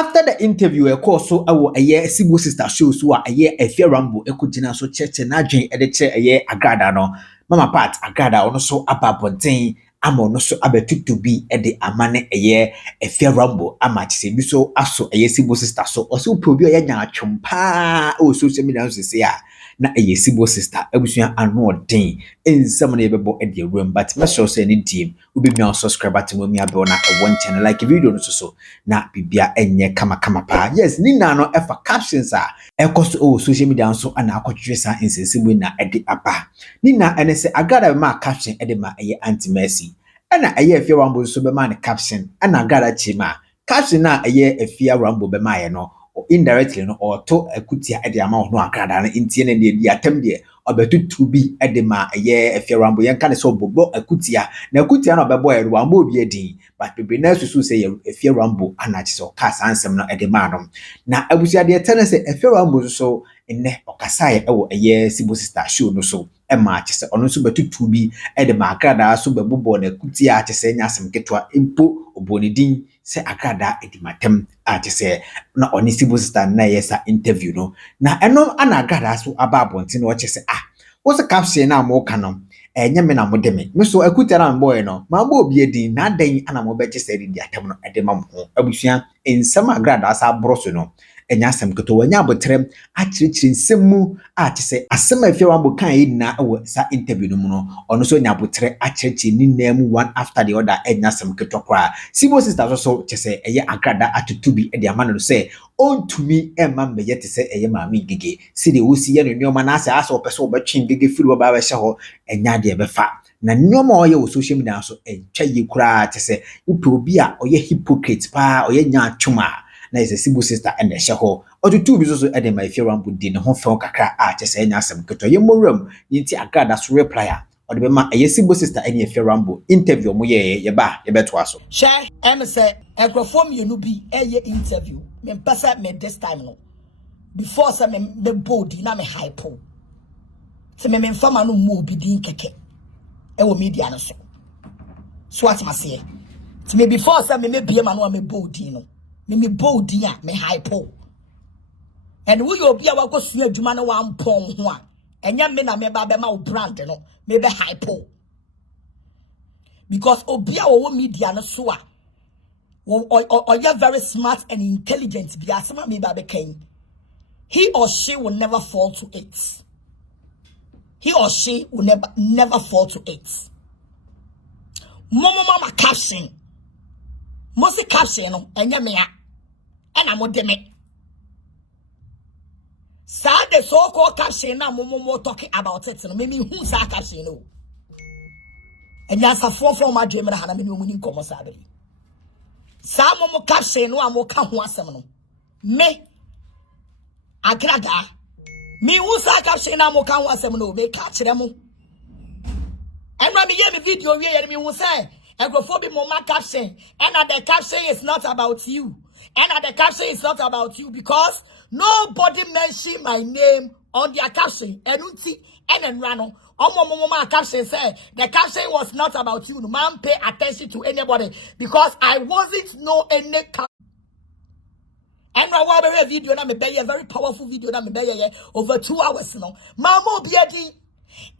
after the interview, a course so a year Sibbo Sister shows who are a year Afia Rambo Ekujina so church and Adrian editor a year Agradaa no Mama Pat Agradaa also ababontain amo no so abetu to be at the amane a year Afia Rambo amach se bi so aso a year Sibbo Sister so also probi a nya atwompa o social media so say na a year Sibbo Sister ebusua ano den ensam na yebebo e the room but me sure say any team will be now subscribe to me abel na one channel like video no so na bibia enye kama pa yes ni na no efa captions a ekos o social media so ana akotwe sa insensible na ede apa ni na ene se Agradaa ma caption ede ma eye anti mercy ana eye Afia Rambo so be ma ne caption ana Agradaa chima caption na eye Afia Rambo be ma ye no indirectly no or to akutia ede ama no Agradaa na intie na de atem de obetutu bi ede ma eye Afia Rambo yen kan so bobo akutia na akutia na obebo ero Rambo obi edin but bebe na susu say Afia Rambo anachi so cast ansem no ede ma no na abusia de tene say Afia Rambo so enne okasa ye ewo eye Sibbo Sister show no so e ma chi say ono so betutu bi ede ma Agradaa so bebobo na akutia chi say nyasem ketwa impo obonidin se Agradaa edimatem ati se na oni Sibbo Sister na yesa interview no na eno ana Agradaa so ababonti no che se what's a caption na mo kano enye me na mo de me so akuta na boy no ma bo obi edin na dan ana mo be che se di atem no ede ma mo abusua ensam Agradaa sa broso no enya asem keto wanya abotrem akirikiri nsemu a che se asem Afia Rambo kan yi na sa interview no mu no ono so nya abotre akirikiri ni nam one after the other enya asem keto kwa Sibbo Sister so che se eye Agradaa atutubi e de amano no se on to me e ma me yete se eye ma mi gege si de wosi ye no nyoma na asa asa opese obetwen gege firi wo ba ba hye ho enya de be fa na nyoma oye wo social media so entwa yi kura che se upe obi a oye hypocrite pa oye nya atwuma na is a Sibbo Sister and the sheho or to two bisos at the my Afia Rambo din home phone kakra just any asem keto ye morum yinti Agradaa so reply or the ma a Sibbo Sister and Afia Rambo interview mo ye ba ye beto aso share em say microphone you no be interview me pesa me this time no before say me body na me hypo se me mfama no mu obi din keke e wo media no so what ma say to me before say me bie ma no me body no me body a me hypo and we obi a wakosu adwuma no wa mpon ho a enya me na me ba be ma wo brand no me be hypo because obi a wo media no so a or you're very smart and intelligent be asema me ba be kan he or she will never fall to it. He or she will never fall to it. Mama caption. Mosi caption no enya me a na mo de me. Sa the so-called caption na mo talking about it no me who sa caption no. Enya sa from my dream na hana me mu ni komo sa be. Sa mo caption no amo ka ho asem no. Me Agradaa me who sa caption na mo ka ho asem no be ka kire mo. Enwa me ye me video we ye me who say agrophobia mama caption and the caption is not about you. And the caption is not about you because nobody mentioned my name on their caption. And Rano, mama caption said the caption was not about you. No man pay attention to anybody because I wasn't no any caption. And I want a video na me be a very powerful video na me be over 2 hours now. Mama obiadi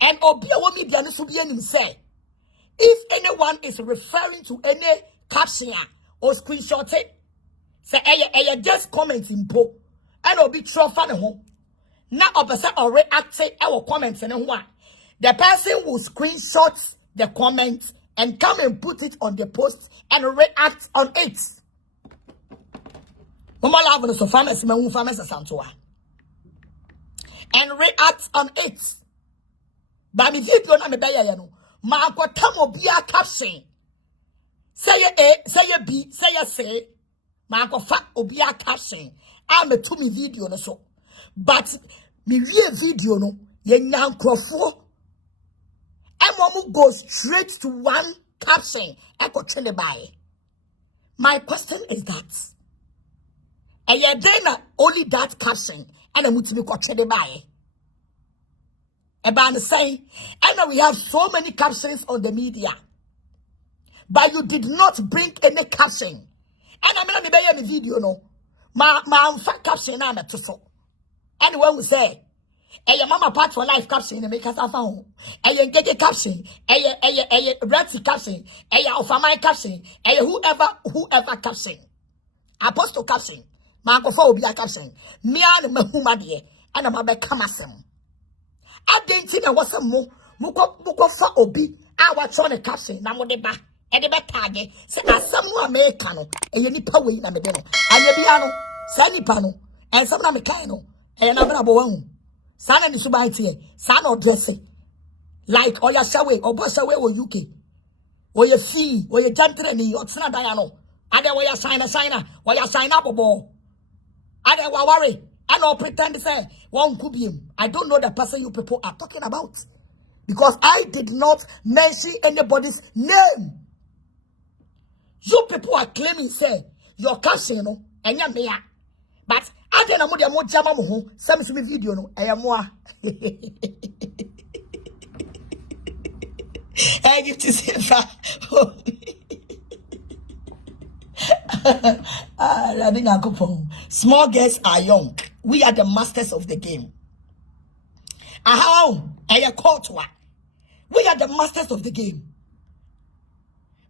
and obia wo media no so be anim say if anyone is referring to any caption or screenshot it, say just comment in po and obi trofa ne ho na opese or react e wo comment ne ho a the person will screenshot the comment and come and put it on the post and react on it. Mama love no so famous me hu famous santoa and react on it. Ba mi video na me be ye no ma akwata mo bia caption say A say B say C ma akwafa obi a caption a me to me video no so but me real video no ye nya nkrofo e mo go straight to one caption e ko twene bae. My question is that then only that caption and a mutimi ko twene bae. About saying, and we have so many captions on the media, but you did not bring any caption. And I'm not be a video no. ma amfa caption na me to so. Anyone will say, "Hey, mama part for life caption make us afa ho. Hey, ngege caption, hey, reti caption, hey, of my caption, hey, whoever caption. Apostle caption, ma go for obi caption. Me and me huma de, and am be come asem. Adenti na wasem muko fa obi a wa cho ne caption na mo de ba. E de be tag say asem no America no, e nipa we na me de no. Anya bia no, sa nipa no, ensem na me kan no. E na bra bo wan. Sana ni subaiti sana dressing like oya shawe obosawe o UK oya fee oya jantre ni otsena dan no ade oya sign oya sign up bobo ade wa worry and no pretend say one kubiem. I don't know the person you people are talking about because I did not mention anybody's name. You people are claiming say your caption no enya me ya but I don't know what you're jama mo some video no ayamwa I give to say small girls are young. We are the masters of the game. We are the masters of the game.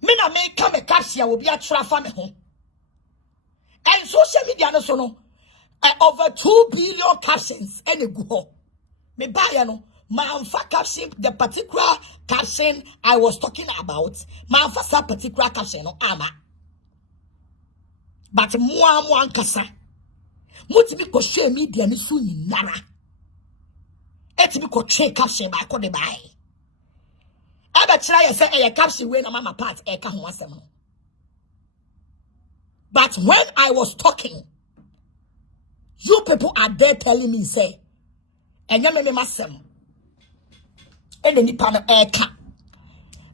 Me na me come a caption will be a trafa me home. And social media no so no. Over 2 billion captions any go. Me buy no my caption the particular caption I was talking about. My first particular caption no ama. But mo ankasa. Mutimi ko share media ni so nyinara. Etimi ko twe caption ba ko de bai. Aba try say e caption we na mama part e ka ho asem no. But when I was talking, you people are there telling me, say, and you me masem. And then you pan eka.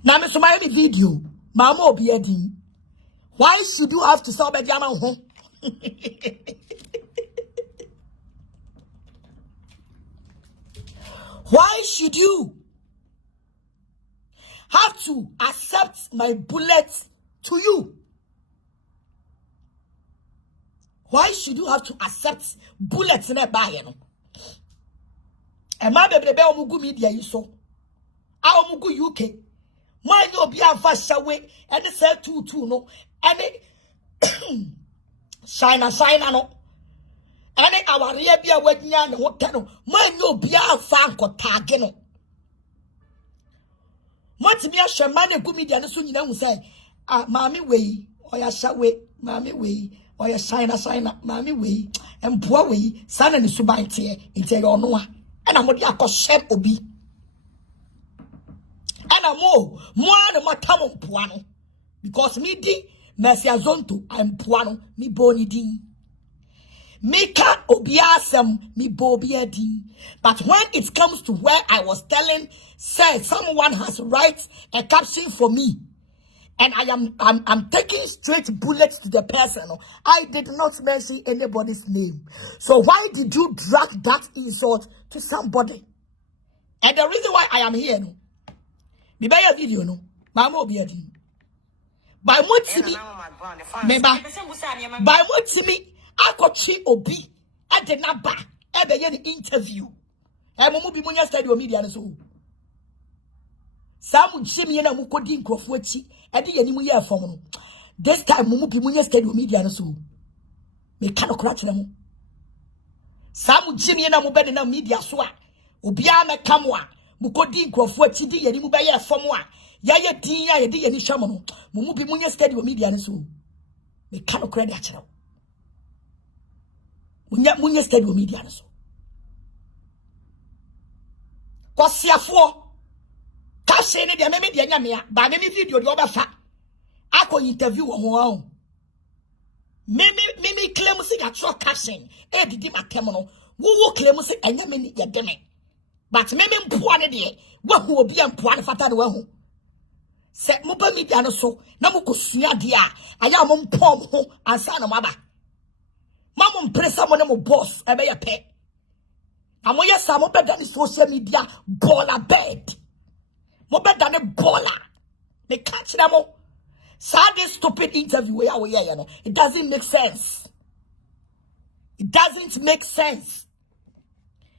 Now me so my video, mama obi edi. Why should you have to sell be jama ho? Why should you have to accept my bullets to you? Why should you have to accept bullets in a buy? And my baby omugu media you so. I omugu UK. My no be a fast away and they say 2 no. And it China no. And it our real be a wedding and hotel. My no be a fan ko tag no. What me a shaman go media and soon you say, Mammy way or ya shawe, Mammy way. Or your sign mammy way, and poor way, son and subaiti, into your noa, and I'm what you call shep obi. And I'm more than my tamon puano. Because me di, Messia Zonto, I'm puano, me boni di. Me ka obiasem, me bobia di. But when it comes to where I was telling, say someone has write a caption for me. And I'm taking straight bullets to the person. I did not mention anybody's name. So why did you drag that insult to somebody? And the reason why I am here, no, me buy a video, no, mama will be a thing. By what to me, by what to me, I could see obi. I did not buy any interview. I'm a movie when you study media and so. Some Jimmy and Mukodi Nkuraseƒoɔ edi yenimu ye form no. This time mumu bi munye study media no so. Me ka no kra kire mu. Some Jimmy na mu be na media so a obi a me kam a Mukodi Nkuraseƒoɔ di yenimu be ye form a ya ye din ya ye di yeni hwam no. Mumu bi munye study media no so. Me ka no kra de akire. Munye study media no so. Kwasiafo Caption de me de nya me ba me video de obafa akọ interview wo me claim say that your caption e didi matem no wo claim say enya me ye de me but me mpoa ne de wo hu obi mpoa ne fata de wo hu se mo ba media no so na mo kosua de a aya mo mpom ho ansa na maba ma mo mpresa mo ne mo boss e be ye pe amoye sa mo be da social media baller bed. Mo better than a baller. They catch them all. So this stupid interview where we are, it doesn't make sense. It doesn't make sense.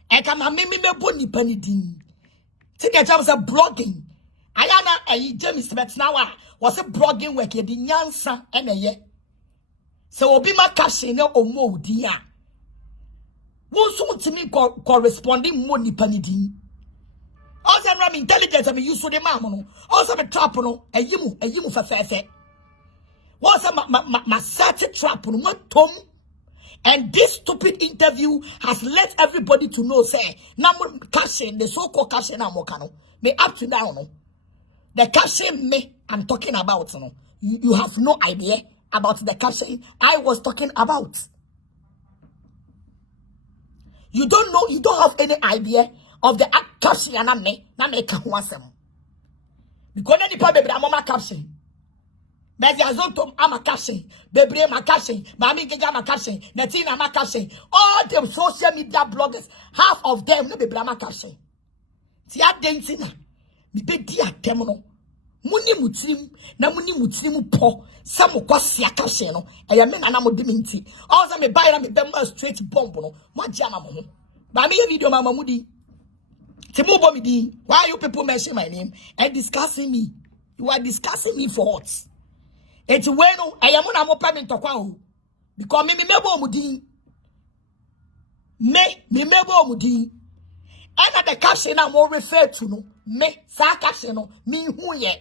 I can me boni panidin. Take a job as a blogging. Ayana a James Betnawa was a blogging work ye di nyansa and a ye. So obi ma cash no omo dia. Won't to me corresponding money panidin. Also, I'm intelligence. I mean, you saw the mamma. Also, I'm a trap no. A yimu for fair. Was a certain trap no. What Tom? And this stupid interview has let everybody to know. Say, namu cashing the so-called cashing na mokano. Me up to now no. The cashing me I'm talking about no. You have no idea about the cashing I was talking about. You don't know. You don't have any idea of the caption and na me ka ho asem because any people be am caption but azontom am caption bebre ma caption mami geja ma caption natina ma caption all the social media bloggers half of them no be am caption ti adentina me be di atem no muni mutirim na muni mutirim po samo kwasia caption no eya me na mo de minti also me buy na me dem straight bomb no mo agya na mo ho ba me video mama mudi. Why are you people mentioning my name and discussing me? You are discussing me for what? It's when I am on a payment to because me mebo mudi. Me mebo mudi. And the caption I'm more referred to no. Me sa caption no. Me who ye.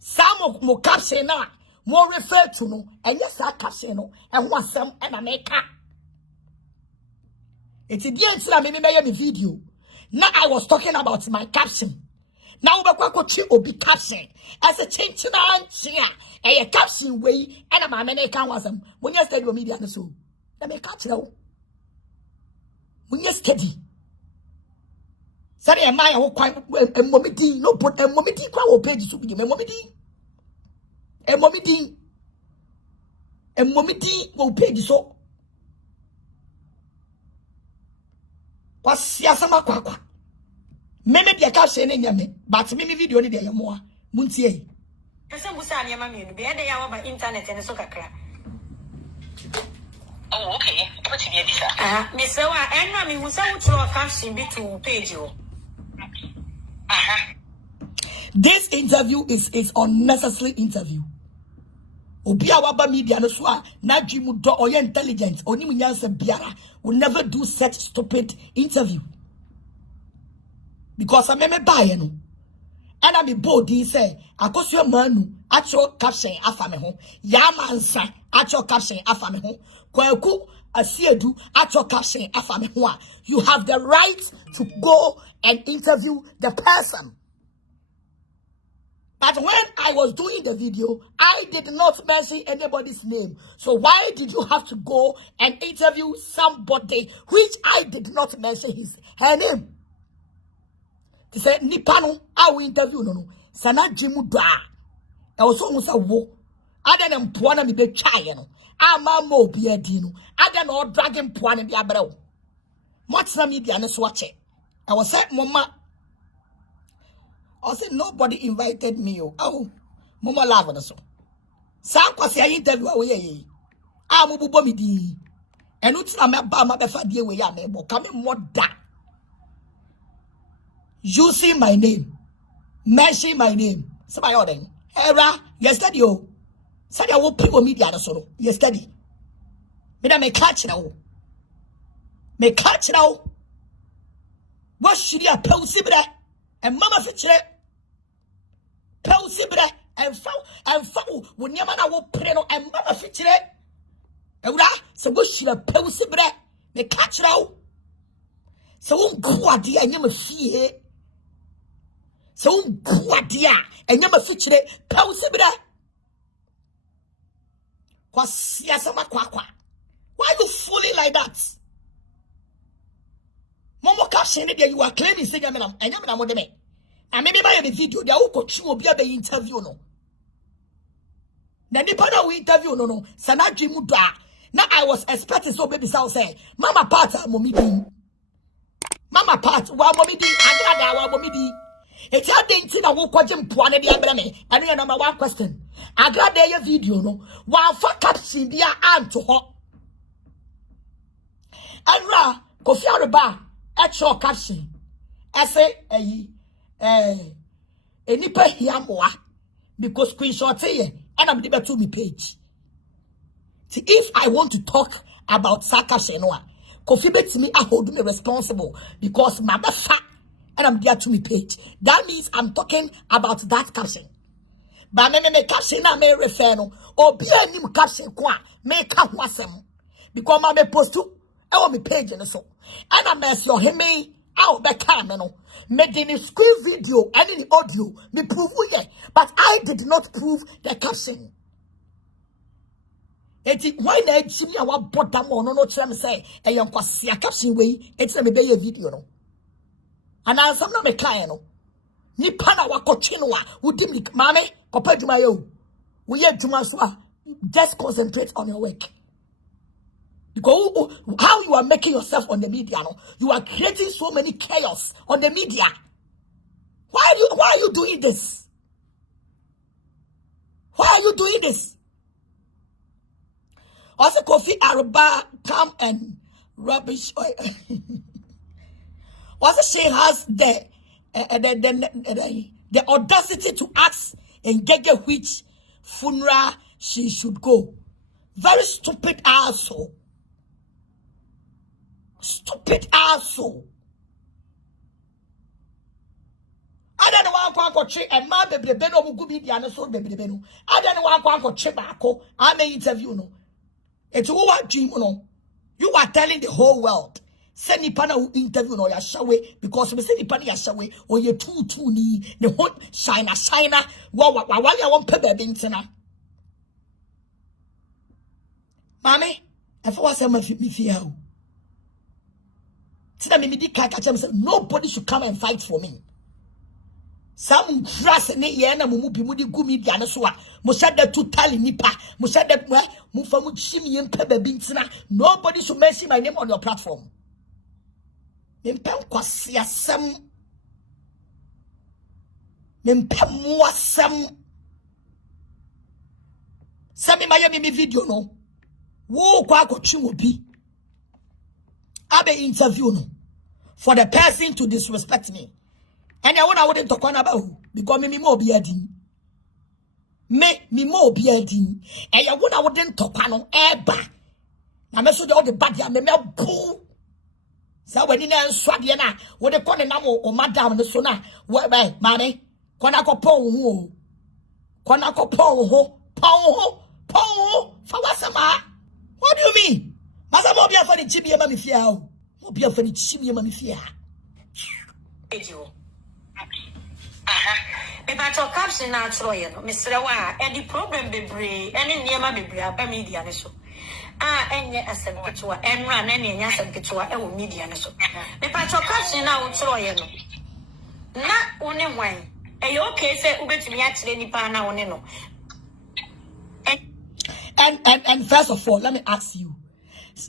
Some of more caption na more referred to no. And yes sa caption no. And one some and a make up. It's the answer me me video. Now I was talking about my caption. Now we go to obi caption. As a change na a caption way and my man can was when you study media and so. Let me catch now. When you study. Sorry, am I quite a momity no put a momity kwa page to be a momity. A momity. A momity will page so. What's yasama kwa? Meme dia ka she ne nyame, but me video ni dia yamo a muntie. Pese busa ne ma me no be e dey ya ba internet ne so kakra. Oh, okay. What you be sir? Me say wa enwa me musa wo tro caption bi to page o. This interview is unnecessary interview. Obi awaba media no so a na dwimu do oye intelligent oni munyansa biara will never do such stupid interview. Because I remember buy no. And I be bold say akosua manu actual caption afa me ho. Ya mansa actual caption afa me ho. Kwaku asiedu actual caption afa me ho. You have the right to go and interview the person. But when I was doing the video, I did not mention anybody's name. So why did you have to go and interview somebody which I did not mention her name? They said, Nipano, I will interview no. Sana jimu da. I was almost a wo. I didn't puana me be chayano. I'm a mo be a dino. I didn't know dragon puana be a bro. What's the media and swatch it? I was at Mama. I said, nobody invited me. Oh, Mama lava so. Sam was a interview away. I'm a bubby di. And it's a mabama befa dear way. I'm able coming more that. Using my name, mention my name. Somebody order. Era, yesterday, yo. Said I will pay media solo. Yesterday. Me me catch now. Me catch now. What should you pay sibre? And mama feature. Pay sibre and foul. When your man will pray no and mama feature. Eura, so what should you pay sibre? Me catch now. So go at the end of fear. So dia and yama feature pause bra. Why are you fooling like that? Momo caption there you are claiming say and yama mo de me. And maybe by the video there will go be a interview no. Na nipa na we interview no. Sana dwimu do a. Now I was expecting so baby say mama part momidi. Mama part wa momidi Agradaa wa momidi. It's a thing that will call him Puane de Abrame. And your number one question. Agradaa video no. One for caption be an to her. Enra Kofi Araba actual caption. I say enipa hiamoa because screenshot here and I'm deba to me page. See, if I want to talk about Saka Shenwa, Kofi bet me I hold me responsible because my fat and I'm there to me page. That means I'm talking about that caption. But me caption na me refer no or be any caption kwa me ka ho asem because my be post to e on me page no so. And I mess your him I'll be calm, no. Made in screen video and in the audio, me prove it, but I did not prove the caption. Why not see me? I want bottom on no time say, a young see a caption way, it's a baby video, no. And I some not me client, no. Ni pana wa kochinwa, who did me, mammy, compared to my own. We had too much, just concentrate on your work. Because how you are making yourself on the media, no? You are creating so many chaos on the media. Why are you doing this? Why are you doing this? Also, Kofi Araba come and rubbish. Also, she has the audacity to ask and get which funeral she should go. Very stupid asshole. Stupid asshole. I don't know why I check and my baby beno will be the answer baby beno. I don't know why I check back. I may interview no. It's what dream no. You are telling the whole world. Send the panel interview no yashawe because we send the panel yashawe or you too ni the whole shiner while I want paper being tina. Mommy, I thought some of me fear. Nobody should come and fight for me. Some grass ne yena mumu mudi gumi diana soa. Mushada to tali nipa. Mushada mufamu chimi yempebe bintina. Nobody should mention my name on your platform. Mempem kwasia sem. Mempem wasem. Sami mayami mi video no. Wo kwa kochimobi. Abe interview no. For the person to disrespect me. And I wouldn't talk about who because me more be adding. Me more be adding. And I wouldn't talk no eba. I mess with all the bad me boo. So when in a swadiana, what they call the name or madam the sona, what by mammy, Konako Pong Konako Pong Fawasama. What do you mean? Masa mo bia fa ni chibia ma me fia o. Mo bia fa ni chibia ma me fia. Me ba to caption na atro ye no. Mesre wa e di problem bebre, ene niema bebre aba media ne so. Enye asem ketewa, enra na ne nya asem ketewa e wo media ne so. Me ba to caption na atro ye no. Na one wan. E yo okay say ubetumi a kire nipa na one no. And first of all, let me ask you.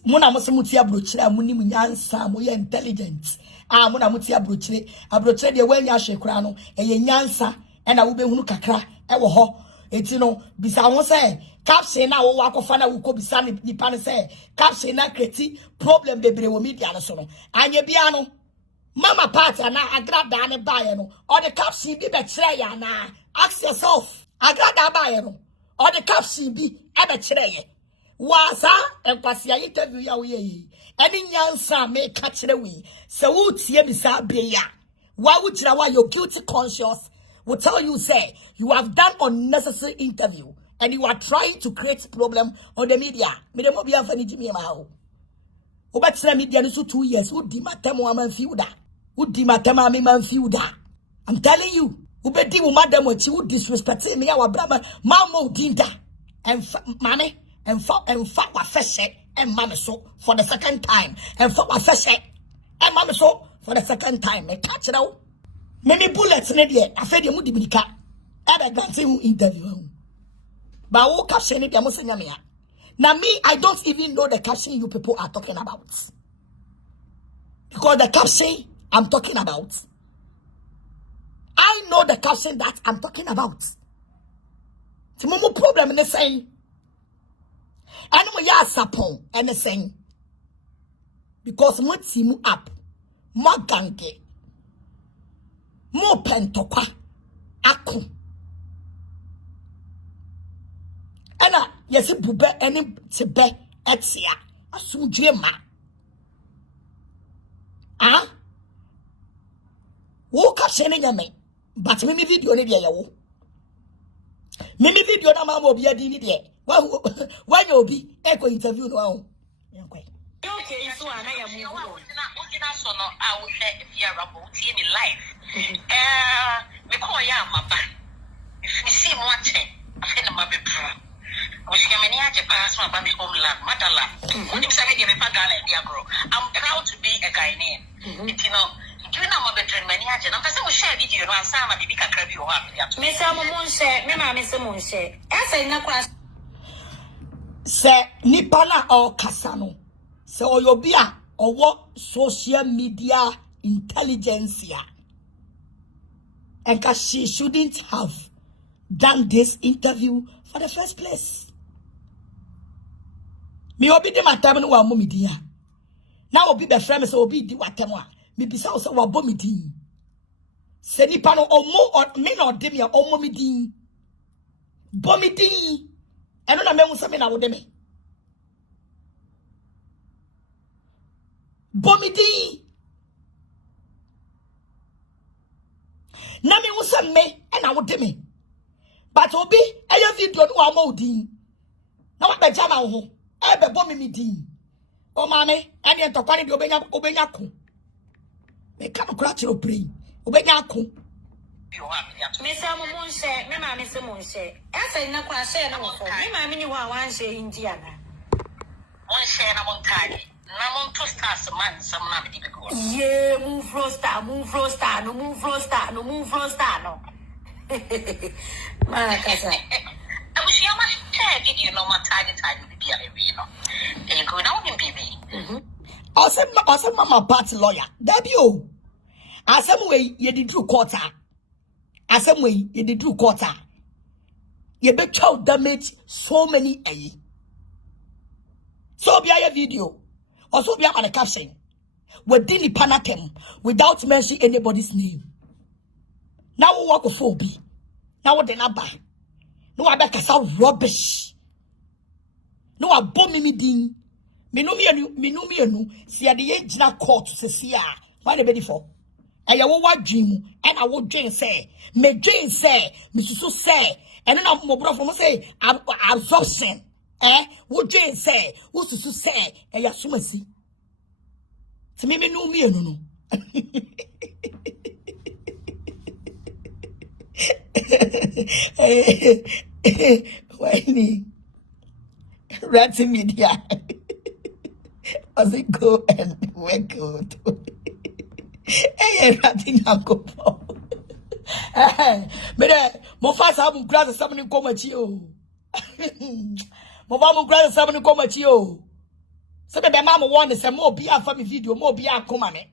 Muna mutia brochire muni munyansa mo ye intelligent. Muna mutia brochire de wanya hwekra no eye nyansa e na wo behunu kakra e wo ho. Eti no bisa won say caption na wo akofa na wo ko bisa nipa ne say caption na create problem bebre wo media no so no. Anye bia no mama party na Agradaa ne bae no or the caption bi be kire ya na ask yourself Agradaa bae no or the caption bi e be kire ye. Wasa enkwasi interview ya we yi eni nyansa me ka kire we se wo tie mi sa be ya wa wo kira wa your guilty conscience will tell you say you have done unnecessary interview and you are trying to create problem on the media. Me dem obi afani jimi ma ho obetira media no so 2 years wo di matamo am fiuda wo di matama me man fiuda. I'm telling you obedi wo madam achi wo disrespect me ya wa brama mama dinda and mame and fuck my first and mammy so for the second time and fuck my first and mammy so for the second time. I catch it out. Many bullets in it. I fed you Mudibica. And I got him interview. But what caption it? Now me, I don't even know the caption you people are talking about. Because the caption I'm talking about, I know the caption that I'm talking about. The more problem in the saying. And we are sapon and the saying. because mo team up mo gange mo pentokwa ako ana yesi bube eni tebe etia asumdwe ma wo ka shene nyame but me video ne de yawo me video na ma mo bia di ni de wa obi e ko interview no awo yankwe okay so ana ya mu na so no I will share Afia Rambo in life me call ya maba if me see mo ache afi na mabe bra we see many aje pass my baby homeland madala when you say me me pagala e agro I'm proud to be a Ghanaian you know you know my bedroom many aje na say we share video no ansa ma bibi kakra bi ho ha me say mo share me ma me say mo share esa ina kwa se nipa na o kasa no se oyobia owo social media intelligence and she shouldn't have done this interview for the first place. Me obi de matam no wa momidi a na obi be frame se obi di watam a me bisa o se wa bomidi se nipa no omo me na ode me omo midi bomidi eno na mehu se me na wo de me bomidi na me hu se me na wo de me but obi eye video no wa mo din na wa be jama wo ho e be bom mi din o ma me ene ntokwa ne de obenya ko me ka no kra chiro pray obenya ko me say mo share me ma me say mo share esa na kwa share na mo fo me ma me ni wa wan share india na won share na mon tag na mon to stars man some na me di be go yeah move roster no ma kasa I wish you must share video no ma tag the bia you know and go now in baby Awesome mama party lawyer that be o asem we ye di true quarter asem we ye di true quarter ye be child damage so many so be a video also be on the caption within the panatem without mentioning anybody's name. Now we walk of phobia. Now what they not buy. No I back some rubbish. No I bomb me din. Me no see at the age na court to see why they ready for. And you what dream and I would dream say me dream say me so say and then I'm more brother say absorption what dream say what to say and you see. To me no no. When Ratty Media as it go and work out. Hey, Ratty Nanko. But Mofas haven't grabbed somebody come at you. Mofam grabbed somebody come at you. So the mamma wanted some more beer for me video, more beer come on it.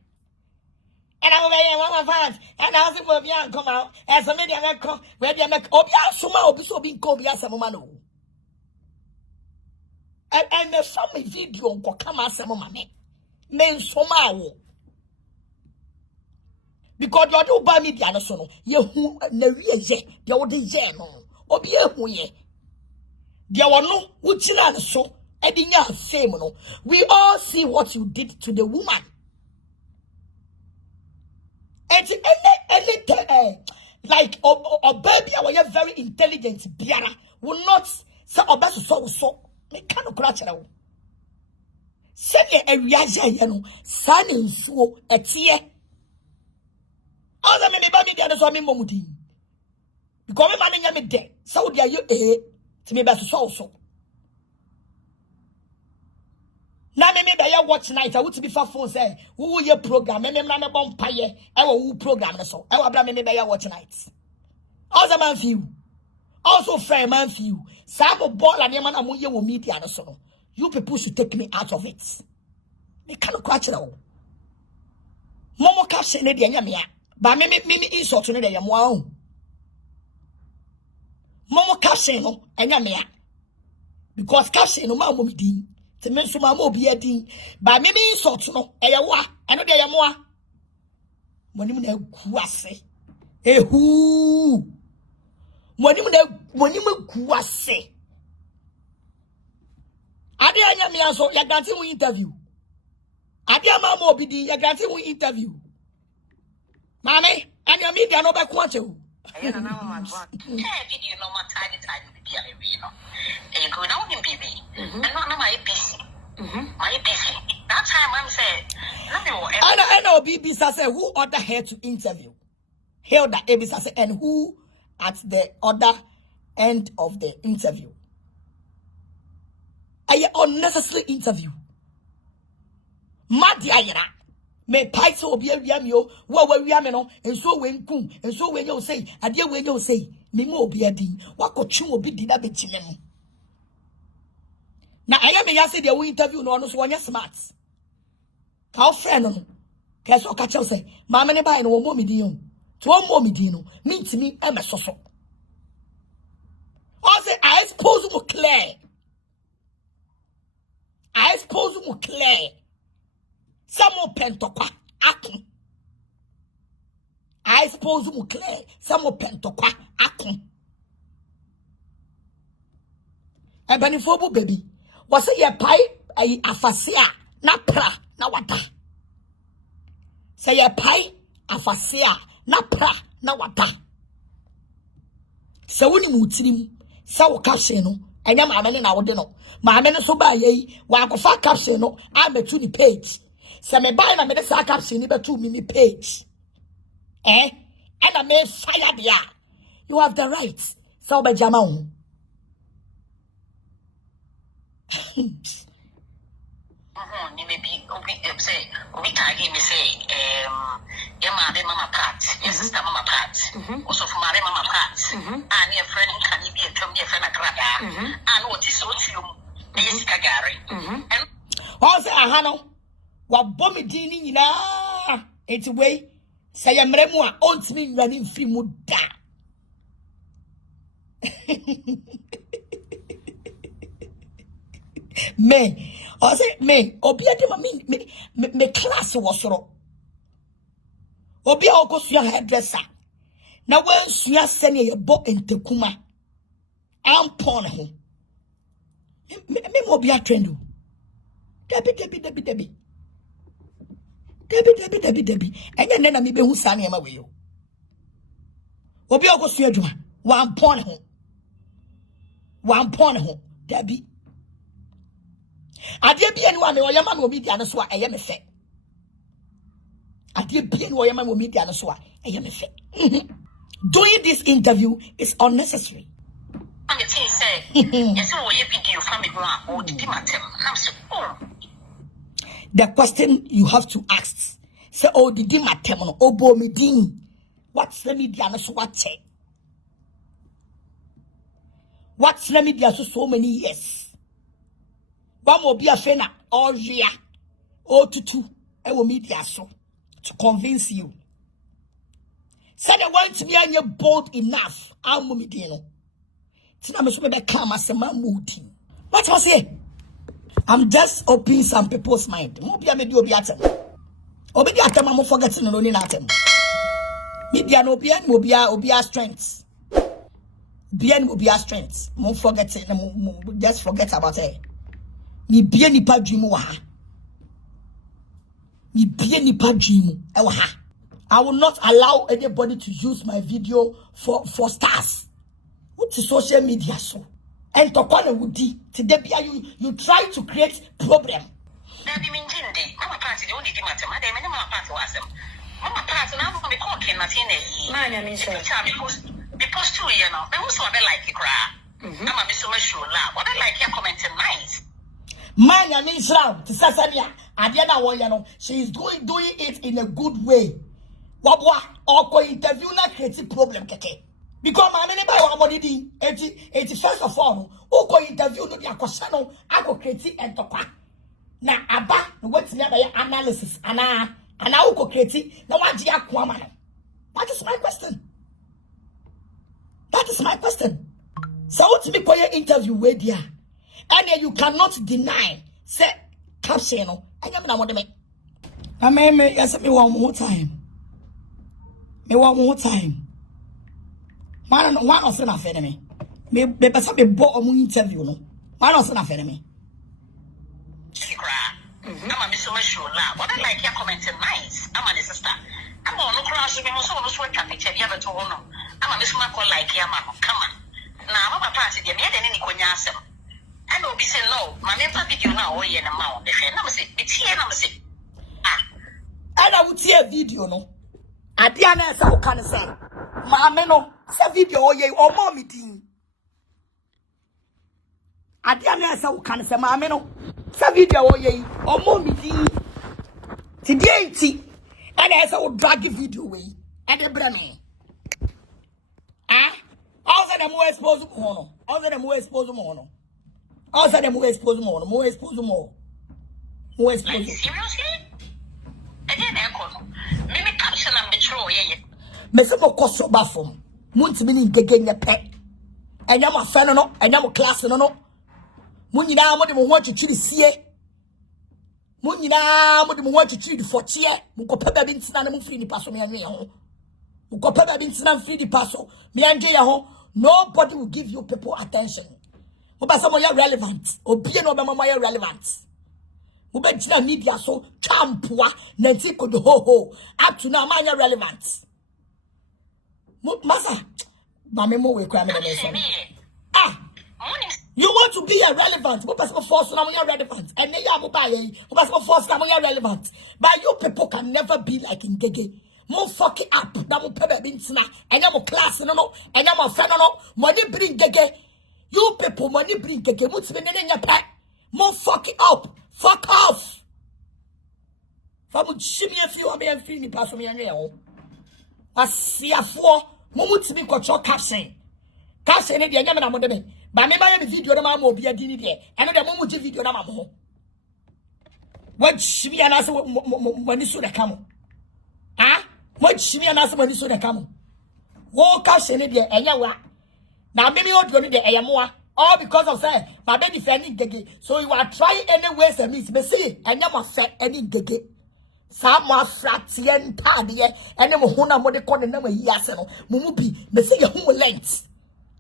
And I'm one of fans, and I was for young come out as a media come where they make Obia Suma or so being called Yasamano. And the family video go come out some money. Men Soma. Because you don't buy me the other son, you who the real jet, the old jet, Obia who ye. There were no which so, and in your same. We all see what you did to the woman. Like a baby, I very intelligent. Biara will not say obey so. Me cannot crash it. Send a reaction, son in so a tear. Other men baby, the others are me momudi. Because my man me dead. So they are you to me best so. Now me be ya watch night. I would be for phone say who your program. Me na me bon paye. I will program so. I will bring me be ya watch night. Also man few. Also fair man few. Some ball and man amu ye will meet the other so. You people should take me out of it. Me cannot catch it all. Momo cash ne de nya me a. Ba me insult ne de yam wa. Momo cash no enya me a. Because cash no ma mo me din. te me so ma mo obi adin ba me me insult no eyewa eno de yemoa monim na gu ase ehu monim gu ase ade anya me aso ya grant mu interview ade ama mo obi din ya grant mu interview mame anya media no be ko achewu I don't know my video no more time be a you know. And you go down in BB. And not my busy. My busy. That time I'm saying, I know BB say who order her to interview. Held that Abisa say and who at the other end of the interview. A unnecessary interview. Mad Ayara. Me pai so obi awia mi o wo awia me no enso wenkum enso wenye o sei ade wenye o sei me mo obi adi wakotwe obi di na betime no na aya me ya say the interview no so onye smart ka o friend no ka so ka chew say ma me ne bai no wo mo mi din o to wo mo mi din no me ntimi e me soso o say I expose mo clear Samo pentokwa akun. I suppose you clear. Samo pentokwa akun. Ebanifobu baby. Wase ye pai ay afasia na pra na wada. Say ye pai afasia na pra na wada. Se woni mutirim sa wo caption no enya maame na wode no. Maame no so ba ye wa akofa caption no abetu ni page. Se me buy na me de sa caption ni betu me page. And I may fire there. You have the right. So be jama. You may be say we can give me say your mama part, your sister mama part, also from my mama part, and your friend can be a from your friend Agradaa, and what is what you Jessica Gary. And also ahano wa bomi dini na it's way say ya mremu a ontimi nwani mfiri mu da. Me or say me obi ade me class wo soro obi a okosua hairdresser na wan sua sene ye bo entekuma ampon ho me obi a trend debi enya nena mi be hu sa na ma we yo obi a okosua adwuma wan pon ho debi ade bia ni wa me oyama no media no so a eye me fe ade bia ni oyama no media no so a eye me fe doing this interview is unnecessary. and the thing say yes we video from me go o did matem I'm so the question you have to ask say oh did matem no obo me din what's the media no so what check what's the media so many years. One will be a fena or ria or tutu I will media so to convince you. Said I want to be on your bold enough. I'm mumidino. Tina me be calm as a man moody. What was it? I'm just opening some people's mind. Mobia me do be atem. Obi di atem am forgetting no ni atem. Media no be obia strengths. Bien will be our strength. Mo forgetting just forget about it. Ni bie nipa dream wa ha. Ni bie nipa dream e wa ha. I will not allow anybody to use my video for stars. What is social media so? And to call woody today you try to create problem. That be mean day. Mama party the only matter. My day mama party was them. Mama party now we cooking nothing eh. Man I mean sure. Because 2 years now. They also be like it cry. Mama be so much sure la. What I like your commenting nice. Man, I mean, to Sasania, Adiana Woyano, she is doing it in a good way. Wabwa, or interview na creative problem, keke. Because my many by one body, 81st of all, who interview no Yakosano, I go creative and topa. Na Abba, what's the other analysis, and I go creative, no one Giaquamano. That is my question. So, what's the quiet interview with ya? And you cannot deny say caption no anya me na mo de me na me yes me one more time man no one of na fe me pesa me bo omo interview no man of na fe me I'm a Miss Show now. What I like your comments nice. I'm a sister. I'm on no cross. We must always work a picture. You have to honor. I'm a Miss Marco like your mama. Come on. Now, I'm a party. You made any conyasem. I know be saying no. My name video now. Oh, yeah, now. The friend, I'm say, it's here. I'm say, and I would see a video no. At the end, I can say, Mamma no, say video oh yeah, or more meeting. At the end, I can say, Mamma no, say video oh yeah, or more meeting. Today, and I saw drag video away, and the brand. Also, the more exposed more. Also, the more exposed more. Also, the more exposed more. More exposed more. More exposed. Seriously? I didn't echo. Maybe caption and betray. Mesemo koso bafom. Munti mini gege nye pe. Enya mo feno no, enya mo class no. Munyina mo de mo ho atwitwiri sie. Munyina mo de mo ho atwitwiri fotie. Mo kopa ba bi ntina na mo free ni paso me anwe ho. Mo kopa ba bi ntina free di paso me anwe ho. Nobody will give you people attention. Mo ba some ya relevant. Obie no be mo ya relevant. Mo be tina media so champoa na ti ko do ho. Up to now man ya relevant. Masa, Mamemo will cry me. You want to be irrelevant? What possible force now you're relevant? And then you are mobile. What possible force now you're relevant? But you people can never be like in Gege. More fuck it up. Now mo pebe binsina. And you mo class no. And you mo friend no. Money bring Gege. You people money bring Gege. Muti be nene nyepe. More fuck it up. Fuck off. Famu shimmy a few of me and free me pass me and you. Asiafoɔ momutimi kɔtɔ caption ne de nyame na modeme ba me ba ya video na ma obi adi ni de eno de momuji video na ma mo what shimi ana se wani so de kamo what shimi ana se wani so de kamo wo caption ne de enya wa na me odio ni de eyemoa all because of say my baby defending Gege so you are trying any ways and means me see enya ma fe any Gege Sama fratien tadie ene mo hona mo de kone na ma yiase no mumu bi me se ye hu length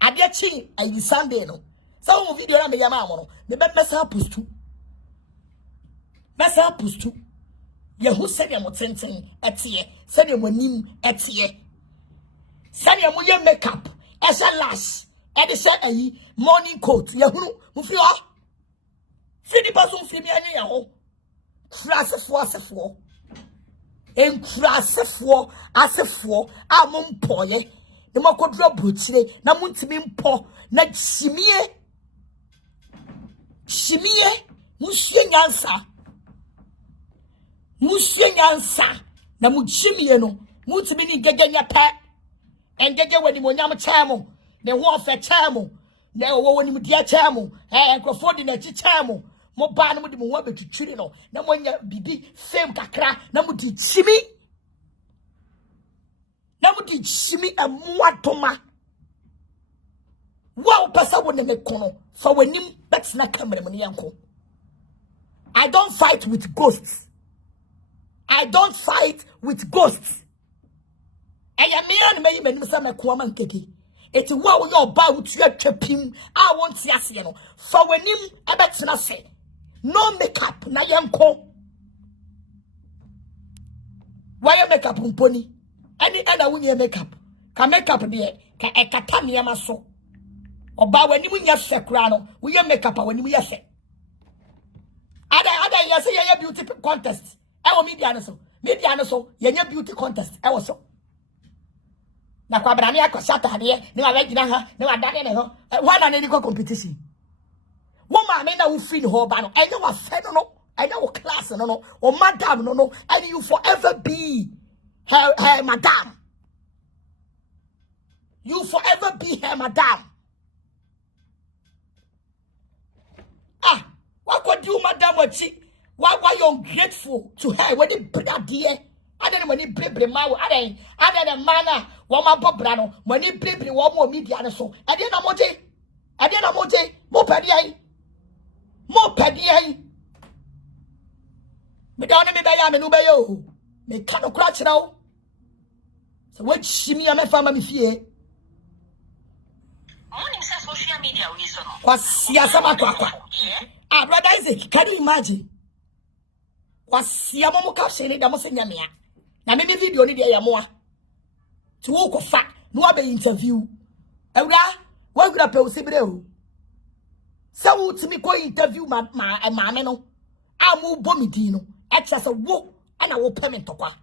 ade chi ayi Sunday no so mo video na me yama mo no me be mesa pustu ye hu se de mo tenten etie se de mo nim etie se de mo ye makeup e se lash e de se ayi morning coat ye hu mo fi o fi di person fi mi anye ye ho Nkuraseƒoɔ Nkuraseƒoɔ asefoɔ a mo mpoye ne makodro brochire na muntimi mpo na chimie musue nyansa na muchimie no muntimi ni Gege nya pa engege wani monyam chamo ne ho ofe chamo ne wo woni mu dia chamo nkrofo di na chi chamo mo ba na mo di mo ho betutwiri no na mo nya bibi fame kakra na mo di chimi amuadoma wow pesa woni me kono fa wanim betna camera mo ne yanko I don't fight with ghosts eya me an me manim sa me ko man keke eti wow yo ba wutu atwapim a won ti ase no fa wanim abetna se no makeup na yanko why makeup mponi any wuni makeup ka makeup de ka ekata niam so oba wani mu nya sekura no we makeup wani mu yese ada ya say ya beauty contest e wo media no so ya nya beauty contest e wo so na kwa brane akosata de ne wa gina ha ne wa dane ne ho wa na ne ko competition woman me na wo free ho ba no enya wa fe no enya wo class no o madam no and you forever be her madam. You forever be her madam. What could you, madam? Why you ungrateful to her when it bring dear? I don't know when it bring my I don't manner woman Bobrano when it bring one more media so. I didn't know more pedi. Me down me be ya me no be yo. Me ka no kra kira wo. So what shimi ya me fama me fie. Morning says social media we so no. Wasia sama kwa. Ah, brother Isaac, can you imagine? Wasia mo caption da mo se nyamea. Na me video ni de ya mo a. To wo ko fa, no abe interview. Ewra, wa gura pe o sebre o. Se wo timi ko interview ma me no. A mo bo me din no. E kya se wo ana wo payment kwa.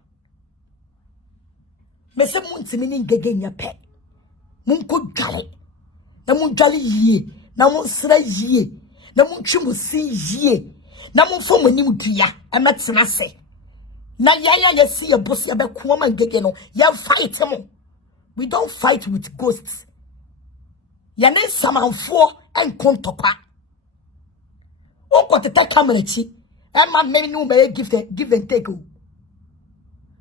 Me se mo ntimi ni ngege nya pe. Mun ko dwale. Na mun dwale yie, na mun sra yie, na mun twimusi yie. Na mun fo mo nim dua, e metena se. Na yaya yesi ye boss ye be kuoma ngege no, ye fight mo. We don't fight with ghosts. Ya ne samanfo enkontopa. O ko tete camera chi. E ma me no be give and take o.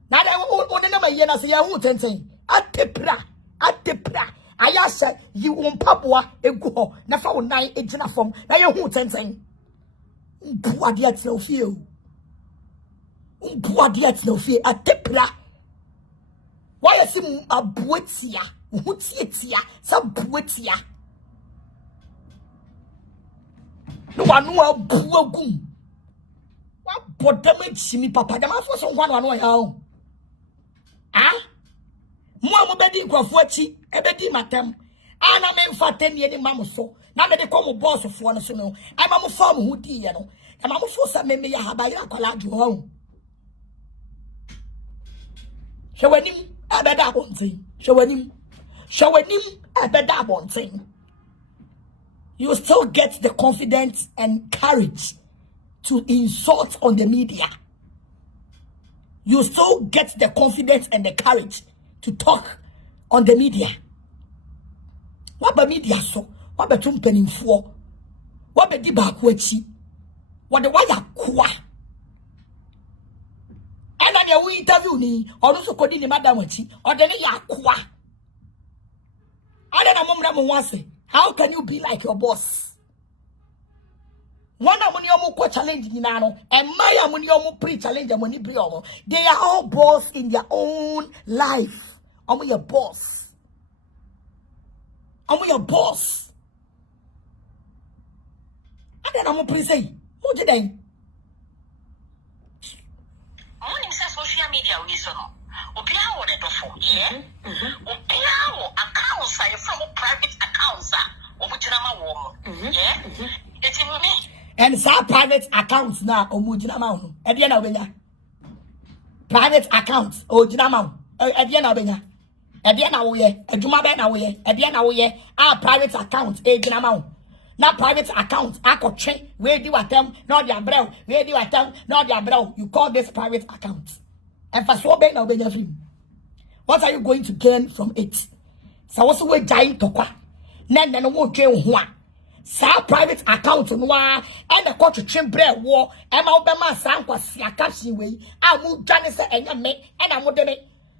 Na de o de na ma ye na se ya hu tenten. Atepra. Ayasha you won papua egu ho na fa wonan egina fom na ye hu tenten. Mbuade atina ofie o. Mbuade atina ofie atepra. Why is him a buetia? Hutietia, some buetia. No one know a buagum. What damage me, papa? The man was on one way home. Ah? Mamma Betty Crawfordy, a Betty Matam. And I'm in for 10 years in Mamma so. Now they call me boss of one, so no. I'm a farm who dear, you know. And I'm a force that made me a habaya collage home. So when him. A better one thing. Showing him a better one thing. You still get the confidence and courage to insult on the media. You still get the confidence and the courage to talk on the media. What about media so? What about tumping for? What about the backwachi? What the wire kwa? And then you interview me, or also call the madam or the yakwa. And then a mom wants say, how can you be like your boss? One amuniomo challenge Nano, and my amuniomo pre-challenge money briomo. They are all boss in their own life. I'm your boss. I'm your boss. And then I'm a pre-say, what did they? Morning says social media we so no. Obia wo de dofo, yeah? Obia wo accounts are from private accounts obujina ma wo mo. Yeah? Eti me. And some private accounts na omujina ma ho. E de na obenya. Private accounts ojina ma ho. E de na obenya. E de na wo ye, adwuma be na wo ye. E de na wo ye. Private accounts e jina ma ho. Na private account, akotwe, where do atem, not your brow, where do atem, not your brow. You call this private account. And for so now, what are you going to gain from it? So what's the way giant tokwa? Then no more gain one. Sa private account no and the coach chimbre war, and my Obama Sanqua Siakashi way. I move Janice and me, and I'm with me.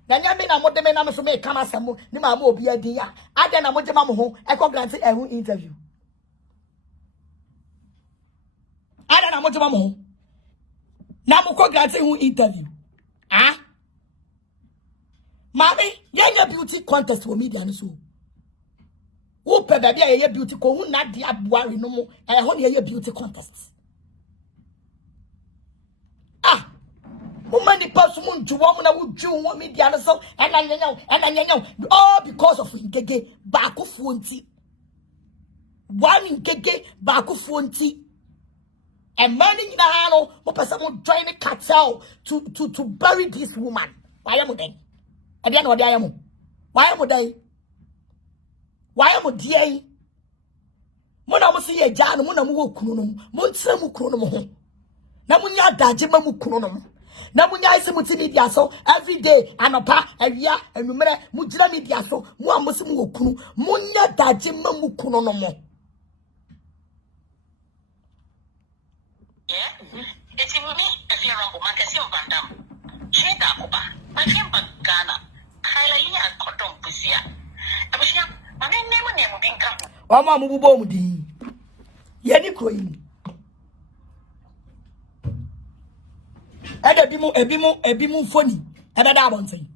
Then you mean I'm with the man, I'm so make come as some Nima will be a dear. I then I'm with the mamma home, I come glance a interview. I don't know what mama. Now I'm going to interview. Ah, mommy, you're beauty contest for media and so. Who pay baby a beauty co who not the abuari no more. I hold your beauty contest. Ah, woman the person to woman would do one media and so and I know all because of Ngege Bakufunti. One Ngege Bakufunti. And money in the hand, or person trying to cartel to bury this woman. Why am I then? I don't know what I am. Why am I then? Why am I dear? Mona must see a jan, Mona Mukunum, Monsa Mukunum. Namunya Dajima Mukunum. Namunya is a multimedia so every day, and a pa, a year, and remember Mujla media so, Muamusumukunu, Munya Dajima Mukunum. Yeah? It's in me, Afia Rambo Sibbo Sister. Sheda Kuba, my chamber Ghana, Kyla Cotton Pusia. I wish my name will be come. Oh, Mamma Mubomudi. Yenny Queen. ebimu phony. Ebeda bonten.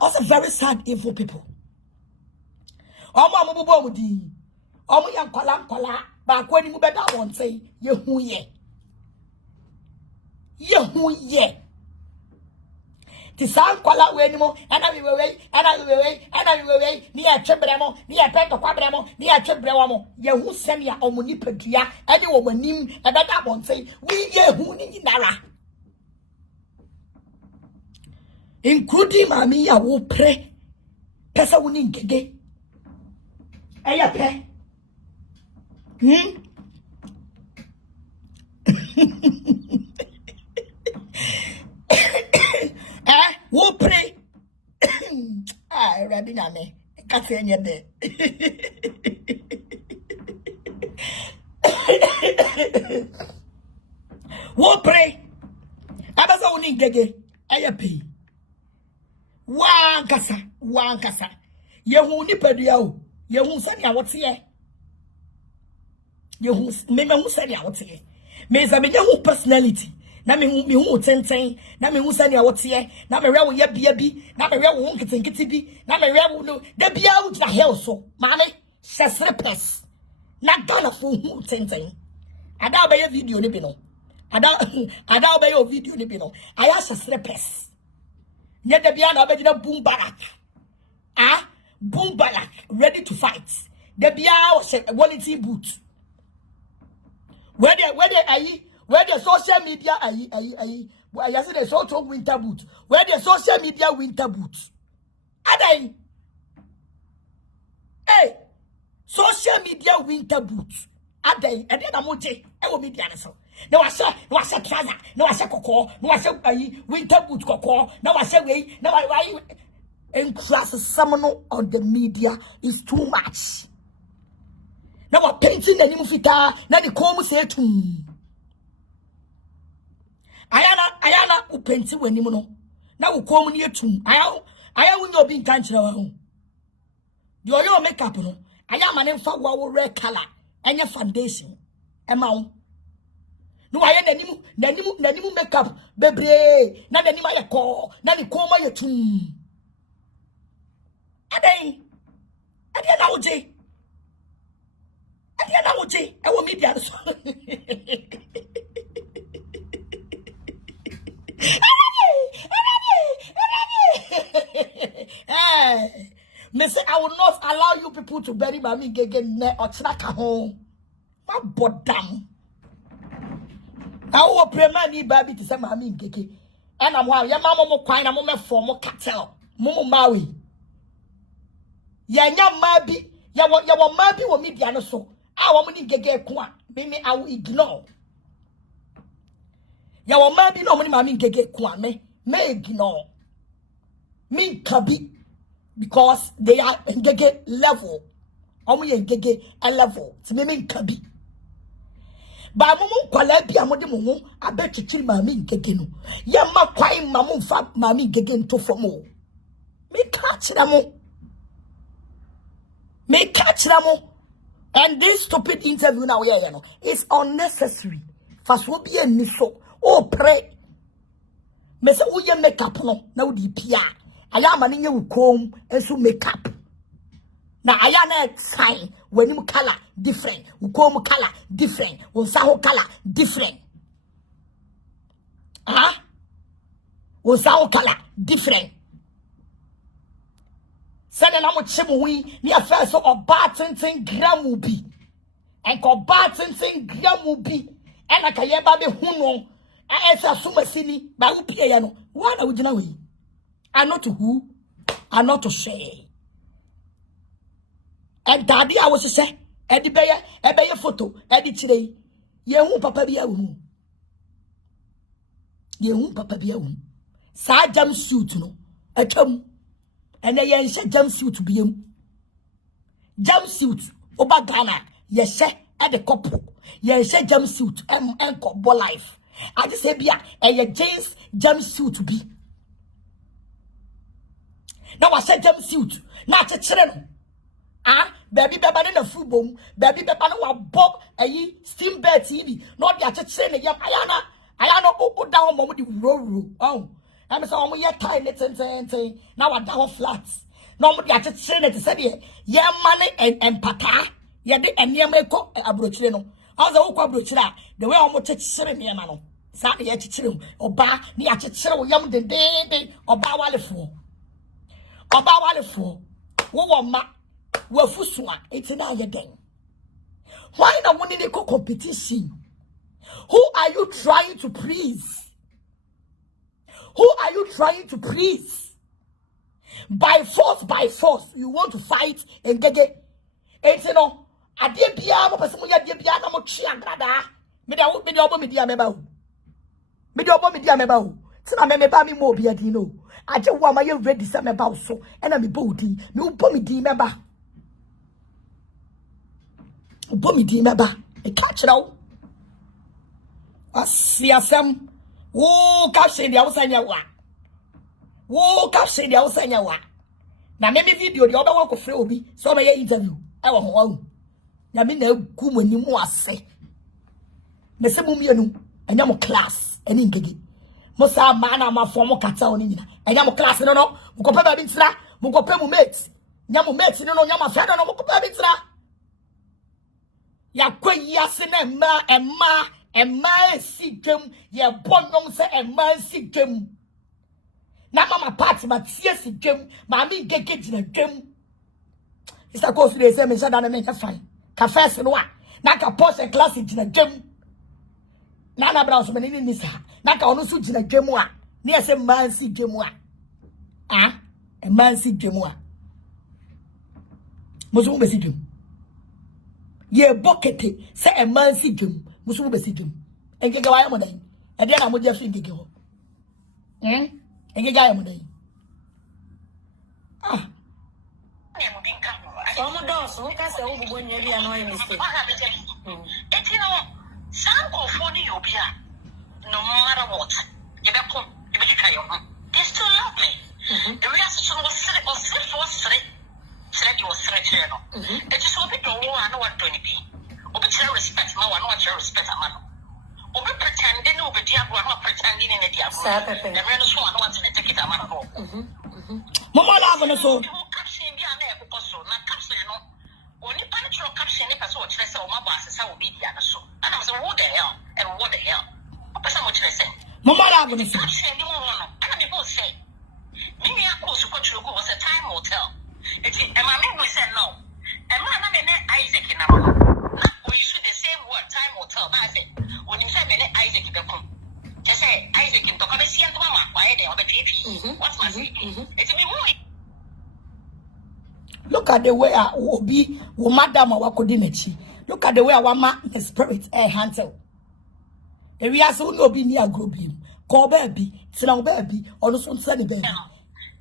Also very sad, evil people. Omo amububo mudi. Omo yankwala ba kwani mu beda bonten. Yehu ye. Ti san kwala we ni mo ena we ni a twebremo ni a peto kwabremo ni a twebrewa mo yehu sem ya omoni padua ene wo manim ebeda bonten we yehu ni nyinara including mami ya wo pre pesa woni ngege eya pe wo pray ready nyame ka se nye de wo pray abasa woni ngege eya pe wan kasa yehu ni padua o yehu sani awote ye yehu me hu sani awote me za me hu personality na me hu tenten na me hu sani awote na me rewo ye bia bi na me rewo hu kitenkiti bi na me rewo no da bia wu na hell so maame sesre pes na gana fo hu tenten ada obeye video ni bi no ada obeye video ni bi no aya sesre pes nye da bia na obegina boom barak boom barak ready to fight da bia o se quality boot where the social media I say the social winter boot. Where the social media winter boot. Adai. Hey, social media winter boot. Adai. And then amote. I will media so. No I say trouser. No I say koko. No I say winter boot koko. No I say way. No I Nkuraseƒoɔ on the media is too much. Now what painting the name fita. Now the come say tum. Ayana upenti we nimu no na wo kom ne atum aya wunyo bi nkankyere wa ho de oyo makeup no aya ma ne mfa wo red color enye foundation ema wo no aya nanimu makeup bebre na nanimu ayeko na ni kom ayetum adai na woje e wo media so Hey, me say I will not allow you people to bury mami gege ne otraka ho. Ma bodam. Now pray mani baby to say mami gege. And I'm ya mama mo kwan na mo me form mo cartel. Mo mawi. Ya nya mabi, ya wo mabi wo media no so. A wo mo ni gege ko a, me I will ignore. Ya wo mabi no mo ni mami gege ko a me ignore. Me kabi because they are ngege level. Omo ye ngege a level. Ti me kabi. Ba mo kwala bia mo de mo ho abetwetwiri mami ngege no. Ya ma kwai ma mo fa mami ngege nto fom o. Me catch them. And this stupid interview now here, you know, is unnecessary. Fast will be a niso. Oh, pray. Me say, oh, you make up no. Now the PR. I am an you comb and so make up. Now I am a sign when you color different. You comb color different. You saw color different. You saw color different. Send na mo chemu wi ni afa so oba tenten gram bi enko ba tenten gram bi e na kaye ba be hu no esa sumasini ba wo pie ya no wa na wugina we are not who are not to share and daddy I was say e di beye photo e di kire ye hu papa bi awu sa jam suit no atwam and then you say jumpsuit biem. Jumpsuit oba Ghana. You say at the couple. You say jumpsuit couple life. I just say bia a jeans jumpsuit be. Now I say jumpsuit. Not a children. baby beba na full boom, baby beba na wa bob steam bed TV. Not the chain yam ayana o down mom di roll. Oh, I'm so on your time ten. Now I down flats. No mo the chain it said ye money and pata. Ye de enia meko abrochire no. I was a okwa abrochire the way omo chire me ma no. Sa ye chire oba ni achire yam de oba walefo. Oba walefo. Wo ma wafusua etina yeden. Why na woni the competition? Who are you trying to please? Who are you trying to please? By force, you want to fight and get etino. Adie bia mo pese mo ya die bia na mo twi Agradaa. Me de obo me dia meba o. Me de obo me dia meba o. Tina me meba mi mo obi adi no. Aje wo ma ye ready se meba so. E na me bo odi. Me ubo me di meba. Ubo me di meba. E catch now. Asiasem. Wo caption dia wo sanya wa. Wo caption dia wo sanya wa. Na me video dia oba wa ko frɛ obi. So me ye interview. E wo ho wa. Na me na gu mo ni mo ase. Me se mo mienu. Enya mo class. Eni ngege. Mo sa ma na ma form kata oni nyina. Enya mo class no no. Mo ko pa ba bi ntira. Mo ko pa mo mate. Nya mo mate no nya ma fa no mo ko pa bi ntira. Ya kwayi ase na emma si dwem. Ye bonnom se emma si dwem. Na mama party ma tie si dwem. Ma mi ngege gina dwem. Isa ko fi dey say me shada na me fine. Ka first no wa. Na ka post class gina dwem. Na na bra so me ni sa. Na ka onu su gina dwem a. Na ye say man si dwem a. Ah, e man si dwem a. Musu be si dwem. Ye bokete say e man si dwem. Musu be si dwem. Engege wa ya mo dan. E de na mo je fi ngege ho. Engege ya mo dan. Ah. Omo doso ka se wo bubo nya bia no mistake. Etino some of phone you be no matter what. You be come, you be try your they still love me. The reaction was straight you was straight no. It is obi do wo ano what do ni bi. Obi try respect ma wa no try respect ama no. Obi pretending obi dia go no pretending in the dia go. The real so no want to take it ama no. Mama love no so. Caption bi ana e so na caption no. Oni panitro caption ne person o kire se o ma bo asesa o bi dia na so. Ana so what the hell and what the hell. O person o kire se. Mama love no so. Caption ni mo no. Ana me go say. Me ya ko so ko go was a time hotel. Eti e ma me go say no. E ma na me ne Isaac na mo. Na we use the same word time hotel. Ba say oni say me ne Isaac be kom. Ke say Isaac to ka be si ento ma wa e de o be pipi. What must be? Eti me mo. Look at the way I will be, madam or wakodinechi. Look at the way our man, the spirit, handle. If we are so no be near group him, call baby, slow baby, or no son sunny baby. I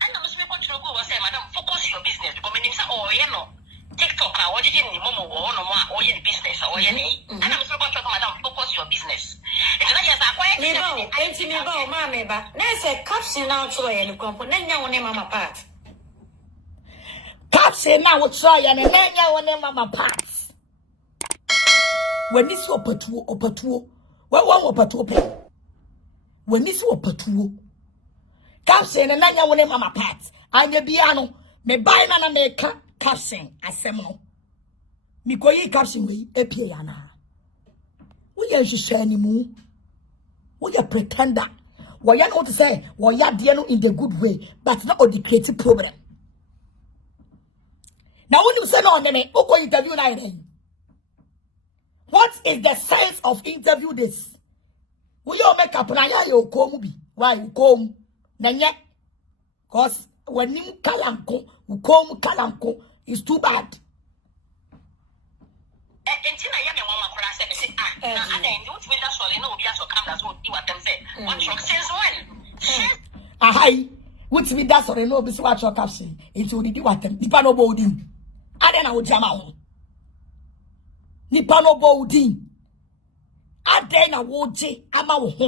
know what you go say, madam, focus your business. Because when you say, oh, you know, TikTok, what did you momo or no more, or your business, or your name. And I'm so about madam, focus your business. It's not just a quiet Nibo, Nibo, mama, but there's a caption now to a component, no name mama part. Caption now will try and then your mama parts. When this opatuo, well, one opatuo. When this opatuo, caption and then your mama parts. And the piano, me buy na make caption as seminal. Me go ye caption we a piana. We are just anymore. We are pretender. Why you not to say, why you are in the good way, but not on the creative problem. Now, when you say no, then who interview like that? What is the sense of interview this? We all make up na you come be. Why you come? Nanya, cause when you kalanko, you come kalanko is too bad. Entina ya me mama kura say me say na ada ndi what we da so le na obi aso camera so di what them say. What truck says when? Ahai, what we da so le na obi so what truck caption. Into di what them. Nipa no bolding. Ade na wo jama ho. Nipa no bolding. Ade na wo je ama wo ho.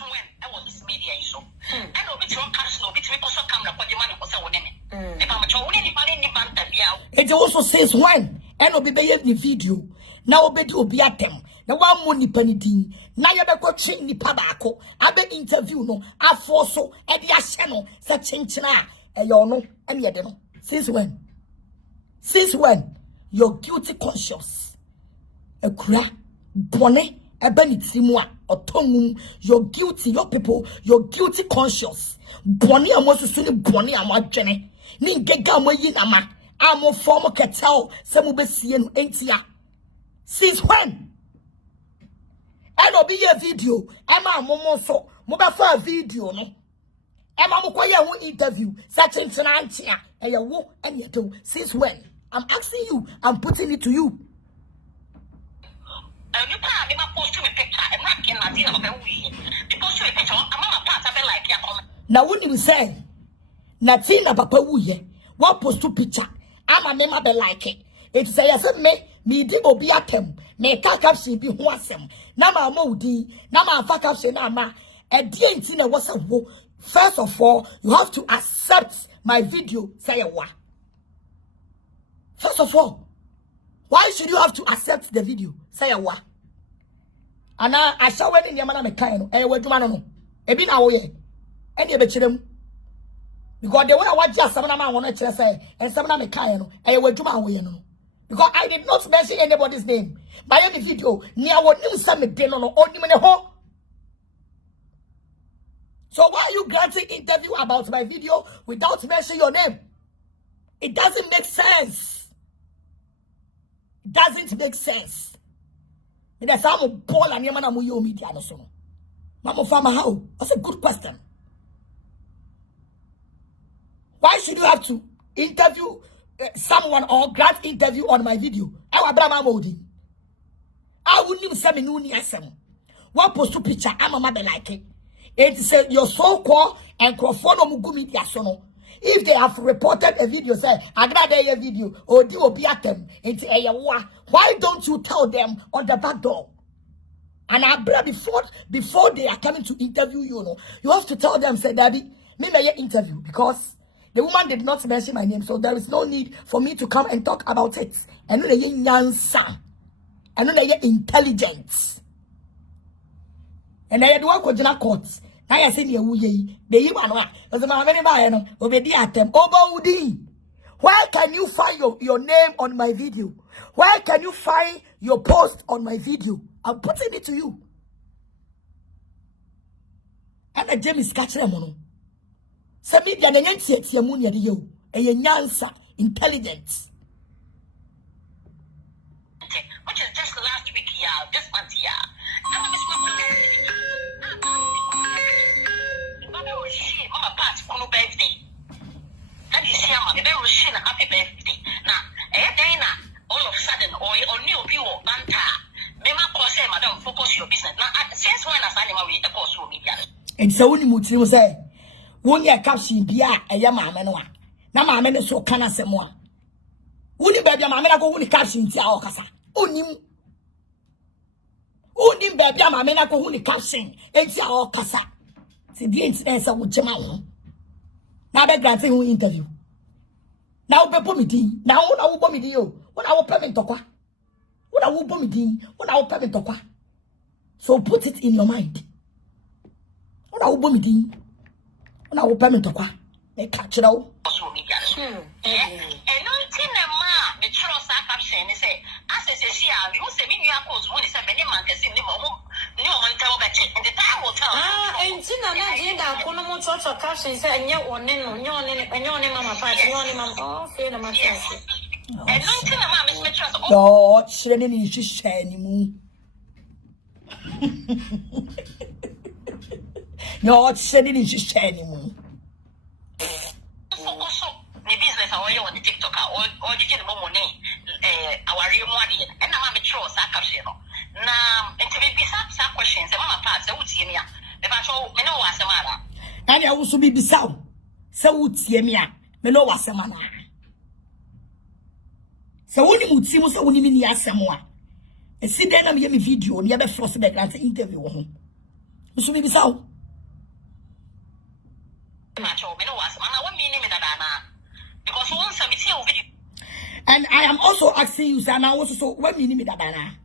When I was this media issue. And obi tro caption obi timi koso camera ko de man ko say wo ne me. Nipa ma cho wo ne nipa ni banta bia. it also says when and obi be the video now obi di obi atem na one mo nipa ni din na ye be ko twe nipa baako abe interview no afo so e de ahye no sa chenchena e yo no e me de no since when you're guilty conscious akura bone ebe ni timu a otongum you're guilty your people you're guilty conscious bone amosusu ni bone amadwene ni ngega amoyi na ma amo form ketel se mo besie no entia since when and obi ye video ema momo so mo be fa video no ema mo koye ho interview such antia e ye wo ene do since when I'm asking you, I'm putting it to you. You can't even post me picture. I'm not getting my dinner. Because you picture, I'm not part of it like your comment. Now, when you say, Natina Papa Wuye, what post to picture? I'm a name of the like it. It's a yes, me di obiatem, me caption be wasem. Nama modi, nama fakapse nama. A dear Tina was a wo. First of all, you have to accept my video. Say what? First of all, why should you have to accept the video? Say what? And now I saw when in Yamana Mekano, eh, where do you know? Ebi na woye, any betchim. Because the way I watch just some man want to say, and some Mekano, eh, where do you know? Because I did not mention anybody's name. By any video, near what you send me dinner or only in a home. So why are you granting interview about my video without mentioning your name? It doesn't make sense. Doesn't make sense. That's how Paul and Yamana Muyo media no so. Mama Farmer, how? That's a good question. Why should you have to interview someone or grant interview on my video? I wouldn't even say me no ni asem. What post to picture I'm a mother like it. It said your so-called and Nkuraseƒoɔ mugu media so no. If they have reported a video, say, Agradaa video, or do obiatem into a why don't you tell them on the back door? And before they are coming to interview you, know, you have to tell them, say, Daddy, me may interview because the woman did not mention my name, so there is no need for me to come and talk about it. And then they answer, and then they intelligence, and they do work with the courts. I say you the Iwan as a man obedi atem Obodi. Where can you find your name on my video? Where can you find your post on my video? I'm putting it to you. And a gem is catching a mono. Send me the Nancy Yamunia you a Yansa intelligence. Which is just last week, yeah, this month, yeah. Mama Pat, on birthday. That is here, Mamma. They will share a happy birthday. Now, all of a sudden, or new people, Banta. Mema say, Madam, focus your business. Now, since when I find we a course media. And so when you will say, when you caption be a yama menua. Now, my men so can I say more. Would you baby, my men go with the caption to our casa? Unim baby, my men go with the caption. It's our casa. The incidents of Jamal. Now, they're granting you interview. Now, people meeting. Now, what I will bomb you. What I will permit to qua. What I will bomb meeting. What I will permit to qua. So put it in your mind. What I will bomb meeting. What I will permit to qua. They catch it out. Oh, shredding is just shining. No, shredding is just shining. Also, the business away on the TikTok or the general money, our real money, and I'm a sure Sakashino. Now, and to be some questions, and Mama Pat, so would see me. The patrol, me know what's a matter. And I also be beside. So would see me. Me know what's a matter. So when you see what's only mean yes someone. And see then I'm hear me video on the other first background interview. You should be beside. And also asking you, sir, now also when you need me that dana.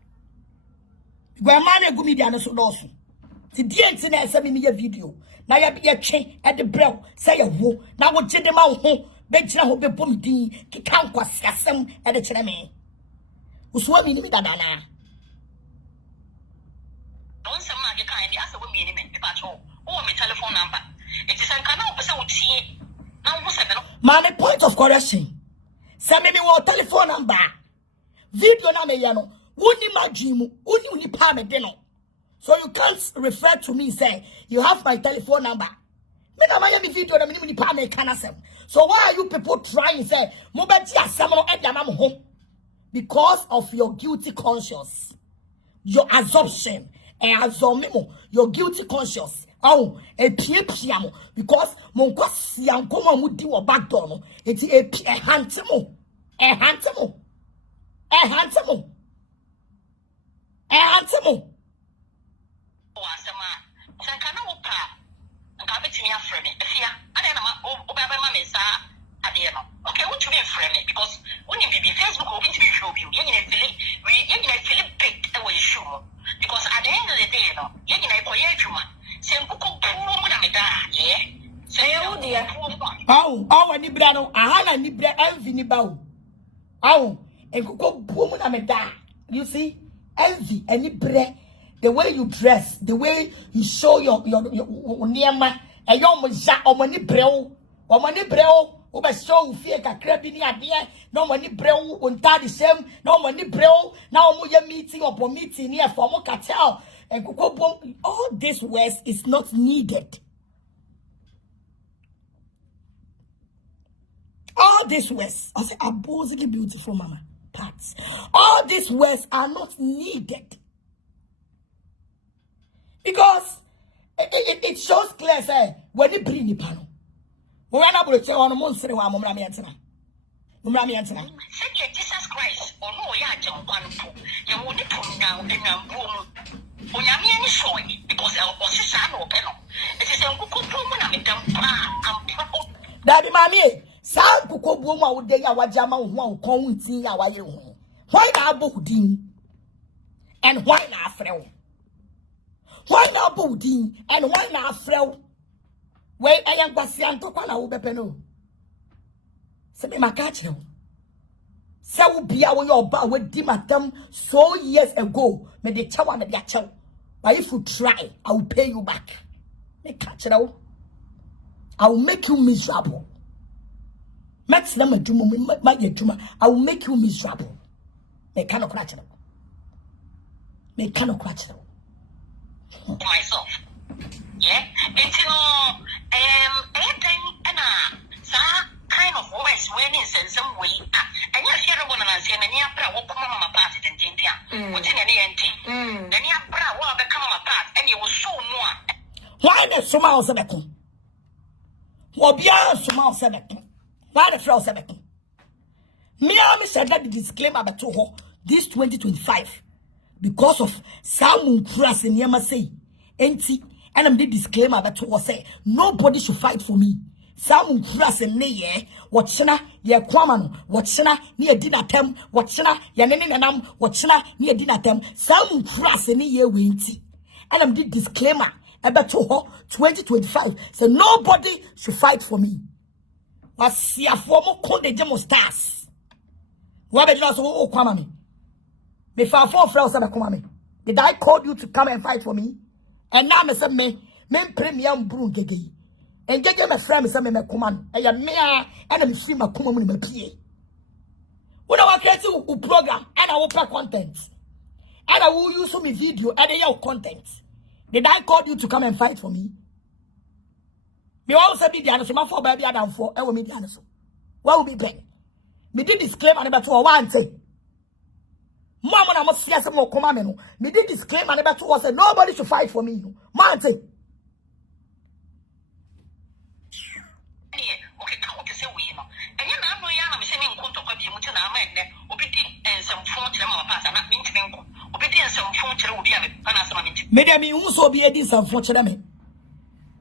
Grandma go media no so also. The DNC send me a video. Now you be a chain at the brow, say a woo. Now what did the mouth home? Bet you hope a boom ding, can't quite some at the channel. Who's what me that dana? Don't some of the kind, ask a woman in the patrol, or my telephone number. It is a canal, so see. Now, what's that? My point of correction. Send me your telephone number. Video number, yano. Wouldn't imagine, wouldn't pay dinner. So you can't refer to me, say, you have my telephone number. Me na my video na minimum pa me kanasem. So why are you people trying say mobeti asemo e dia home? Because of your guilty conscience. Your assumption and assumption, your guilty conscience. Oh, a piamo because mon kwasi ankoma mu di wo back door no. Eti a hantemo. A hantemo. A hantemo. A hantemo. Okay, what you mean friend? Because when you be Facebook or to show you, you're gonna feel big away show. Because at the end of the day, no, you're gonna call you same cook yeah. Say oh dear. Oh, any brano, ahana ni bre envy ni bao. Oh, and cook boom na you see, envy any bre. The way you dress, the way you show your niema, and your moja or money breo, over show fear kakrebi ni adie, no money breo, unta the same, no money breo, now moya meeting or meeting near for cartel, and cocoa all this words is not needed. All these words, I say, are boldly beautiful, mama. Parts. All these words are not needed. Because it shows clear, say, when you bring the panel. We are not able to on a monster one, Mumramiantana. Say, Jesus Christ, or no, you won't put down in a room. When you mean showing, because I was a son or penal. It is a good woman, I'm Daddy, mammy, Sam Coco Boma would day our Jama won't come see our young. Why not Boudin? And why not Frel? Why not Boudin? And why not Frel? Wait, I am Basianto Pana Ubepeno. Send my catch you. So be our your bar with Dimatam so years ago. May the chow and the chow. But if you try, I will pay you back. Make catch it out. I will make you miserable. I will make you miserable. They cannot catch it. They cannot catch it. Myself. Yeah? It's anything and kind of voice when it's in some way. And you're here one and say, and you're proud of my party in India. What's in any empty? Then you're proud of become a part, and you will show more. Why the Sumal Sebeton? What beyond Sumal Sebeton? Why the Frau Sebeton? Me, I said that the disclaimer about this 2025 because of some crass in Yamase, empty, and I'm the disclaimer that was say nobody should fight for me. Some crass in ne watchina ye kwamano, watchina near dinner tem, watchina yanenam, watchina near dinner tem, some crass in ye winty, and I'm the disclaimer about 2025 say nobody should fight for me. Was ya former Conde Demo stars? What did you also come at me? Me far 4 flowers ever come at me. Did I call you to come and fight for me? And now, Mr. Me premium brew gay. And get my friend, Mr. Me command. I am mere and I'm free my command in my PA. When I create a program and I will pay content, and I will use some video and your content. Did I call you to come and fight for me? Me also be the answer, my 4 baby Adam 4, I will be the answer. What will be pain? Me did disclaimer about 2 1 say. Mama, I must see some more command. Me did disclaimer about 2 say nobody should fight for me. Man say. Okay, come to say we know. And you know, I'm saying, Kunto, you tell our man, obedient and some phone to my pass, and not mean to obedient some phone to the Maybe also be a disunfortunate.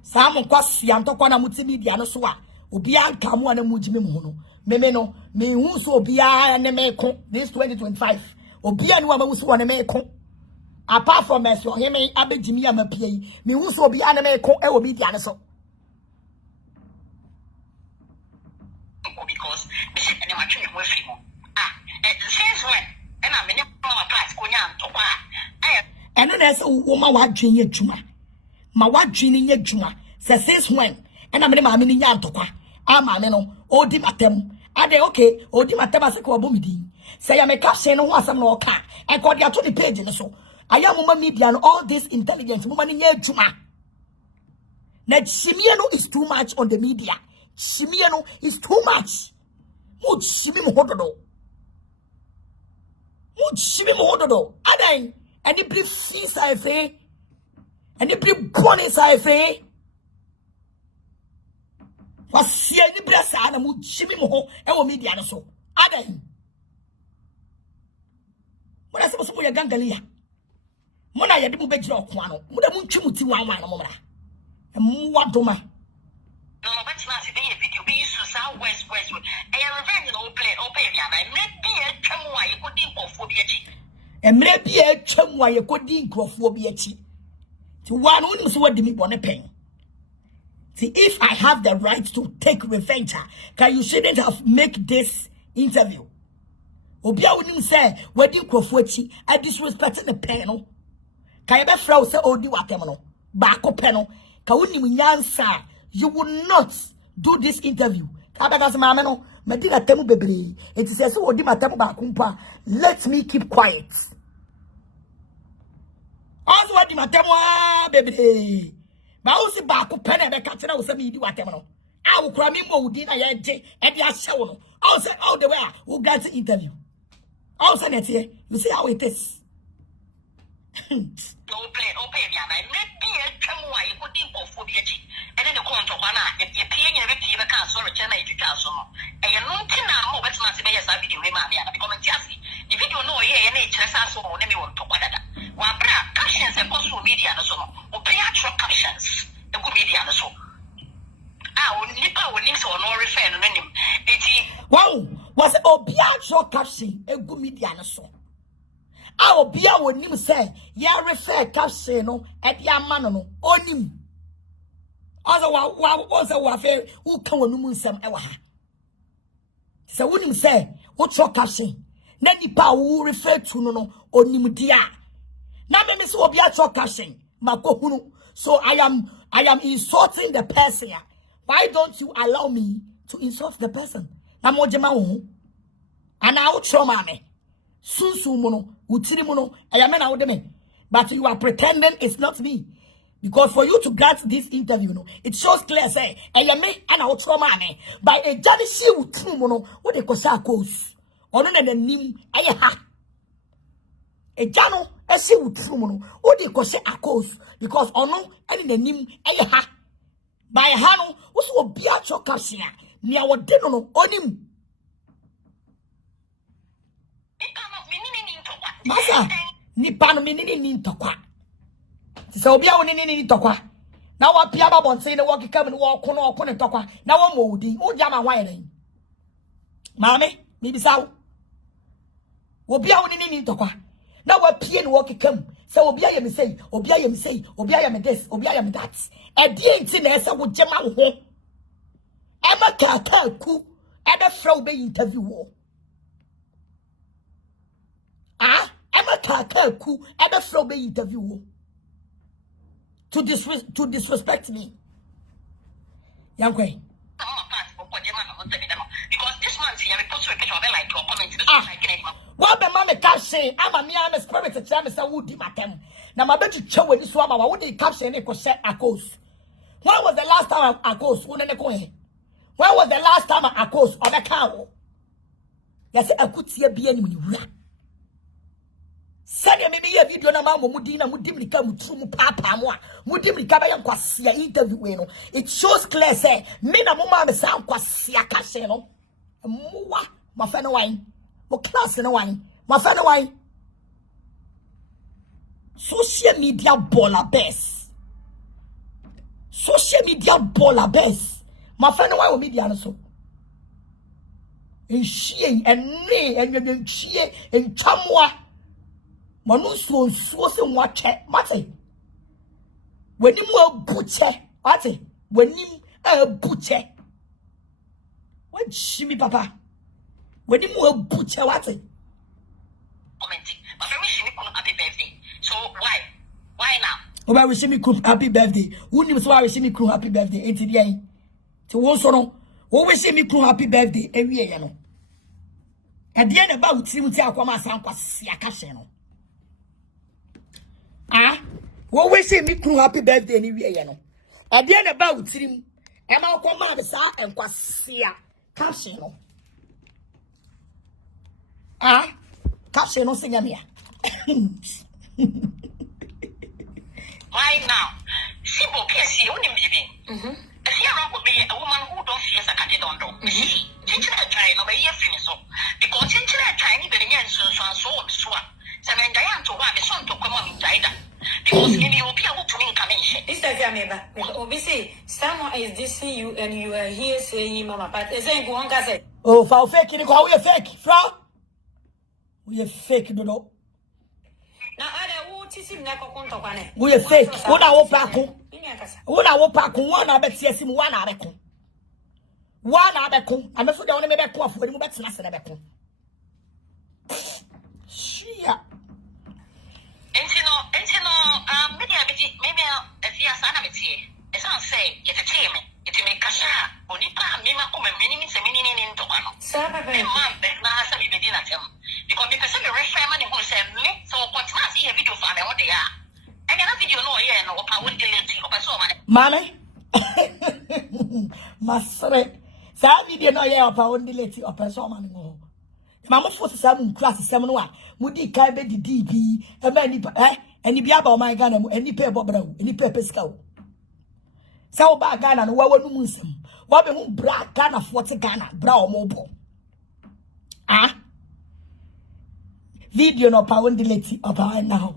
Some kwasi antokwana mutimi di anoswa Obia kamu ane mujimi muhono. Memeno, me who obia ane meko. This 2025. Obia no ama who ane meko. Apart from us, your heme abe Jimmy am a PA. Me who obia ane meko e obi di ane so. Because and I'm actually with him. Since when? And I'm in a part, Kunyan to and then there's a woman what dream juma. Ma what dream ye juma. Since when? And I'm in my mini yan to qua. I'm a meno, odi matem. Are they okay? Odi matem as a quabumidi. Say I make a say no was some no car. And got ya to the page and so. I am woman media and all this intelligence woman in ye juma. Now Shimiano is too much on the media. Shimiano is too much. Mood Shimim Hododo. Mood Shimim Hododo. Adain, and the brief fees I say, and the brief bonus I say. Was see any breast and a mood Shimim Ho, and media so. Adain. What I suppose to be a gangalia. Mona ya dimu beji okwano. Muda munchimuti wa mama. And mua doma. No, but last day video be used to sound west. I am revenge no play, I may be a chamwa, you could think of phobia. And maybe a chamwa, you could think of phobia. To one wouldn't what me want to pay. See, if I have the right to take revenge, can you shouldn't have make this interview? Obia wouldn't say, what you crofwechi, I disrespected the panel. Can you be frown say, oh, do what back up panel? Can you answer? You will not do this interview. Let me keep quiet. Also, what the baby? Bausi baku pene be catching us a media. I will cry me more dinner and the show. Also, all the way who got the interview. Also, next year, you see how it is. No play, I may be a chamwa, you could think of phobia. And then the corner of Anna, if you're paying a receiver council, return education. And you're not now, but not to be as I did remind me. Because if you don't know, any chess, I saw let me want to what that. While captions and social media and so on, or pay actual captions, the good media and so on. I will nip our links or no refer to him. Wow, was a caption, a good media and so on. I will be our name say, ya refer caption no at your man no on him. Also, warfare who come on moon some ever. So wouldn't say, what's your caption? Nanny power who refer to no on him dear. Now, Miss will be at your caption, Makohunu. So I am insulting the person. Why don't you allow me to insult the person? Namojema and I will trauma me. Susu mono, utirimuno, ayamena odeme. But you are pretending it's not me. Because for you to get this interview, no, it shows clear say, ayame and I will trauma me. By a judge, she will true mono, what they call course. Or none of the name, ayaha. A jano, a she will true mono, what they call a course. Because or no, and the name, ayaha. By a hano, what's what be at your cassia, near what dinner on him. Masa, Nipano meaning to qua. So be our nini to qua. Now what Piaba won't say the walkie come and walk on a toqua. Now one moody, oh Jama wiring. Mammy, maybe so. Will be our nini to qua. Now what Pian walkie come. So Obia me say, Obia me say, Obia me this, Obia me that. And the intiness would Jama home. Emma Kaka cook at a throw be interview. Ah, Emma Kaka cool ever throw be interview to disrespect me. Young Queen. Because this month here, we post a picture of like your comments. What the mamma can say, I'm a spirit to tell me so would do my time. Now my bet you show with this woman, what did caption echo set a coast? When was the last time I coast? When was the last time I coast on a cow? Yes, I could see a being. Send me a video na mama mudina mudimrika mutrumu papa moa mudimrika ba yankwasia interview we no it shows clear say me na mama me sa kwasia ka se no muwa ma fa no wan mo class no wan ma fa no wan social media baller best my friend why we media no so en hie en ne en hie en chamwa manu so se nwa che mate wenim abuche mate wenim abuche what shimi papa wenim abuche mate commenting but I wish me happy birthday so why now Oba wish me happy birthday who nim so wish me happy birthday enti dey ti wo so no wo wish me happy birthday ewie ye no e dey na ba wutiri muti akwama asan kwase akahye no wo wish me happy birthday ni wie ye no e dey na ba wutiri mu e ma kwama be sa enkwase akahye no caption no sing me. Why now? Sibbo Sister, you need baby. Afia Rambo be a woman who don't fear sakati don't do. Chinchila try no be here finish so. Because chinchila try ni be nyan so so. Say men giant to wa be son to come on jaida. Because maybe you be able to come in. Sister Fiameba, we say someone is dissing you and you are here saying mama but is it go on say. Oh, for fake ni ko we fake, fra. We fake dodo. Na ada wo tisi na kokonto kwane. We fake. Wo na wo pako. Wo na wo pako, wo na betie sim, wo na abeko. Wo na abeko. Amefu de woni me beko afo, ni mo betena se na beko. Shia. Entino, maybe Afia sana metie. Esa say, yet a team, it may kasha, onipa, mima come many into one. Saba Be na be dinner them. Because the person referee who said me, so what must see a video for me what they are. And another video no yeah no I will delete or so man. Masre. Sa video no yeah opa won delete or person man no. Mama force some class seven one. Mudi kai be di DB e ma ni eni bia ba o my Ghana mu eni pe bobra wo eni pe pesika wo. Sa wo ba Ghana no wa wonu mu nsem. Wa be hu bra Ghana 40 Ghana bra o mo bo. Video no power delete about now.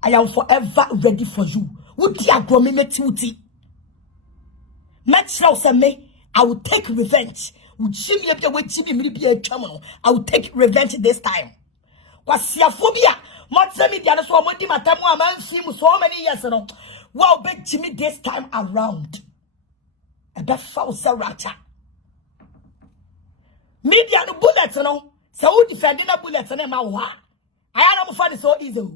I am forever ready for you. Would you agree me? Match now me. I will take revenge. Would you be able to be a terminal? I will take revenge this time. What's your phobia? Much me the other so much man seem so many years ago. Wow, beg Jimmy this time around. And that false rata. Media no bullets, no. So who defending a bullet and ma wa? I am find it so easy.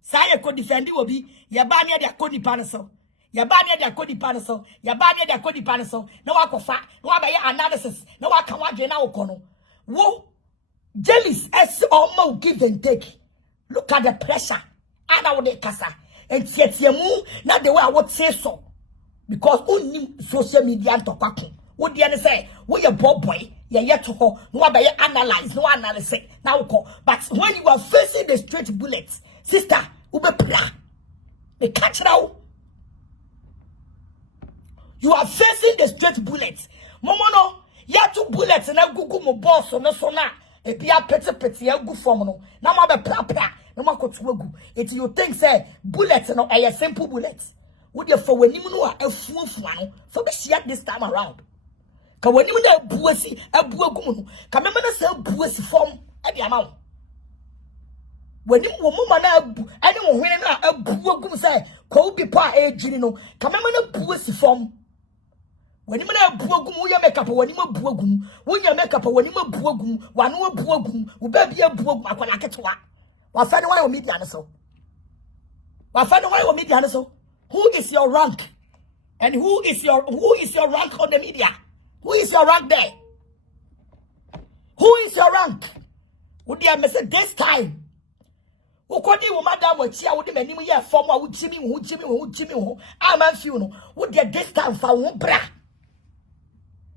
Saya could defend you will be Yabania de Cody Panaso. Yabania de Cody Panaso. Yabania de Cody Panaso. No akofa. No by analysis. No I can watch now kono. Woo jealous as almost give and take. Look at the pressure. And I would casa. And yet you not the way I would say so. Because only social media to pack. What do you say? We a boy. Yeah, yet to go. No, by analyze, no analysis. Now, but when you are facing the straight bullets, sister, ube pla, they catch now. You are facing the straight bullets. Momono, ya two bullets and I go mo boss or no sona. A pia petty, a good form. No, now I'm a pla, no more could swagoo. If you think, say, bullets and a simple bullets. Would you for when you know a fool one for the shit this time around? Ka wani mu na buasi abuagum no ka me na sa buasi form e dia ma wani wo mu ma na abu ene wo hwene na abuagum say ko bi pa ejini no ka me na buasi form wani mu na abuagum wo ya makeup wani mu abuagum wo ya makeup wani mu abuagum wani wo abuagum wo ba bi abuagum akwala ketwa wa fa ne wa media ne so who is your rank and who is your rank on the media? Who is your rank there? Who is your rank? Would you message this time? Who could you, madam, what you would many year form who Jimmy, I'm a few. Would you this time for one bra?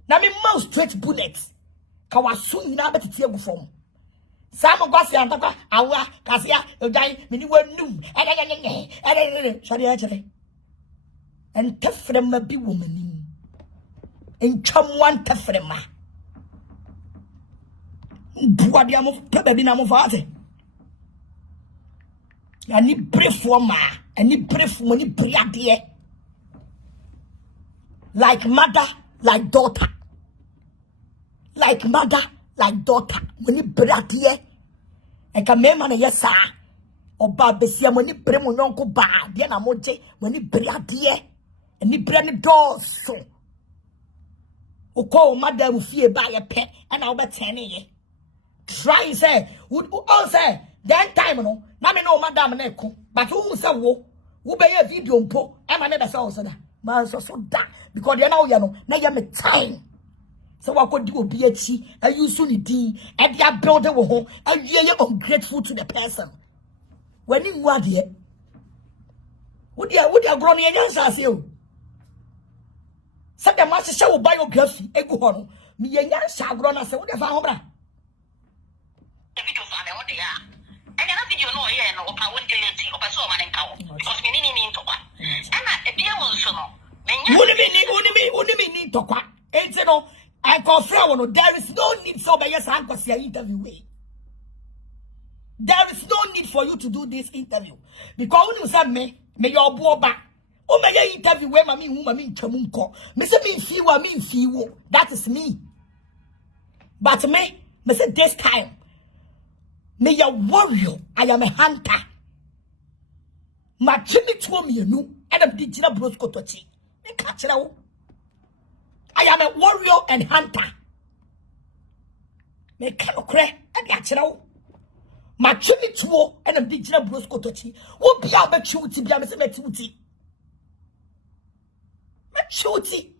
Now, me most straight bullets. Kawasun, never to tear from. Some of us are our Cassia, you die, many were new, and tough from a big woman. In someone tafrema. Buadiamo pebinamo fate. I need pray for ma. I need pray for money. Like mother, like daughter, like mother, like daughter. When you brat here, and come man, yes, sir. Or Babesia, when you bring my uncle bad, then I'm when you brat here, and you bring the doors so. O call mother will fear by a pet, and I'll bet 10 years. Try say, would all say, then time no, now me know madam neko, but who say wo, who be a video po, and my never saw that. Man, so that because you know, now you me time. So what could do be a chi, and you soon D, and you build a home, and you are ungrateful to the person. When you want here, would you grown in as you? Said the master show biography, a good one. Me and yan shall grown as a would have found. Video for what they are. And another video no here no power delete or so man in cow. Because we need to one. And a dear also no. Wouldn't me need to quack. It's no, I call flower. There is no need so by your son because your interview. There is no need for you to do this interview. Because when you said me your boy back. Oh my interview where mammy chamunko. Mr. Me feel that is me. But me say this time. Me a warrior, I am a hunter. My Jimmy told me and I'm digital brosco tochi. Me catch it out. I am a warrior and hunter. Me cannot cry and catch it out. My Jimmy told and I'm digital brosco tochi. What be our chuti be a metuti? Chuti.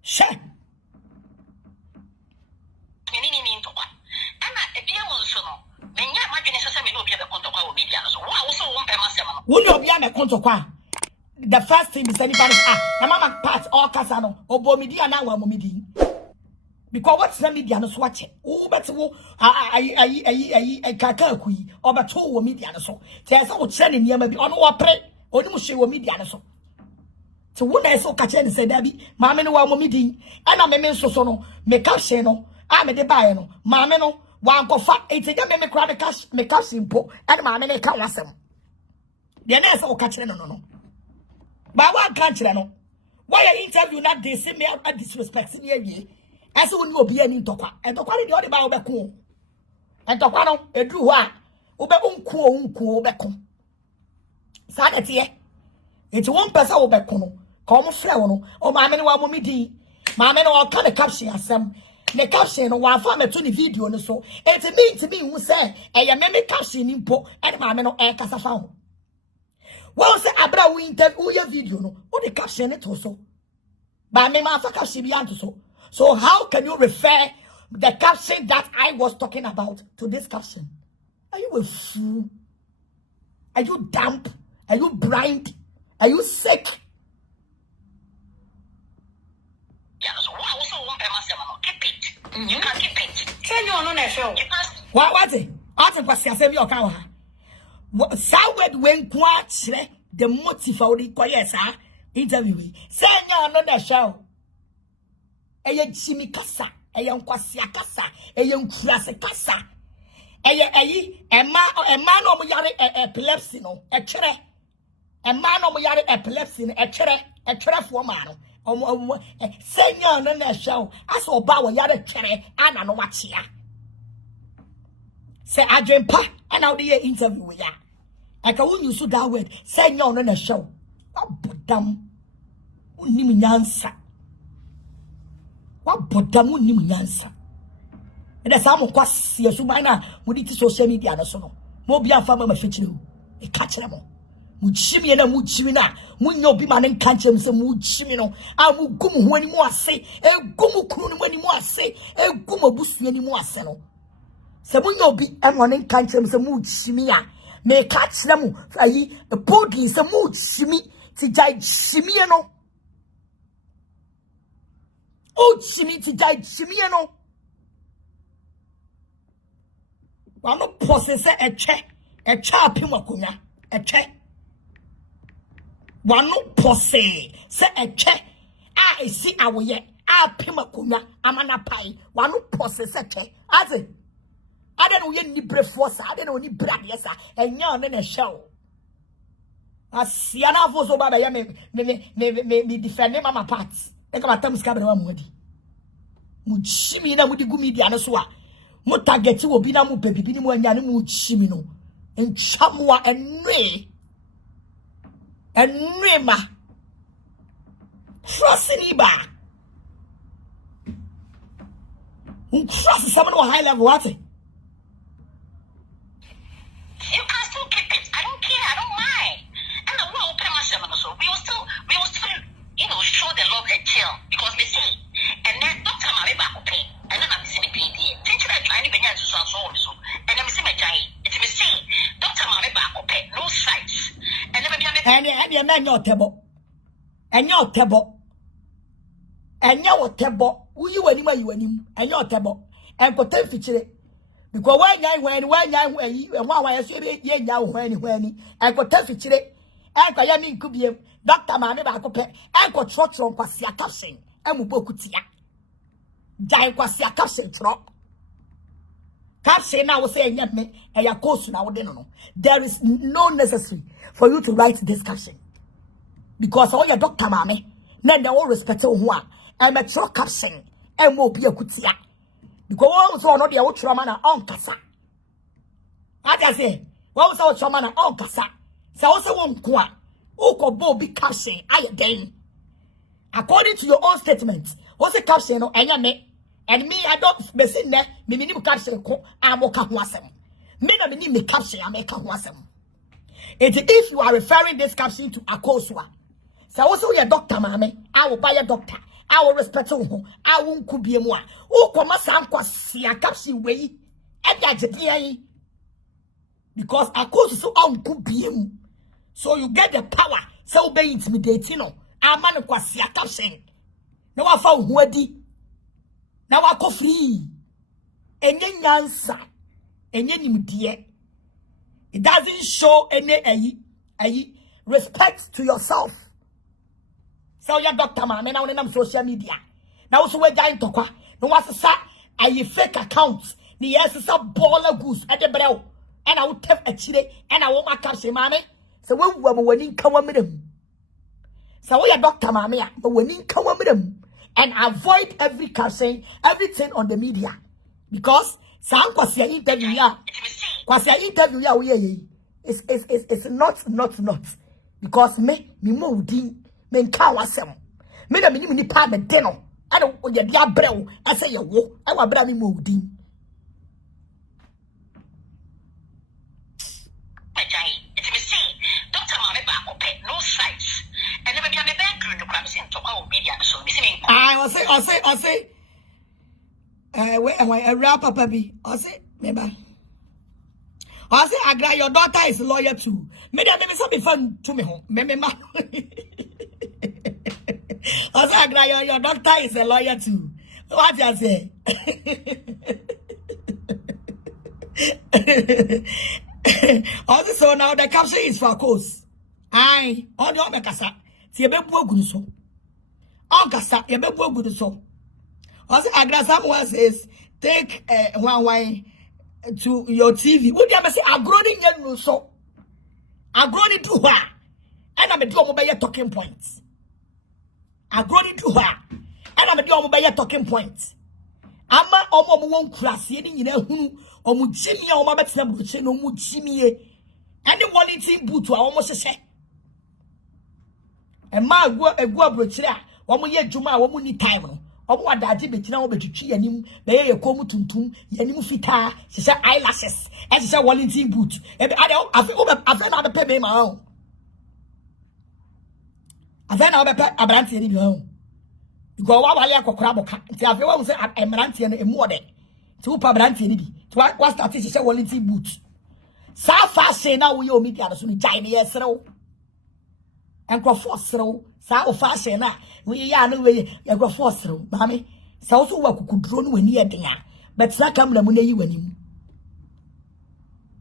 Share. The first thing is anybody the mama part all casano or bomidia now momidi. Because what's the media no swatch it? Oh, but I kakakui or but two media so. There's all sending you maybe on what pray or no she will media so. So when I saw Kachen said, Debbie, Mamma no one meeting, and I'm a man so sono, make up sheno, I'm a debiano, Mamma no, one go fat, it's a young crowd of cash, make up simple, and Mamma may come with them. The next all catching no. But what can't you know? Why I interview not this me out disrespecting ye? As soon you be any talker, and the quality of the Bible back home. And the one a drew one, Obe unco back home. Sanity, it's one person over back home. Come flower, or my men want me di. My men all kind of caption as some. The caption one farmer to the video and so. It's to me who say, I am a caption in po, and my men air casa found. Well, say Agradaa we interview your video no. What the caption it also. But me ma caption beyond so. So how can you refer the caption that I was talking about to this caption? Are you a fool? Are you damp? Are you blind? Are you sick? Yeah, so what also won't pay myself. Keep it. You can keep it. Tell you on the show. What's it? What's it? Your cow. Sawed when quite the motive for the quiet interview. Say no another show. A young Jimmy Cassa, a young Quasia Cassa, a young Nkuraseƒoɔ Cassa. A man of yard epilepsy, no, a chere. A man of yard epilepsy, a chere for man. Say no another show. I saw Bow yard chere and I know what she are. Say I dream pa and out the interview with ya. I can use that word. Say no on a show. What damn nimi answer. What damn nimi answer. And that's how much see so minor with it social media and so on. Mobile farmer my feature. A catch them all. Muchimi and a muchimina. Munyo be man and catch them some muchimino. I will gum when you say. A gumu kun when you say. A gumu boost when you sell. Some you be a morning country some mood shimia. May catch them a body some mood shimmy to die shimiano. Oh, shimmy to die shimiano. One no process a check, a chapimacuna, a check. One no process, say a check. I see our yet, I pimacuna, amana pie. One no process a check. As it. I don't know any brave force, I don't know any brad, yes, and young in a show. I see an awful so bad. I may defend him on my parts. Eka matam ska be na mu adi. Mu chimi na mu di gu media no so a. Mu target wo bi na mu pepipi ni mu anya ne mu chimi no. Enchamwa enwe. Enwe ma. Trust ba. Trust someone on high level what? You can still keep it. I don't care. I don't mind. And the world open myself so we will still, show the love and chill because we see. And then Dr. Mary back pay. And then I'm missing a PD. Think that trying to be so and I'm missing a giant. It's me see. Dr. Mary back pay. No sites. And then maybe I'm your man your table. And your table. And your table. Who you anywhere you and your table. And pretend feature. Because when and why I say ye now when I could tell feature and I mean could be Dr. Mammy Bacope and could trot from Quasia Caption and Mubokutia. Giant Quasia Caption trot. Caption now was saying me and your course now dinner. There is no necessary for you to write this caption. Because all your Dr. Mammy, then they all respect one and a trot caption and will be a kutia. Because what was not the old trauma on Cassa? I just say, what was our trauma on Cassa? So also one qua, Oko Bo be caption, I again. According to your own statement, what's a caption or any and me, I don't be sitting there, me minimum caption, I'm walking wasem. Me no me caption, I make a wasem. If you are referring this caption to Akosua, so also your doctor, mammy, I will buy a doctor. I will respect you. I won't could be more. Oh, come on, some quasi a caption way. And that's a because I could so on could be him. So you get the power. So be intimidating. I'm man quasi a caption. Now I found ready. Now I go free. And then answer. And then you dear. It doesn't show any respect to yourself. So your doctor man, now on social media. Now so we're going to qua. No what's sa a fake account. The yes is a baller goose at the brow. And I will tap a chile and I won't my caption, mammy. So when you come with them. So your doctor mammy, but when you come with them and avoid every caption, everything on the media. Because some was your interview, yeah. Was your interview, yeah, we it's not. Because me moving. Men ka wasem me na meni ni pa me de no ana o ye dia brew ase ye wo e wa bra mi mo udin it's me see Dr. Mame back up no sites and never be a bank no crime sin to our media so me see I say where am I rap papa bi I say remember I say Agradaa your daughter is a lawyer too me dey me so be fun to me home me ma I say Agradaa your doctor is a lawyer too. What you say? Also now the caption is for course. Aye, on your makasa. Si ebe bu ogun so. On kasa ebe bu ogun so. Also Agradaa someone says take one to your TV. Would you say Agradaa yen so? Agradaa to her. And I'm a do mobile talking points. Agradaa to her. And I'm a do mobile talking points. Ama omo won Nkurase ni nyina hunu omo jimi a omo betina buche no omo jimi e. Any wallet boot a omo hyehyɛ. E ma egu abrochire a omo ye dwuma a omo ni time no. Omo wadaje betina omo betwitwi yanim be ye komu tuntum yanim fita hyehyɛ eyelashes e hyehyɛ wallet boot. E be afi na be pay me ma o. Afi na be pay abrante ni bi o. Because what wale akokora boka nti afi wa say emerante no emu ode ti wo pa brante ni bi ti wa start hyehyɛ wallet boot. Sa fashion na wo ye o media no so ni jai ne yeserew enkrofo serew sa o fashion na wo ye ya no we enkrofo serew ba me sa wo so wa kukuduro no wani eden a but sa camera mu na yi wanim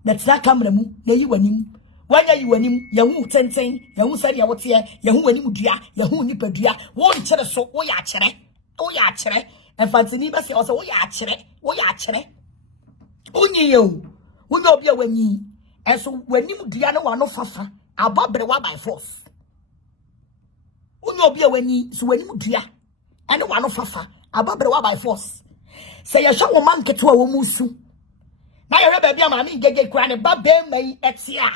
but sa camera mu na yi wanim wanya yi wanim ya hu tenten ya hu sari ya wote ya hu wanim dua ya hu nipadua wo nkyere so wo ya kyere enfantini be se o se wo ya kyere onyi yo wunye obi a wanyi enso wanim dua no wa no fafa abobre wa by force wunye obi a wanyi so wanim dua and one of fafa ababrewa by force. Say a show man get to a womusu. Now you baby, mammy get granny babe may etia.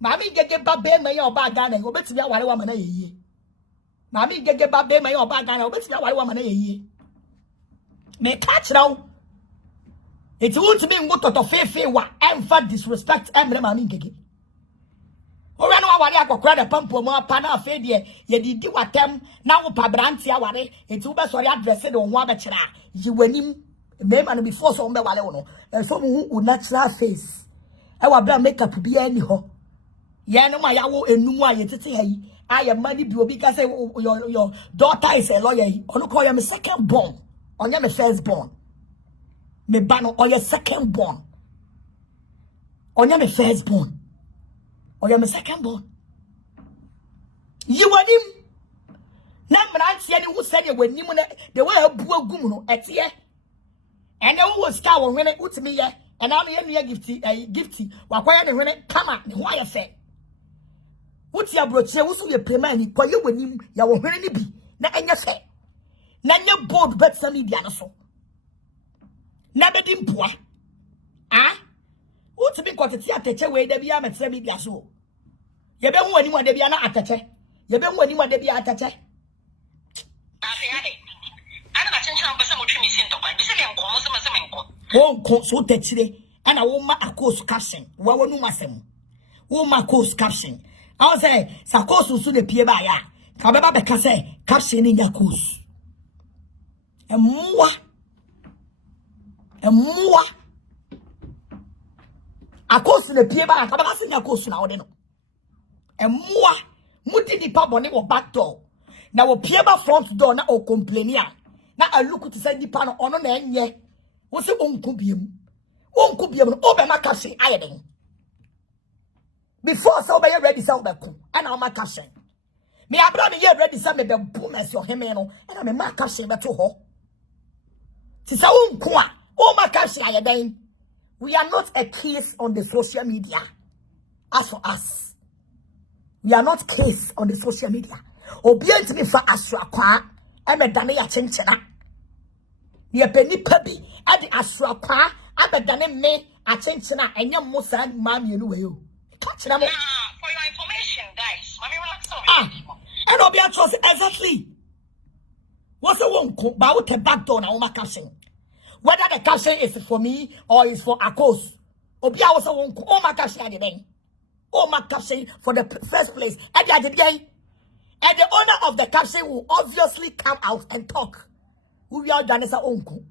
Mammy get babe may or bagan and go bet me a while woman a ye. Mammy get babe may or bagan or bet me a while woman a ye. May catch now. It won't be what to fair what ever disrespect and mammy gigi. Or I know what I got credit pump or more pana failure. Ye did what them now pabrantia ware. It's over sorry addressed on one bachelor. You win him, name and before some waleono. And someone who would natural face. I will makeup be anyhow. Yano my yawo and no yet. I am money because your daughter is a lawyer. On call you my second born. On your first born. Me ban or your second born. On your first born. Or you're my second born. You want him? Number I see who said you when you the way a poor gumuno at here. And then who was cow when it puts me and I'm here gifty, while quiet when it come out, why I say. What's your brochure? Who's your payment? Quite you when him, you will really be. Now, and you say, none your board but some Indianaso. Never dim poor. Ah? What's been got a theatre way they be at semi glasso? You don't want anyone to be an attache. You don't want anyone to be at attache. Oh, so today, and I won't make a course caption. What will you masem? Won't my course caption? I'll say, Sakos soon appear by ya. Kababa Becase, caption in your course. And more. A course in the paper, I have seen a course now. And more, muti di pabone or back door. Now, a paper front door, now, or complaining. Now, I look at the side the panel on an end, ye. What's the uncubium? Uncubium, over my cashin, ironing. Before so by ready, so back, and I'm my cashin. Me, I brought me here ready, some of the boom as your hemeno, and I'm a my cashin, but to her. Tis a unqua, oh, my cashin, ironing. We are not a case on the social media. As for us, we are not case on the social media. Obedient me for Asra Kwa, I'm a Dania Chinchina. Ye penny pebby, at the Asra Kwa, I'm a Dane me, a Chinchina, and your Musa, mammy, you. Touch them. For your information, guys, Mammy, and I'll be a choice exactly. What's a one cook about a back door now, my casting? Whether the caption is for me or is for a cause. Obia also won't oh my caption at the day. Oh my caption for the first place at the end. And the owner of the caption will obviously come out and talk. We are done as a uncle.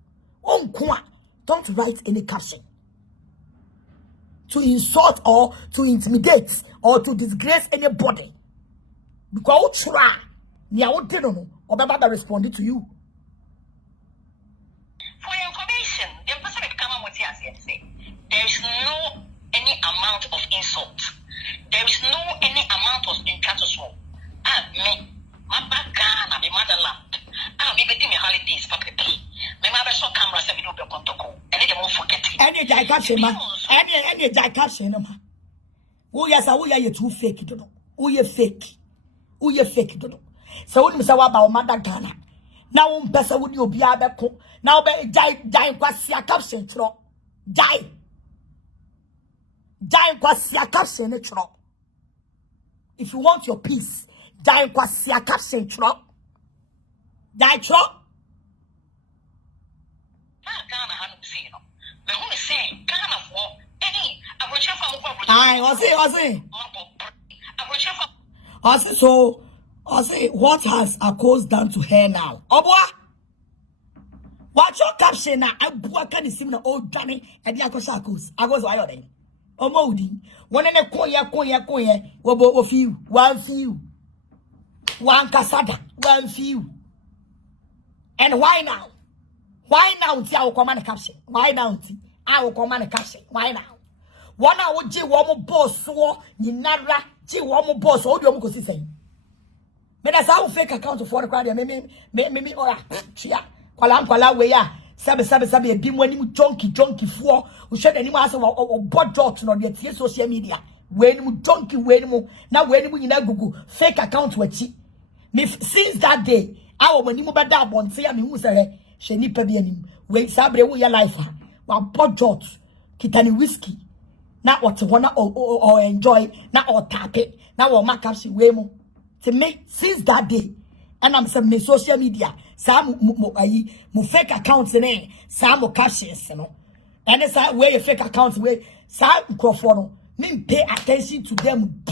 Uncle, don't write any caption to insult or to intimidate or to disgrace anybody. Because try. Nia won't know or Baba responded to you. For your information, the person will come out and say, there is no any amount of insult. There is no any amount of incantation. Me, my background, my motherland. Me between my holidays, Papa. My mother saw cameras and we do contact. And they won't forget it. Any dication, man. Any dication, man. Oh, yes, I will you too fake it. Oh, you fake. Oh, you fake it. So, when Mr. Waba, Mother Ghana. Now, person would you be able now be die kwasi a caption tro. Die kwasi a caption tro. If you want your peace, die kwasi a caption tro. Die tro. Ghana hadn't seen them. But who is saying Ghana for any average from I say so. I say, what has a cause done to her now? Obwa, watch your caption now. I can see the old Danny and the Akosakos. I was wired. Omodi, one in a koya, wobo of you, one few, one casada, one few. And why now? Why now? I will command a caption. Why now? I will command a caption. Why now? One hour, G. Womo boss, so you never G. Womo boss, all your Moko saying. That's how fake account for the crowd. Me ora. Chia. Kwala we ya. Sabe bim when you junkie for who shed any mass of bot dots on the social media. When you junkie when you now when you Google fake account with me since that day Awo mani mo beda abonte ya me hu se she nipa bi anim. We sabre wo ya life ha. Wa budget kitani whiskey. Na what wanna or enjoy na or tap it. Na wo make caption we mo. To me since that day and I'm some social media some mo fake accounts in some captions no. And it's where your fake accounts where some microphone me pay attention to them.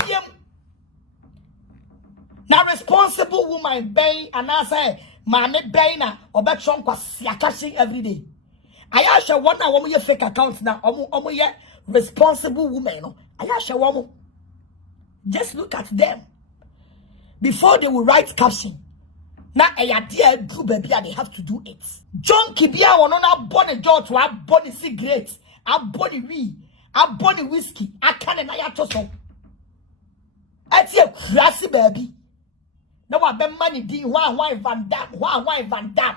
Now responsible woman bay and I say Mame Baina or Betron was catching every day. I ask you one woman your fake accounts now responsible woman. I ask you woman. Just look at them. Before they will write caption. Now a idea do baby they have to do it. John Kibia will not born a door to have body cigarettes, have body weed, have body whiskey, I can't and I have to so. That's a classy baby. Now I bet money ding why Van Dam.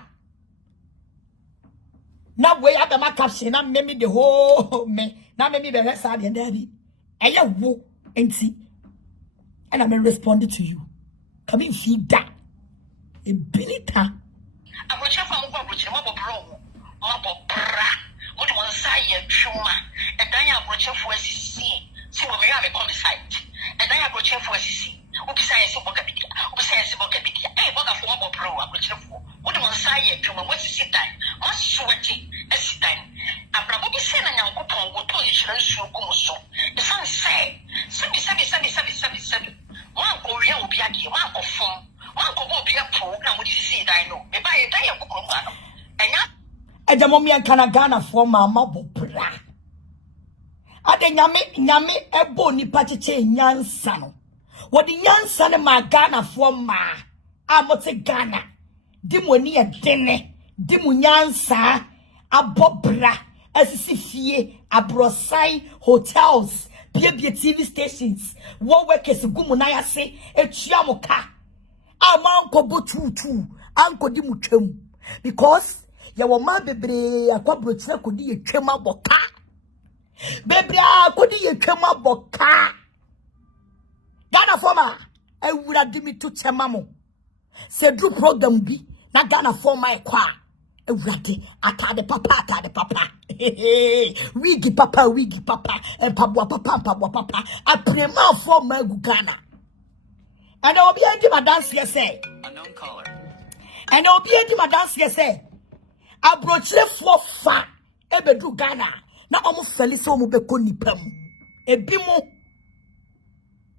Now way up my caption, now maybe the whole me, now maybe the rest of the daddy. And you woo and see. And I'm responding to you. Come in, feed that. A benita. I'm going to find out what you want to bro. What one side, Shuma, and then I'm going to for SC. See what we have a homicide. And then I'm going to for SC. Besides, besides, hey, what a form of pro, I'm going to for. What one side, Shuma, what's the sit time? What's sweaty as time? I'm probably sending a coupon with insurance show. The sun say, 77. One Korea will be a dear, one of phone. One will be a program with you see, I know. If I die a book on one. And the moment Kanagana for my mobile bra. Ade nyame ebo ni pachiche nyansa no. What the nyansa ne ma Ghana for ma. Amote Ghana. Dimu ni dene. Dimu nyansa abobra. Esisi fie abrosai hotels. Bie TV stations. Wo workers gumu na ya se etuamoka. Amanko botutu. Anko di mutwem. Because ya wo ma bebre akwabrochire kodi etwem aboka. Bebre akodi etwem aboka. Ghana forma ewura di mi to chemamo. Se dru program bi na Ghana forma ekwa. Ewurade atade papa. Wigi papa and pabwa papa. I pray more for my Ghana. And I will be able to dance here say. Unknown caller. And I will be able to dance here say. I brought you for fat. Ebedu Ghana. Now almost fell so mubeko nipem. Ebimo.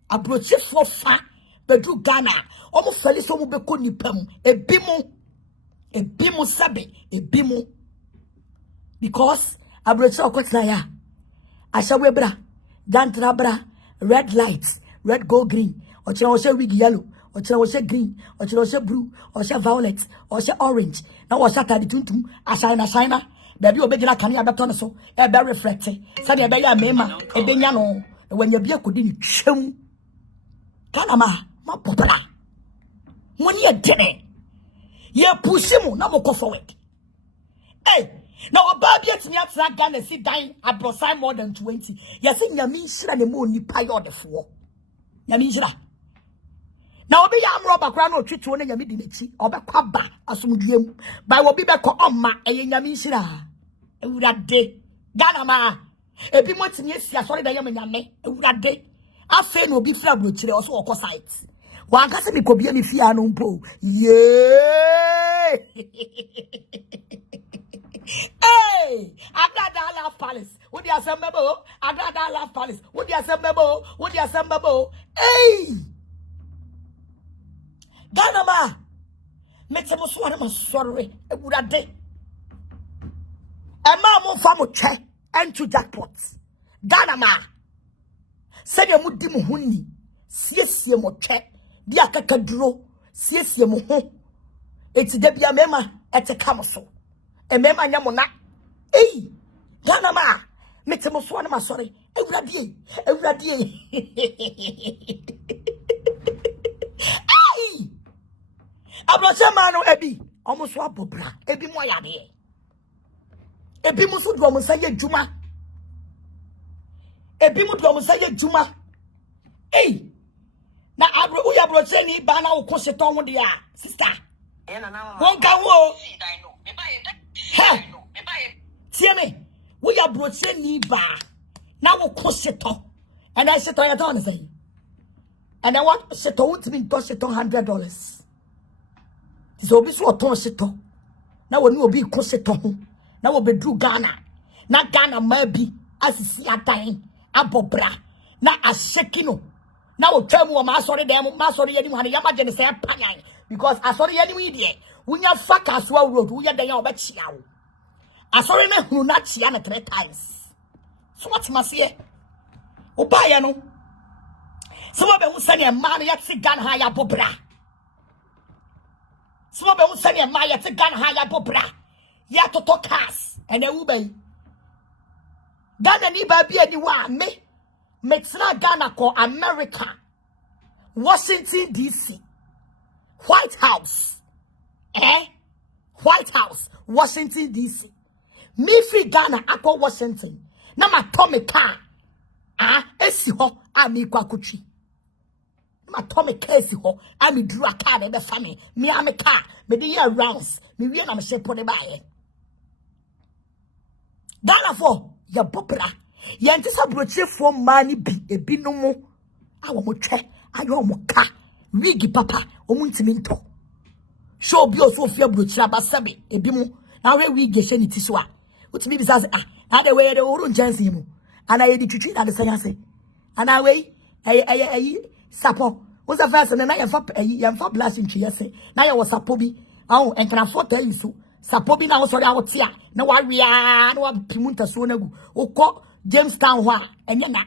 I brought you for fat. Bedu Ghana. Almost fell so mubeko nipem. Ebimo sabe. Ebimo. Because I brought you a kotaya. Ashawebra. Dantrabra. Red lights. Red, gold, green. Or china wig yellow. Or china green. Or china blue. Or violet. Or orange. Now was that the tuntum. Ashina. Baby obey la cani abaton so. A bear reflected. Sunny a bear mema. A benyano. When your beer could be chum. Kanama. Ma popala. Money a dinner. Ye pushimu. Now go forward. Hey. Now a baby at me at Ghana sit dying abroad more than 20. Yes, in Yamishra the moon ni payo the four. Yamishra. Now be yam robber crown or treat one yamidinichi or back kwaba asumdiem. By what be back on ma a Yamishra. A would that day. Ghana ma. A be much yes, sorry that yamame. A would that day. I say no be flab with you also or sites. One can say could be any fear no po. Yeah. Hey, Agradaa Palace. Would you assemble? Agradaa Palace. Would you assemble? Would you assemble? Hey, Ghana ma. Metamo sorry. A good a day. A mamma famu check and to jackpots. Ghana ma. Send your mudimu huni. Sies mo check. Diaka kadro. Sies mo ho. It's debia mema at a camaso. E mema nyamona. Hey, Ghana ma. Metemo swana sorry. Ewradie. Hey, abrocha mano ebi. Almost wa bobra. Ebi mo yade. Ebi mo so do mo saye juma. Ebi mo do mo saye juma. Hey, na abro uya abrocha ni ba na wo koseton wo dia. Sister. Won't go. Hey, Timmy, we are broaching me bar. Now we'll cross it up. And I said, I don't say. And I want to to be tossed $100. So this will toss it up. Now we will be cross it up. Now we'll be do Ghana. Not Ghana, maybe as you see a time. Abobra. Now a shakino. Now we'll tell me my sorry, my sorry, anyone, Yamajan say a because I saw the enemy there. When you fuck as well road, we are there about Chiao. I saw him who not Chiana 3 times. So what's my say? Obayano. Some of them will send a man yet to gun higher Bobra. Some of them will send a man yet to gun higher Bobra. Ya to talk cast and then Ube. Ghana ni baby anyone me. Metzna Ghana ko America. Washington DC. White House. White House. Washington DC. Me free Ghana ako Washington. Na ma Tommy car. Esi ho ami kwa kuchi. Ma Tommy car esi ho ami drew a car de be family. Me ami car. Me de year rounds. Me we na me shepo de bae. Ghana for ya bopra. Ya ntisa broche for money bi ebi no mo. Awo mo twe. Ayo mo ka. Wigi papa omuntimi show bi oso fia brochira basabe ebi mu na we wigi hye ni ti so a utimi bi say na de we de orun jansi mu ana ye di twitwi na de sanyase ana we sapo wo sa fa na ya fa blast ntwi yese na ya wo sapo bi awu enkrafo ta yisu sapo bi na wo sori awote a na wa wia na wa pimunta so na gu ukọ Jamestown ho a enye na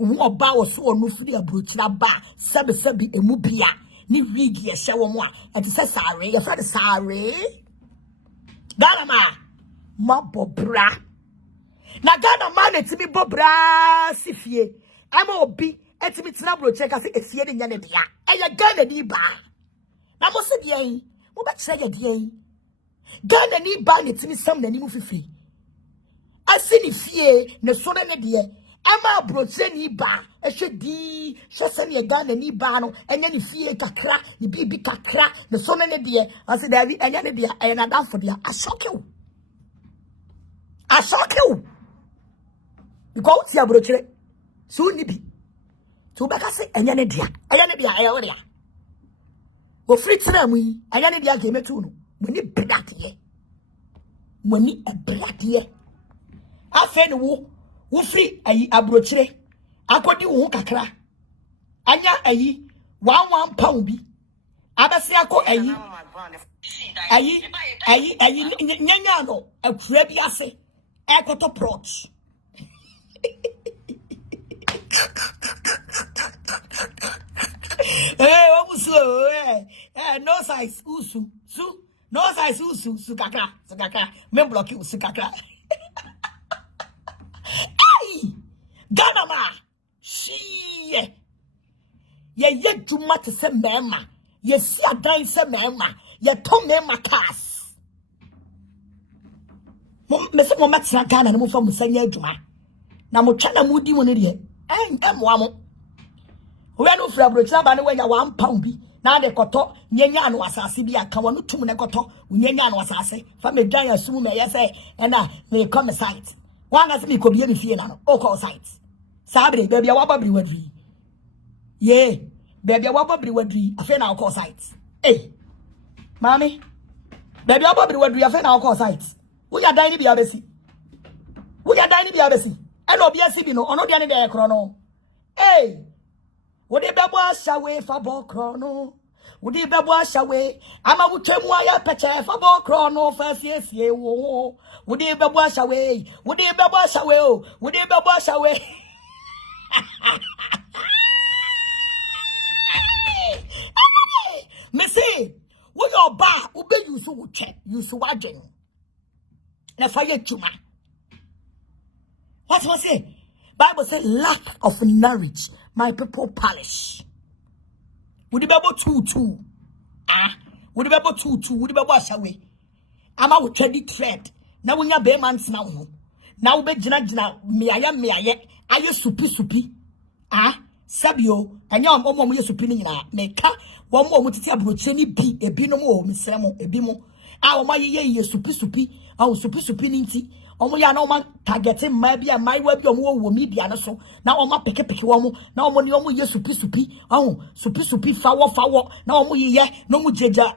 oba wo so onu firi abrochira ba sebe emu bia ni wigi ye hye wo mo a enti se sare ye fa de sare Ghana ma bobra na Ghana ma na timi bobra sifie ama obi etimi tina broche ka se efie de nya ne bia eye Ghana ni ba na mo se bia yi mo be kire ye bia yi Ghana ni ba na timi sam na ni mu fifi asini fie ne so ne de ama broche ni ba ehwedi hwese ne Ghana ni ba no enya ni fie kakra ni bibi kakra ne so ne de ase davi enya ne de ena dan for dia ashokew because ya broche so ni bi to be ka se enya ne de aya wo de wo free tira mu enya ne de ga metu no moni bradie moni ebradie afa ne wo free ayi abrochire akodi wo kakra anya ayi 1 pound bi abasi akọ ayi nyanya no akura bi ase ekoto proch omusu no size usu no size usu kakra me block usu kakra Ghana ma she ye duma te se mema ye si adan se mema ye to mema cars me se mo matia Ghana no mo fa mo sanya adwuma na mo twa na mo di mo ne de mo amo we no fra brochira ba ne wanya 1 pound bi na de koto nyanya no asase bi aka wo no tum ne koto nyanya no asase fa me dwan asum me ye se na me come site wanga se me ko bi e me fie na no o call site sabre baby a wababri wadri ye baby a wababri wadri afa na call site mami baby a wababri wadri afa na call site wo ya dan ni bia besi eno bia si bi no ono dia ne de kro no wo de bebo ashawe fa bo kro no wo de bebo ashawe ama wutwemu aya peche fa bo kro no fa siesie wo wo de bebo ashawe me say wo your ba ube yusu wo che yusu wajen na fire tuma what was it Bible said lack of knowledge my people perish would the Bible 2 would the Bible 2 would the Bible ashawe ama wo twedi thread na wonya be man na ho na wo be gina me aye aye supi Sabio, and young woman used to pin in make one more to tell Brucheni be a binomo, Miss Samo, a bimo. Our my ye supi, our supinity. Omoya no man targeting maybe a my web your more media so now on my pick woman now money omo ye supi oh supi fawo now omo ye no mu jeja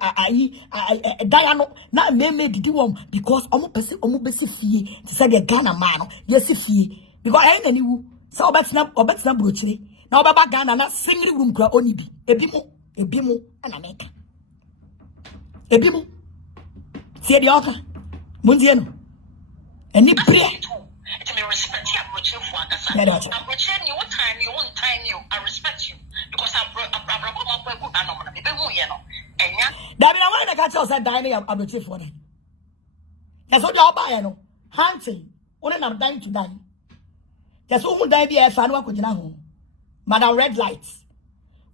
diano na me didi wom because omo person omo besi fie to say the Ghana man yes fie because I any wu so obetina brochire na obaba Ghana na singri room kra oni bi ebimo ana meka ebimo tie de oka munzie no and it be respect you. I respect you because I want to catch us at dining of the chief one. That's what you're buying. Hunting. Only I'm dying to die. That's who would die be a fan work with home. Madam Red Lights.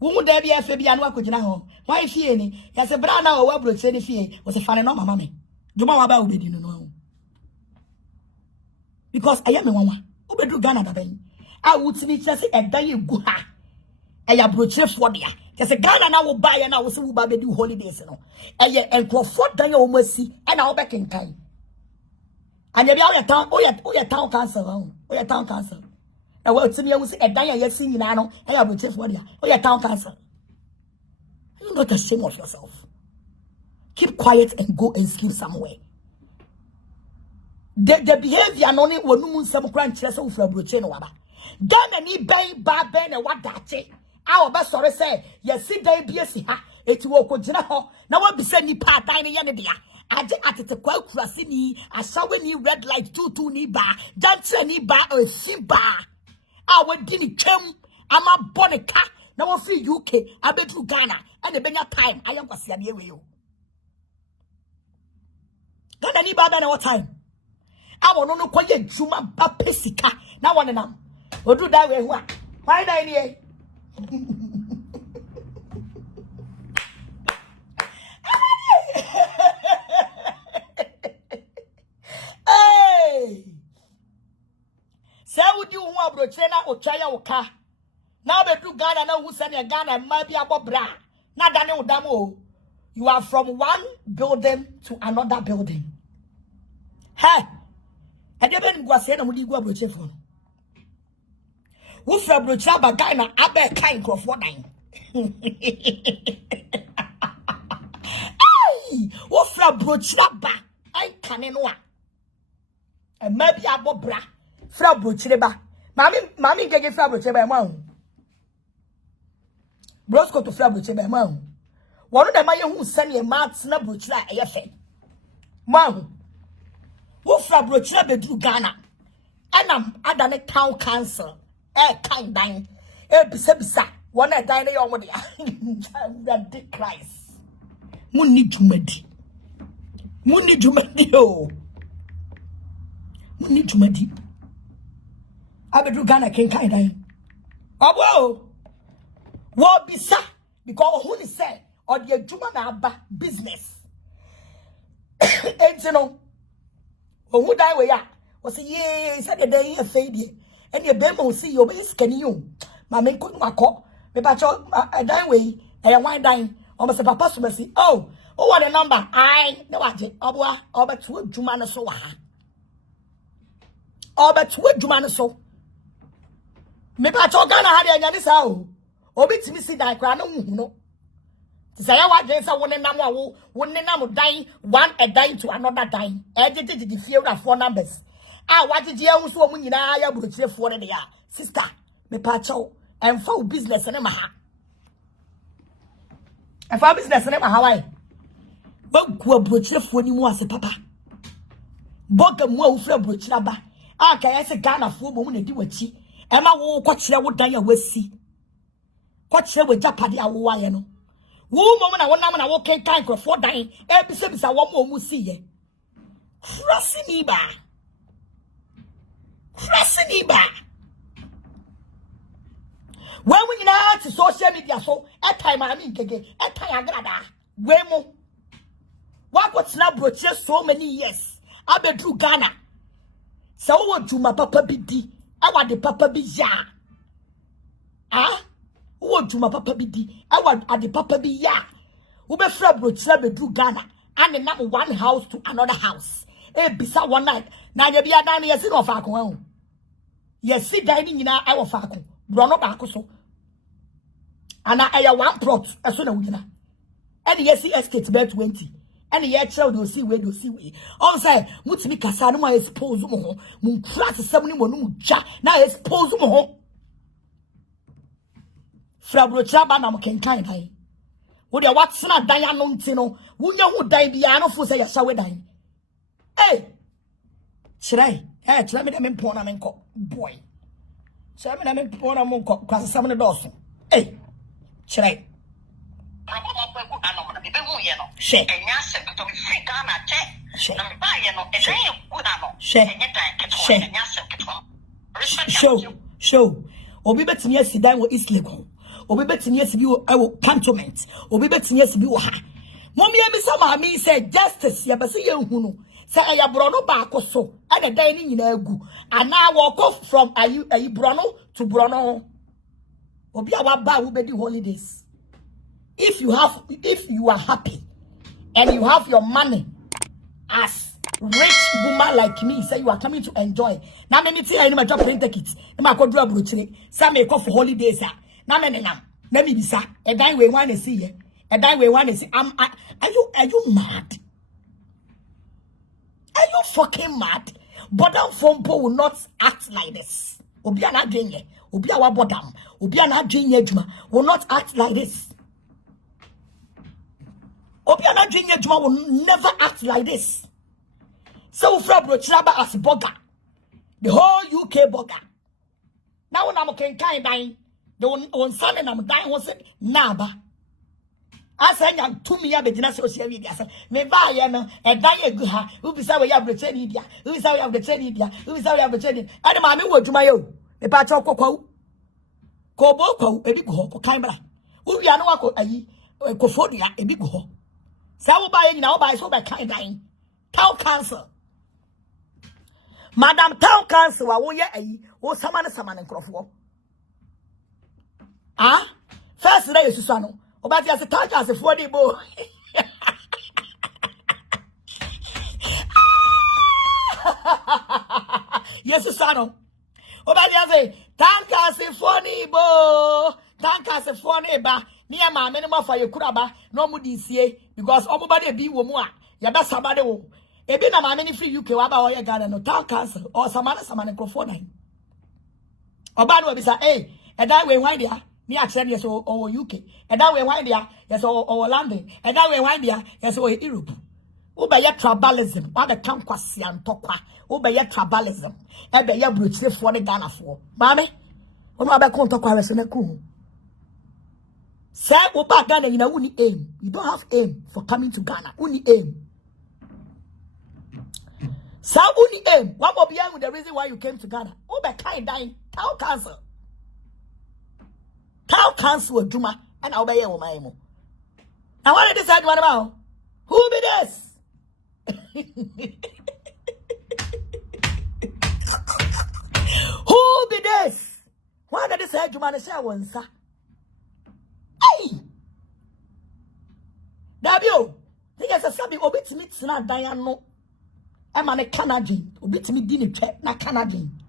Who would there be a Fabian work with home? Why is he any? As a brand now, a web said if he was a fan of my mommy. Do my about we didn't know. Because I am a woman. Who do Ghana baby? I would see just a day go ha. I am brochure for there. There's a Ghana now will buy and I will see who baby do holidays. And for 4 days almost see and I'll back in time. And you are town, oh, your town council, oh, your town council. I will see me, I will see a day you're singing. I know, I am brochure for there, oh, your town council. You're not ashamed of yourself. Keep quiet and go and sleep somewhere. The behavior no need wonu nsem kra nkyere se ofra broche no waba Ghana ni ben ba ben na wadache a oba sore say yesi dan bi esi ha eti wo kogina ho na wa bisa ni pa dan ne ye ne dia age atete kwa kurase ni asawe ni red light tutu ni ba dantre ni ba osi ba a wadi ni twam ama bonika na wo fi UK abetu Ghana and the benya time ayam kwase ade ewe yo Ghana ni ba ben na what time I want no quiet juma ba pesika. Now one nam. O do that way what? Why that here? Hey. Say would you want brochena or try your car? Now be do Ghana now who send your Ghana might be about bra. Not dane damo. You are from one building to another building. Hey. And you been go say na mudi go broche for. Wo fra broche aba Ghana abe kan akufo-addo. Hey, wo fra broche aba ai kane no a. E ma bi abobra fra broche ba. Mami gege fra broche ba ma hu. Brosco to fra broche ba ma hu. Wono da ma ye hu sane ma tsena broche a ye fe. Ma hu. Who from Brochina bedru Ghana? And I'm Adane Town Council. Kind dine. Bisa. One a dine on the Christ. Muni Jumedi. Oh. Muni Jumedi. I bedru Ghana can kind dine. Oh, whoa. Bisa. Because who is said, or the Jumana business. And you know. Oh, who die we are? Was a ye said a day a fade, and your baby will see your base can you. Mamma couldn't walk up. Me patcho a die way, and a wine dine, almost a papa mercy. Oh, what a number! I know what it. Oh, but two Jumana so. Oh, but two Jumana so. Me patcho Ghana had a yanisao. Oh, bits me see that crown, no. Say what there's a one number one number dying, one a dying to another dying. Edited the fear of 4 numbers. Ah, what did you also when you are able to cheer for the sister? Me pacho and for business and maha. And for business and Hawaii. But go butcher for you was a papa. Bog a more for butcher. Ah, can I say Ghana for woman do what she? Emma will watch her would die with see. Watch her with Japadi Awayano. Woman, I want to walk in time for 4 dying. Episodes I want more see ye. Krasiniba. When we now to social media, so at time I mean, at time Agradaa. Wemo. What was now brochure so many years? I be through Ghana. So what to my papa be? I want the papa be ya. Ah, Wo dwuma papa bi di. Ewa ade papa bi ya. Wo be fra brochira be do Ghana. And na one house to another house. Bisa one night. Na ye bia dan ye si no fa ko ho. Ye si dan ni nyina e wo fa ko. Bro no ba ko so. Ana e ya one plot eso na wugina. And ye si estate be 20. And ye child do see we. On say mutimi kasa no ma expose mo ho. Mun class sem ni mo no ja na expose mo ho. Fra brocha ba na mo kenkan dai. Wo de watsena dan ya no ntino. Wunya hu dan bia no fo say ya sawe dan. Hey. Chirai. Eh, tell me them pon na menko. Boy. Tell me them pon na menko. Kwasa sam ne doso. Hey. Chirai. She. Show. Obi betimi asidan wo East Lagos. Obi betimi asibi wo cantonment. Obi betimi asibi wo ha. Mommy me sama me say justice ya bese ye hu no. Say ya brono ba akoso. E de dan ni nyina agu. Ana walk off from ayi brono to brono. Obi a wa ba wo be di holidays. If you are happy and you have your money as rich woman like me, say you are coming to enjoy. Now me tell you, my job plane ticket. I go do a brochure. Some may go for holidays. Now me nam. Let me be sir. A dime we want to see you. A dime we want to see. Are you mad? Are you fucking mad? Bodam Fompo will not act like this. Obiana Junior, Obiawa Bodam, Obiana Junior will not act like this. Obiana Junior Juma will never act like this. So Fra Brochinaba as bugger. The whole UK bugger. Now when I'm okay dying, the one son and I'm dying was it Naba. I said I'm 2 million bedina social media. Me buy a die good ha, who be say we have the media, who is we have the media, who is we have the media. And mammy would to my own. A patch of cocoa. Kobo, a big hawk, Kimera. Who be a Kofodia, a big hawk. So buy now by so by kind dying. Town council. Madam Town Council, I won't yet a someone and Nkuraseƒoɔ. Ah, first day is Susano. About as a touch as a 40 boy. Yes, Susano. About as a tank as a funny boy. Tank as a funny ba. Near my minimum for your kuraba. No more DCA because everybody be woman. Ya best somebody will. Ebi na many free UK waba oya Ghana no town council or samana microphone. Oba no be say eh e dan we wan dia ni akere yes o UK e dan we wan dia yes o London e dan we wan dia yes o Europe. Wo be ye tribalism wa be kan kwase antokwa wo be ye tribalism e be ye brochirefo ne Ghana fo maame ono abe kon tokwa we se na ku say wo ba Ghana you know uni aim you don't have aim for coming to Ghana uni aim. So only aim. What will be with the reason why you came to Ghana? Oh, be kind dying. Town council. Town council with Juma and I'll be here with my emo. Now what did this say one about? Who be this? Who be this? Why did this say Juma and say one sir? Hey! W. There's a sabi obit me not dying no. I'm a Canadian. Obit me didn't check na Canadian.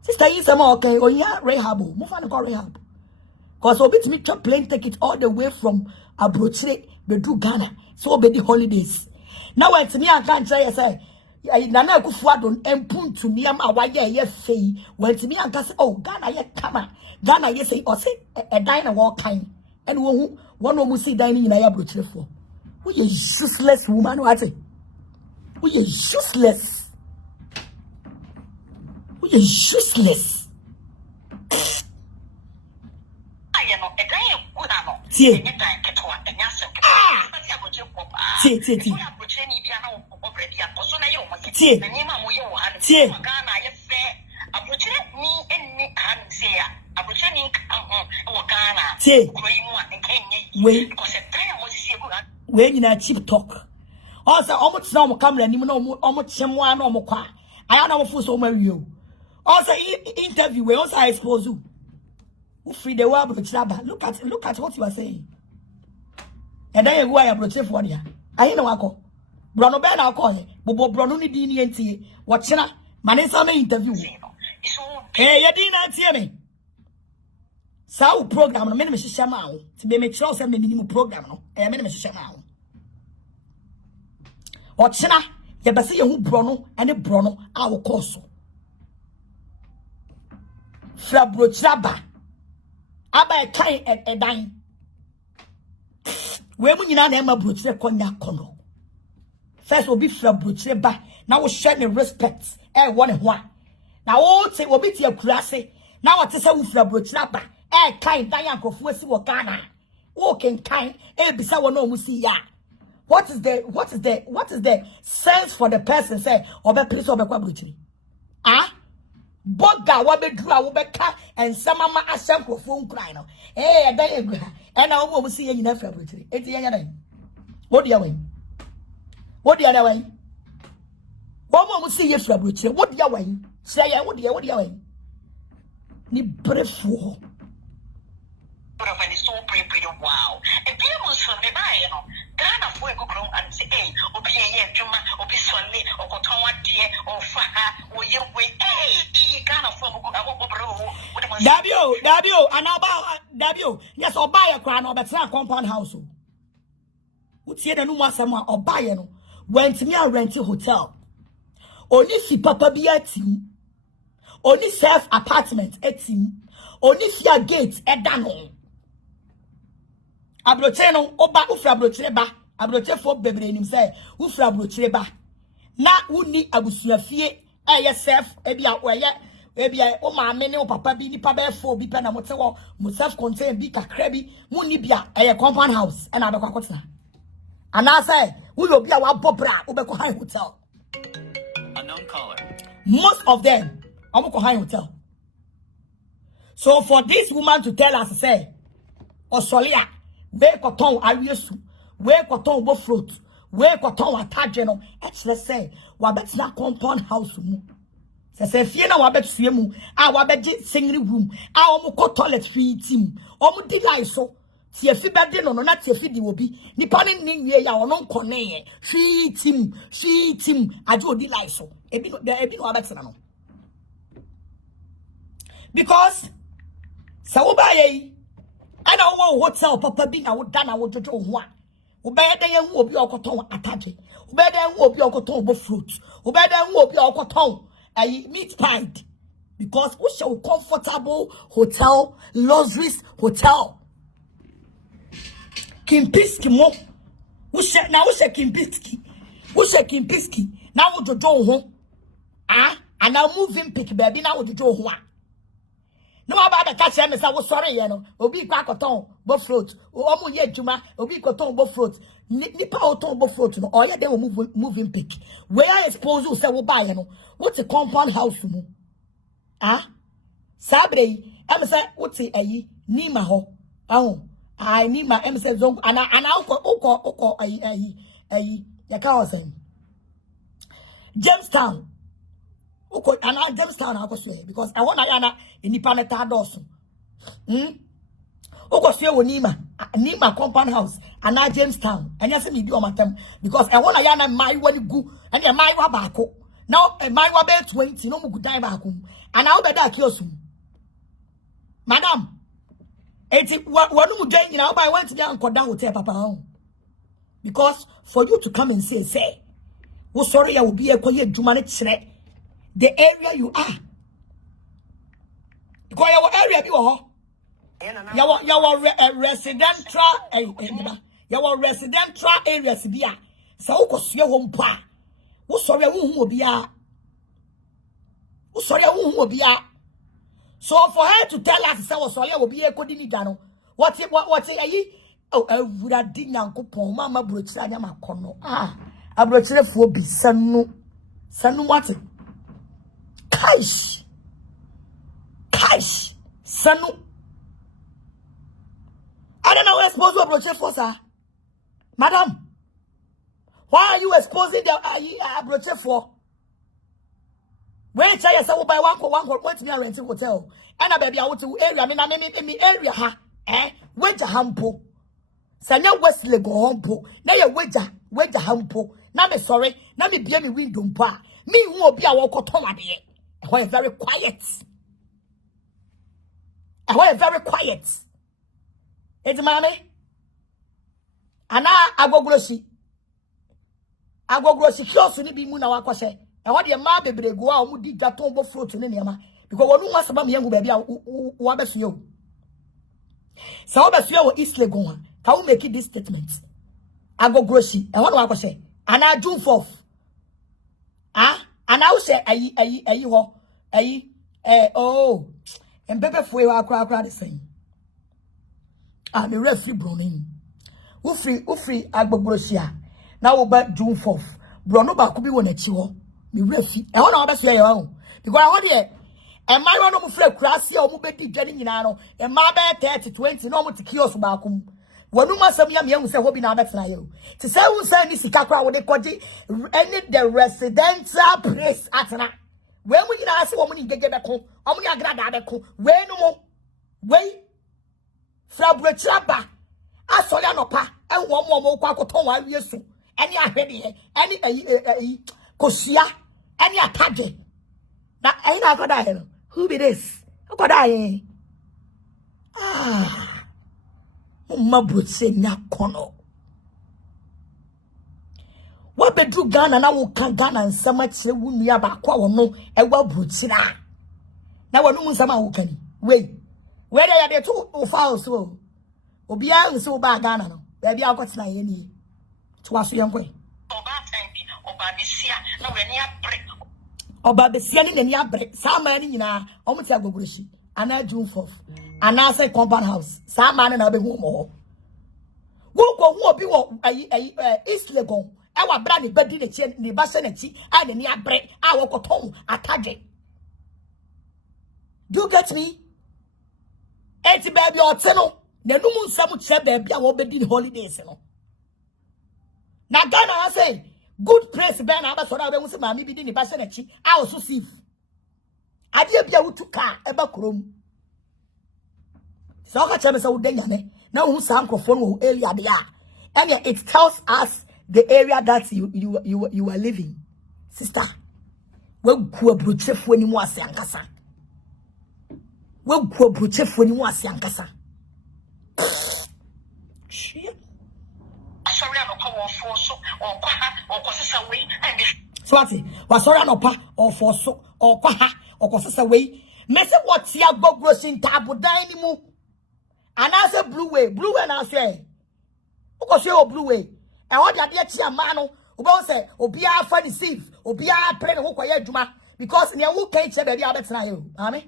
Sister is a more okay. Oh yeah, Rehab. Move on to Rehab. Cause obit me plane ticket all the way from Agradaa to Ghana. So obey the holidays. Now when to me I can't say Nana akufo-addo empun to me am awaye ye fei. When to me I can say oh Ghana ye kama. Ghana ye say or say a dine and walk kind. And one woman see dining in Agradaa for. Who you useless woman what it? We are useless. We are useless. See. When you cheap talk. Also, almost no more camera, no almost someone no more. I don't know if so marry you. Also, interview, we also expose you. who free the world brochaba. Look at what you are saying. And then you go brochaba here. I know wako. Brono be na call. Bobo brono ni di ni enti. Watchina. Manesa na interview. Eh, ya di na tie me. Sa program no me me hyehyɛ ma wo. Ti be me kyerɛ sɛ me minimum program no. Eh me me hyehyɛ ma wo. Watchina. Ye be say ye hu brono ane brono a wo course. Fra brochaba. Aba kai edan. We mu nyina na ma brochire konya kono. First will be fra brochire ba. Now we share the respect. One and one. Now all say will be to Nkurase. Now what is a fra brochire ba. Kind dan akufo-addo Ghana. Walking kind. Bisa wo no musi ya. What is the sense for the person say obe please obe kwa brochire? Ah? Boga wabe dura wabe ka and samama asemko phone cry no. Eh dan egu ha. E na wo musi ya nyina fra brochire. Eti ya nyana. What dia wen? What dia na wen? Wo musi ya fra brochire. What dia wen? Say ya what dia wen? Ni brefo. When it's so pretty wow. And people from the buy, you know, Ghana for a good and say, hey, or be a Juma, or be Sunday, or Cotonwa dear, or Faha, or you wait, hey, Ghana for a Dabio, and about Dabio, yes, or buy a crown or a compound house. Would see the new one someone or buy no. Went to me a rented hotel. Only si papa be a team. Only self apartment a team. Only si a gate a dano. Abrocheno oba ufra brochire ba abrochefo bebre nim say ufra brochire ba na uni abusuafie self ebia ebia o maame ne o papa bi ni pa be fo bi pe na mote wo mo self contain bi kakra bi muni bia compound house e na be kwakotena ana say we obi a wa bobra obeko high hotel. Unknown caller. Most of them obeko high hotel. So for this woman to tell us say Osolia we koton ariesu we koton bo fruit we koton atagye no e say wa betina compound house mu se fie na wa betue mu a wa begye singing room a omo ko toilet free team omo di life so tie fi bede no na tie fi di obi nipa ne nwie ya ono nkone free team aje odi life so ebi no wa betina no because sa wo ba ye and I want hotel papa being I would done I would do one. Obey then will be your cotton attached. Obey then will be your cotton fruit. Obey then will be your cotton a meat pie. Because we shall comfortable hotel, luxurious hotel. Kimpiski mo. We shall now Kimpiski. We shall Kimpiski. Now would you do home? Ah, and now moving pick baby now would you do one. No about the catch them, I was sorry, you know. Obi quacoton, bo float, or omu ye juma, obi coton bo float, nipa auton bo float, no, all they will moving pick. Where I suppose you say, well, buy, you know, what's a compound house? Ah, Sabre, I'm say, what's a Nima ho? Oh, I need my emissaries, and I'll call a cousin. Jamestown. And I Jamestown I go say because I want Ayana in the planeta dosu. Oko say Nima compound house and I Jamestown and you see me do on my time because I want Ayana my one go and ya my wa bako. Now my wa be 20 no mo go die back and I be that kiosu. Madam, eti wanu mu join na I went to the Agradaa hotel papa because for you to come and say wo sorry I will be a koye dwuma ne kire the area you are. Because your area be your residential your residential areas be so ko sue home pa. Wo sorry wo obi a. Wo sorry wo obi a. So for her to tell us say wo sorry obi e kodi ni gano. What ayi oh awurade nyankopon mama brochira anya makono. Ah abrochirefo bi sanu what? Cash, Sanu. I don't know what expose you approach for, sir. Madam, why are you exposing the approach for? Wait till you say buy one wait me rent hotel. And a baby I want to area me area ha. Wait a hampo. Sanya Wesley go hampo. Now you wait a hampo. Now me sorry. Now me be me window pa. Me won't be a walk on here. I very quiet. I very quiet. It's mommy. And now I go grocery. Close to the Bimuna Wakose. And what your mother baby go out who did that tombo float to the Nema. Because one wants about young baby, what about you? So about you is Legon. How make it this statement? I go grocery. And what I say? And I June 4th. And I will say, oh, and Pepper for our crowd the same. I'm a referee browning. Ufri, I go grocery. Now about June 4th. Bruno could be one at you. Me refi. I want to best your own. Because I want here. And my one of flip crassy or mobile jetting in ano. And my bad 30-20 no more to kill us back. When you must have young say hobby now that's not you. To say who say this Kakra with the quality any the residential place at na. When we ask woman you get back home, how many Agradaa back home? Where no more? Wait. Flabretraba. I saw ya no pa. And one more quacoton while you so. Any any kosia any atade na ain't Agradaa who be this Agradaa mabutse nya kono what be do Ghana na wo kan Ghana nsama kire wo nua ba kwa wo no e wa brutsi na wo no nsama wo kan we dey ya dey to foul so obi a nso ba Ghana no ba bia akotena ye ni to aso yenkwe Oba besia ni nani abre sama ni nyina omuti agogoroshi ana June 4th ana say compound house sama na be hu mo wo ko hu obi wo East Legon e wa bra ni bedi ne chi ni ba se na chi a nani abre a wo koton atage. Do you get me? Eti baby oteno na numu nsam che baby a wo bedi ni holidays no na Ghana I say good praise ben aba so na be musi maami bi di ni ba se na chi a oso sif ade bia wutuka e ba krom so ka cheme se wo denya ne na wo sa nkofo no area de a and it tells us the area that you are living sister we ku abrochefo ni mu ase ankasa we ku abrochefo ni mu ase ankasa shit. Sorry, I'm not force or Cosessa way and Swati, was sorry no pa or force or kwaha or Cosessa way. Message what's your go grossing table dynamo. And I say blue way, and I say, because you're blue way. And what that yet your man who say, Obia funny sieve, Obia pen who quiet Juma, because near who can't say baby Abets na you, Amen.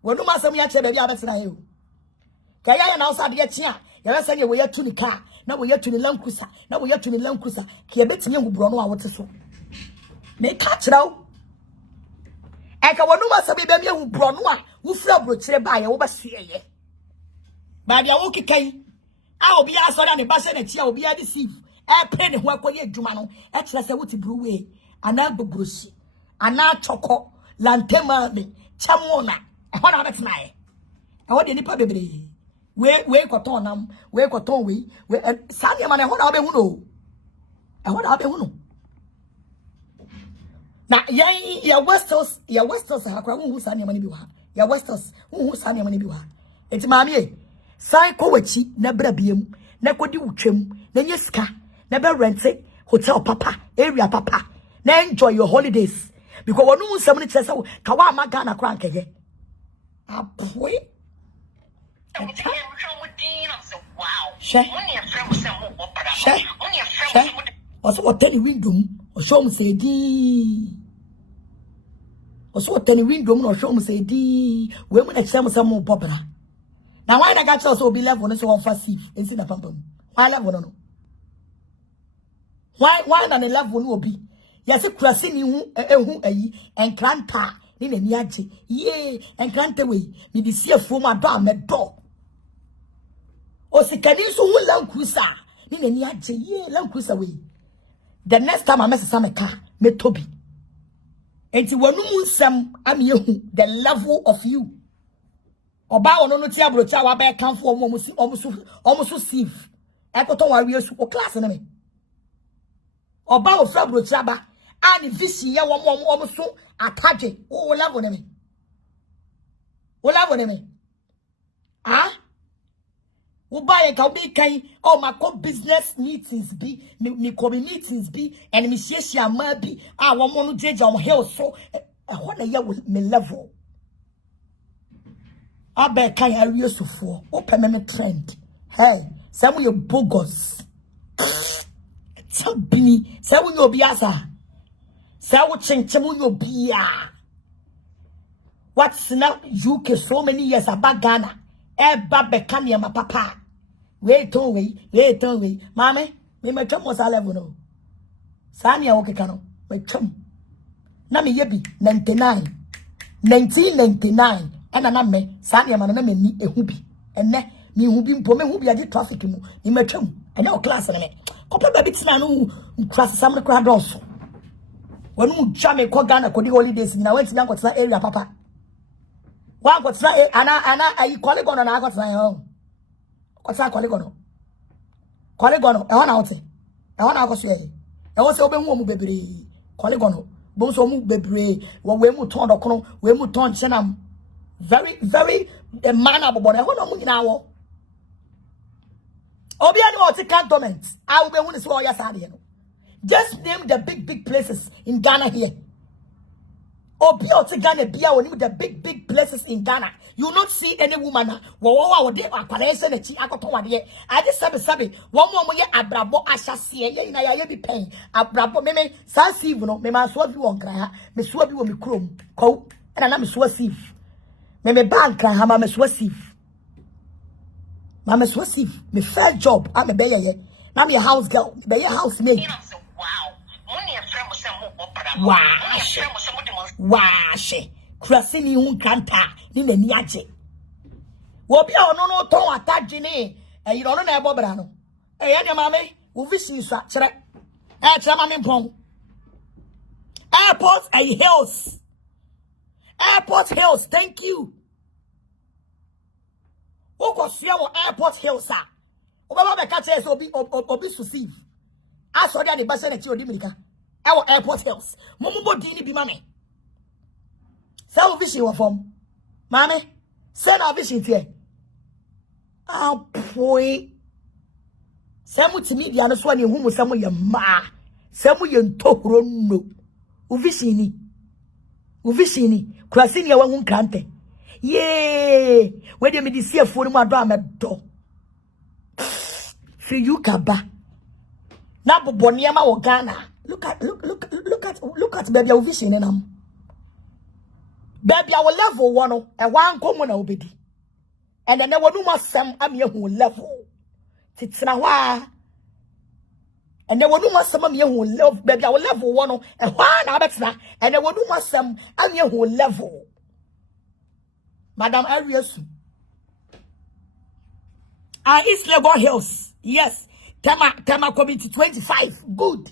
When you must have me baby Abets na you. Kaya and outside yet here, you're saying we are to the car. Now we are to the Land Cruiser. Now we are to the Land Cruiser. He bet me who Bruno what to so. May catch now. I can want to say baby who Bruno who flub road by over see. By the okay cane. I'll be asked on the bus and a chair will be a deceive. I penny work for you, Jumano. At last I would blue way. And now Bugusi. And now Choco. Lantema. Chamona. And what about my? I want any baby. We koton nam we koton we sani man ho na be hu no e ho na be hu no na ya westers akwa hu sani man bi wa ya westers hu sani man bi wa enti maami e sai ko wachi na bra biem na kodi wutwam na nye sika na be rent hotel papa area papa na enjoy your holidays because wonu nsam ni kire se ka wa ma Ghana kra nkeye apoi also what any window or show me say di also what any window or show me say di we mun exam some more popera now why I got also be level so on fast and see the pam why level no why na level no be yes kurase ni hu ehu ayi enkranta ni na ni age ye enkranta we me di see afuo ma do amedo o sikani so hu Land Cruiser ni na ni age ye Land Cruiser we the next time I mess some car me tobi enti wanum nsam am yehu the level of you oba ono no ti abrocha wa ba kan fo omuso sieve ekoto wa wi esu class ne me oba o fra abrocha ba ani vision ye omuso ataje o level ne me ah Ubaye ka obi kan oh my co business meetings be me meetings be and me share ma bi wo mo no jeje o hill so ho na ye me level abe kan awie sofo o pe me trend hey some you bogus tell me some you obi asa some chinchem you obi what's now UK so many years about Ghana eba be kan ye ma papa wait, Mammy, me my chum was a level no. Sanya Okekano, my chum. Nami yebi 1999, and a name, Sanya Maname, me a hoopy, and ne me who be poor, who be a good traffic in my chum, and no class on me. Couple of bits man who cross some crowd also. When you jam a Kogana could the holidays, now went down what's that area, papa. One what's that, and I call it on an I got my own. What's that Collegono? Collegono, a 1 out. A 1 hour say. I was open woman baby. Collegono, Bonso move baby. When we move on the corner, we move on Chenam. Very, very a man of one. I want to move now. Obiano to cantonment. I will be one is lawyer Sadiano. Just name the big places in Ghana here. Obio to Ghana, Bia will the big places in Ghana. You will not see any woman. I just sabi. One more ye abrabo ashasi ye na ye be paying. Abrabo me sansi no me ma so bi won kra me so bi wo me krom ko na na me so sieve. Me bank kra ha ma me so sieve. Ma me so sieve. Me first job am be ye. Na me house girl, be ye house maid. Washe krasini hun kanta ni na ni aje wo bia ono no ton ataje ni you no na ebo bra no ye de mame wo vision so akere kire mame mpon airport hills thank you wo ko sia wo airport hills a wo baba be ka che so obi susive aso dia de ba se na ti odi mirika our airport hills momo di ni bi mame sao vision wa form mame send our vision here boy samu timi bia no so ne hu mu samu ye ma samu ye ntokro no u vision ni krasi ni wa hu krante ye we de me di siefo ni mu ado amedo free you kaba na bobo ne ma wo Ghana. Look at baby our vision nam. Baby our level one and one common obedi. And then there were no more some am who level. Titsna wa. And there were no more some am who love baby our level one and one abetsna and there were no more some am who level. Madam Ariasu. East Legon Hills. Yes. Tema committee 25. Good.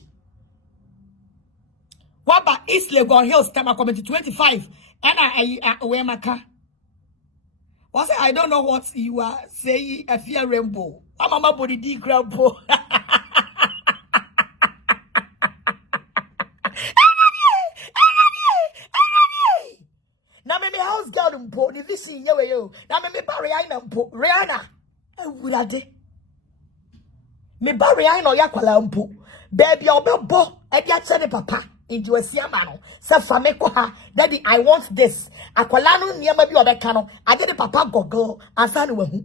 What about East Legon Hills? Tema committee 25. And I where my car. What's I don't know what you are saying. Afia Rambo. I'm a body D grandpa. Now me house girl mpo. The vision yo. Now me barry I mpo. Rihanna. Would I do? Me barry I know yakwala mpo. Baby obebo. Edi achene papa. Into a siamano. Say fameko ha. Daddy, I want this. Akwala no niema bi obeka no. I did the papa gogo. Asanu wehu.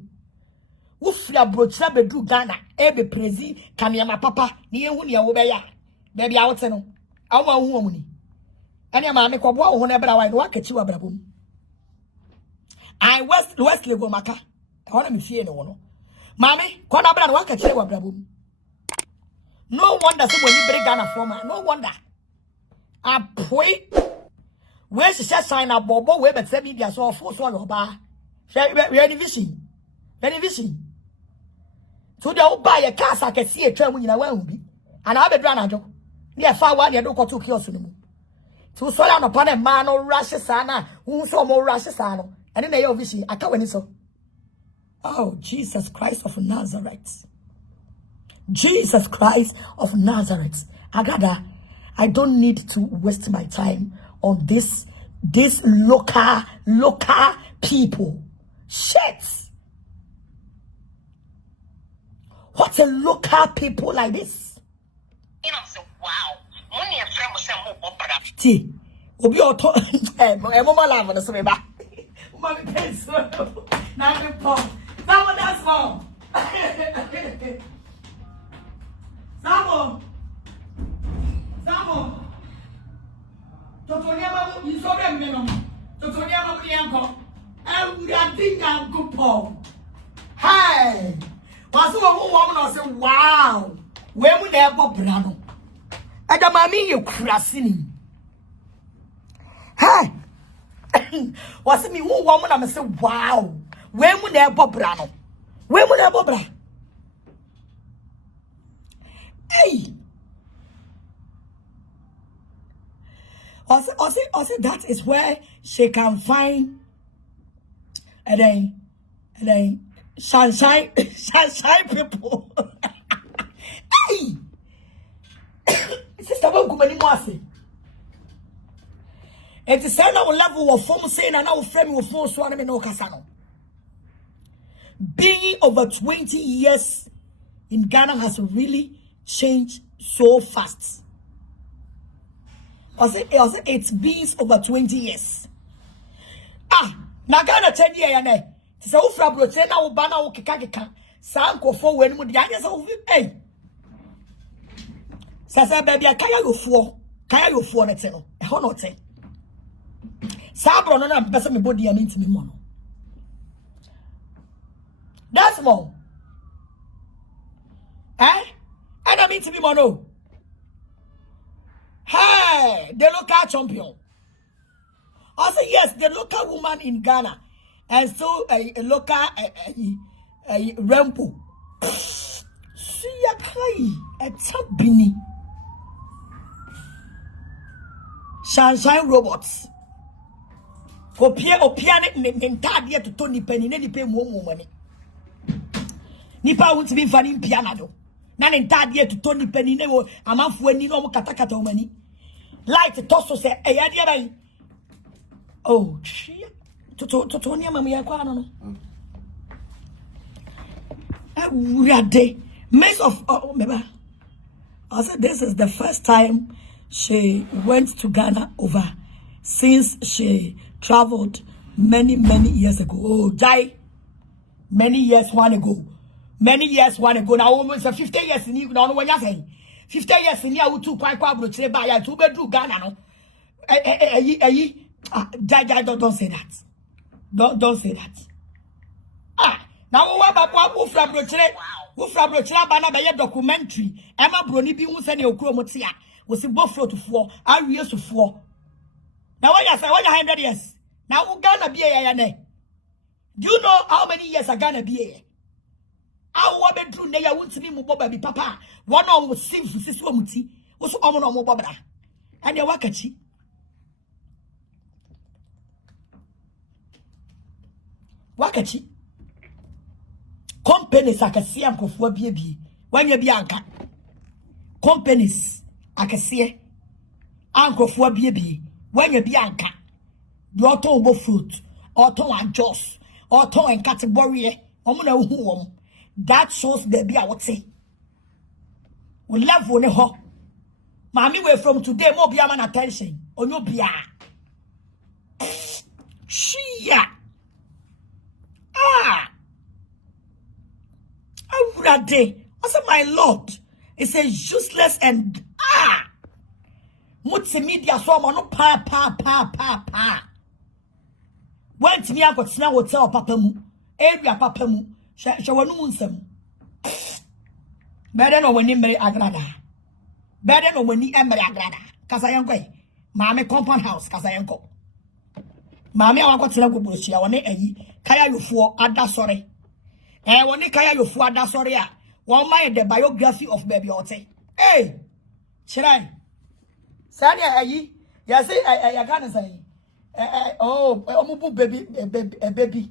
Wufia brocha bedu Ghana. Ebe prezi. Kaniema papa. Niye hu niye ubeya. Baby awote no. Awa hu omuni. Eni ama me kwabwa hu na ebra wa no wakechi wa brabom. I West Lego maka. Ona me fie no no. Mami, kwa na bra no wakechi wa brabom. No wonder say when you break Ghana from no wonder. I pray. Where she said sign up bobo we bet say media so for so oba. We any vision. Any vision. So the buy a car so kesi etwa mu nyina wan bi. Ana be dra na jo. Ne fa wa ne do koto kiosk no mu. to so on upon a man or rashes sana, who saw more rashes sana, and then they obviously I can't so. Oh, Jesus Christ of Nazareth. Jesus Christ of Nazareth. Agradaa, I don't need to waste my time on this local people. Shit. What's a local people like this? You know, so wow. Money and friend was saying more brother. T. Obi auto. Mama love on the summer. Mommy pencil. Now we pop. Someone that's small. Someone. Totonia mamu you saw them minimum. Totonia mamu yanko. And we are thinking good Paul. Hey. Was one woman or say, wow, where would they go, Brano? And the mammy you crassing. Hey, was it me one woman? I'm say, wow, where would they go, Brano? Where would they go, Bra? Hey, also, that is where she can find and then. Sunshine people. Hey, sister, won't go anymore. It is now level of form saying and now frame with force one no casano. Being over 20 years in Ghana has really changed so fast. It's been over 20 years. Now Ghana 10 years. So fra broche na wo ba na wo keka sa nkofo wani mu dia nyesa wo hey sasa baby kaya yofo na te no e ho no te sa bro no na pese me body am ntimi mo no that's more and I'm ntimi mo no hey the local champion also yes the local woman in Ghana. And so a local Rambo. See a tabini. Sunshine robots. For piano mentality to Tony Penny, any pay more money. Nipa won't be funny piano. Nan entirely to Tony Penny, never a month when you know Katakata money. Light the tosso say, oh, shit. Totonia mamia kwano no. We are the mess of remember. I said this is the first time she went to Ghana over since she traveled many years ago. Oh, die many years one ago. Now almost 50 years in you don't know what you're saying. 50 years in you too quite broche by ya 2 bedroom Ghana no. Don't say that. Don't say that. Now who from Brochila Bana by documentary. Emma Brony be who send your chromotia. Was in both to 4, I years to 4. Now what you say 100 years. Now who gonna be a do you know how many years are gonna be a? How what been through they won't see me baby papa. One on was sing for Sister Muti, was on Mobabra. And your wakachi. Wakachi companies akasia nkofo bie when you be anka companies akasia ankofo bie when you be anka do auto fruit auto adjust auto en category omo na hu wom that shows the be what say we level ne ho mami we from today mo be man attention onyo bia shia Agradaa. I said, my Lord, it's a useless and multimedia so no pa. Went to me I got sna hotel papa mu area papa mu she wonu nsem better no wani mere Agradaa better no wani emere Agradaa kasa yenko maame compound house kasa yenko maame awakọ tena gbogborochia woni ayi kaya yofuo ada sore woni kaya yofuo ada sore a won mind the biography of baby ote chirai sani ayi Yeah, say I can't say. Oh, baby.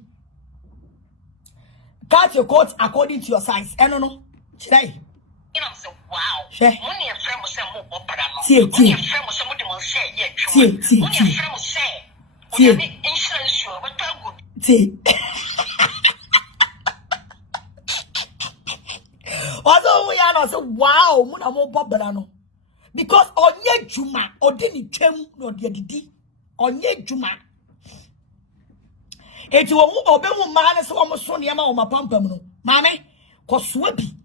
Cut your coat according to your size. I don't know. Should I? Wow. Share. Money a friend was some more opera. See. Money a friend was somebody will say, yeah, See. money a friend will say, See. insurance, but good. See. Also, we are not so wow, Muna mo Bobrano. Because onye Juma, or didn't chem no didi, onye Juma. It will obey man so almost so near my pampam. Mammy, cause swappy.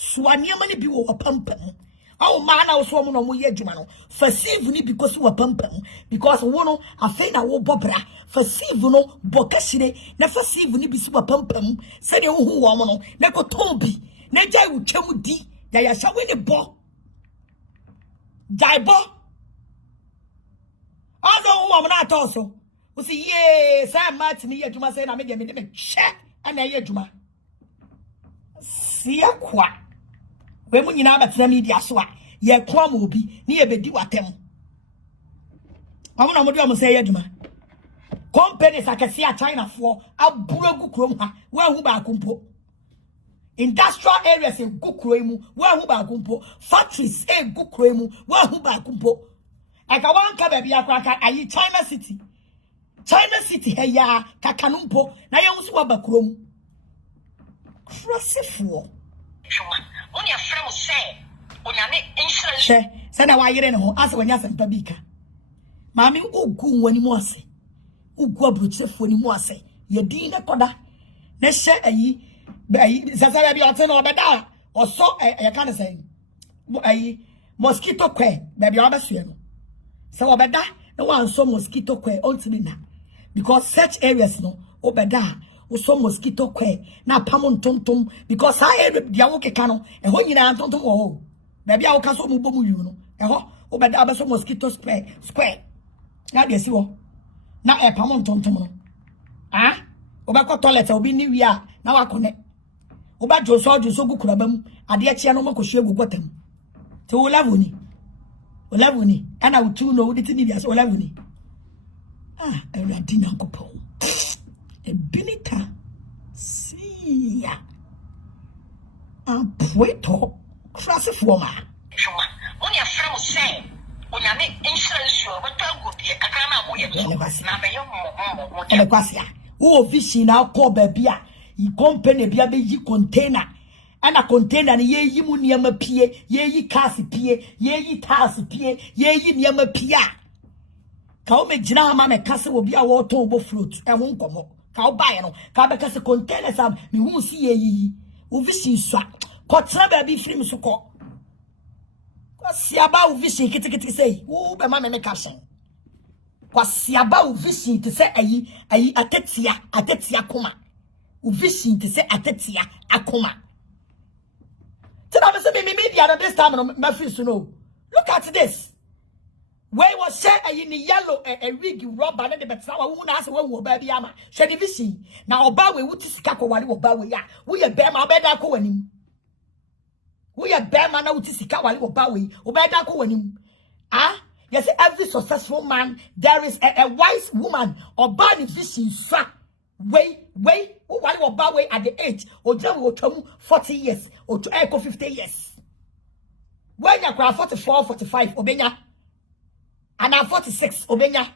Swanyamani be over pumping. Oh, man, I was woman on Muye Jumano. Perceive me because you were pumping. Because one a fain I will bobra. Perceive no bocashine. Never see when you be super pumping. Said you who woman. Never Toby. Neja will chemu di. They shall win a bo. Jaibo. Although woman at also. We see, yes, I'm mad to me. Juma saying I made a check and I Juma. See a quack. When you know about the media, so ye crumb will be near Bedi Watem. I want to say, Juma. Companies I can see a China for a Burogu Chroma, where who back kumpo. Industrial areas in Gukremu, where who back kumpo. Factories in Gukremu, where who back kumpo. I can one baby a cracker, I China City. China City, hey ya, Kakanumpo, Nayamuswa Bakrum. Nkuraseƒoɔ. Money a friend will say, when you insurance. She said, now I get home as when you sent Tabika. Mammy, ugu when you must say, ugu bruchef when you must say, your dinner coda. Let's share a ye, Zazabi or Beda, or so I can't say. A mosquito quay, baby, Abasuano. So Obeda, no one saw mosquito quay ultimately because such areas no, Obeda. So mosquito quay na pamon tontom because I had the awoke cano and when you know tontom oh baby I will castle mubomu you know but I so mosquito square now they see what now a pamon tontom ah obako toilet will be new year now I connect oba jo so good kurabam ade chia no mako hwe gugotam te wo level ni and I will tune no the thing so level ni ah already na kopo Abilita see ya. Pueto Nkuraseƒoɔ. Money a friend will say, when you make insurance, but good, I can't know you. Oh, fishing now call baby. You company be container. And a container ye muniama pie, ye casi pie, ye tasi pie, ye niama pia. Kaume jina mama casa will be a water float and won't come up. Cow buy no, cow because the containers have me won't see ye. Uvisi swat. Kotra baby frame so call. Siaba uvisi kitty say, oh, by my caption. Siaba uvisi to say ayi atetia koma. Uvisi to say atetia akoma. Tell me say me media this time no my face to know. Look at this. Where was share in the yellow a rig rubber and the better who ask one baby ama. Share the vision. Now oba we would see kako wali oba we ya. We a bear ma beda ko wanim. We a bear man out to see kako wali oba we obeda ko wanim. Ah, yes, every successful man there is a wise woman oba the vision fa. Wait, who wali oba we at the age or jam will come 40 years or to echo 50 years. When you cry 44, 45 obenya. And I'm 46, Obenya.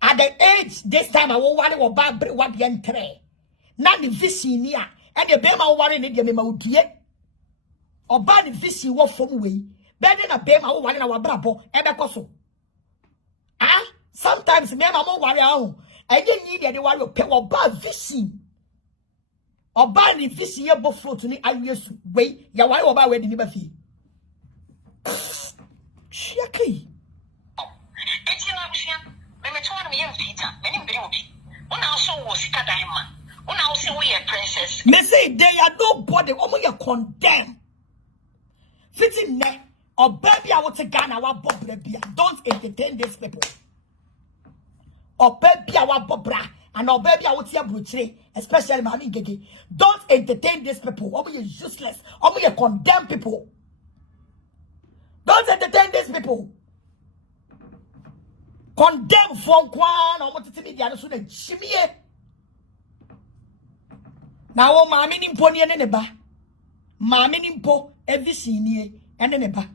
At the age, this time I won't worry about what the entry. Not the vision here. And the Bema worry in the Memo, or bad the vision walk from way. Better than a Bema worry our brabo, Ebecoso. Ah, sometimes Mema won't worry. I didn't need any worry of pay or bad vision. Or bad the vision here both float to me. I will wait. Ya worry about where the never fee. Shaki. Me say they are nobody. Omo you condemn. Fitting ne or baby I want to Ghana wa bobra. Don't entertain these people. Or baby I want bobra and or baby I want to brutre, especially my gege. Don't entertain these people. Omo you useless. Omo you condemn people. Don't entertain these people. condemn for kwan or what media so the chimie. Now oh mammy nimpo ni neba. Mammy nimpo every senior and neba.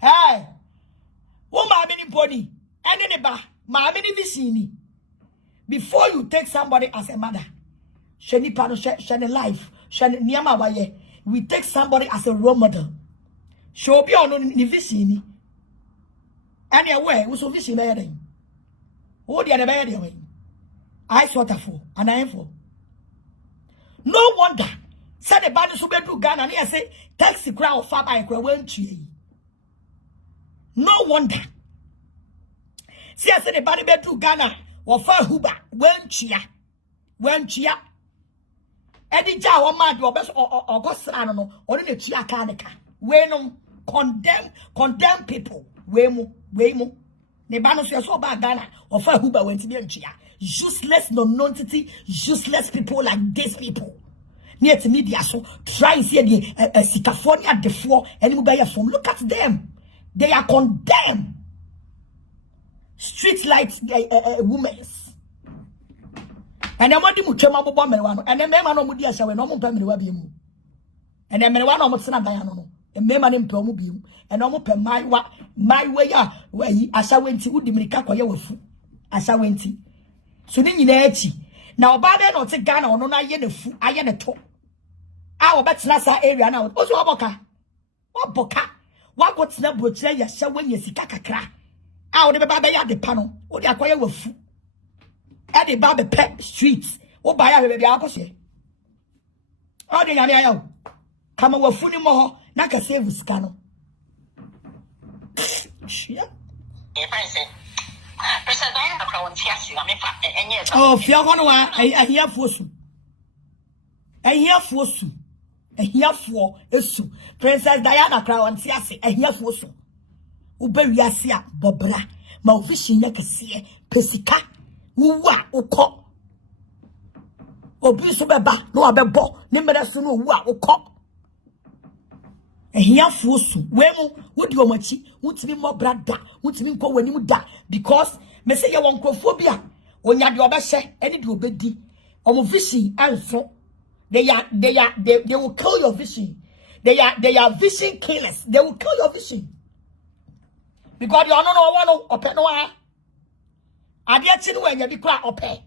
Hey, oh mammy nimpo ni and neba. Mammy ni visini. Before you take somebody as a mother, sheni pano sheni life, sheni niyama waye. We take somebody as a role model. Show be on ni visini. Anyway, we so visini na yada. Oh, the other yada way. I sort of for and I am for. No wonder. Said the band so be do Ghana and I say taxi crowd far by went to. No wonder. See I said the band be do Ghana. Wafa huba when chia edi ja wo ma de obes ogosra no ori na chia ka ne ka we no condemn people we mu ne ba no so ba Ghana wafa huba when ti be chia useless non-entity useless people like these people near to media so try and see the Sikafonia defo any mu be from look at them they are condemned. Street lights, women. And I'm wondering, and then men no mudia shall no more family will be mu. And then men one almost not diano, and men man in promobium, and almost my way, where I shall went to Udimika with I shall went to. So then you know, now Baba not take Ghana or no, I yen a fool, I yen a talk. Our bets Nasa area now. Also, what boca? What got snap butcher, ya shall when you see Kakakra. I would never buy the panel, or the acquire with food. At the Baba Pet Streets, or buy a baby opposite. Oh, the Yamio. Come over fully more, not a save with scannel. Oh, Fiona, I hear for you. I hear for you. I hear for you. Princess Diana Crown, Siasi, I hear for you. Uberiasia bobra ma ofishi yakese pesika wuwa ukọ obi so beba no abebo ne mere so no wuwa ukọ ehiafo su we mu wodi omachi wutimi mo brada wutimi nko wani mu da because me say ye won krofo bia onya de obehye eni de obedi omo vision anso they will kill your vision they are vision killers they will kill your vision. Because you are not one open no I get in when you declare open.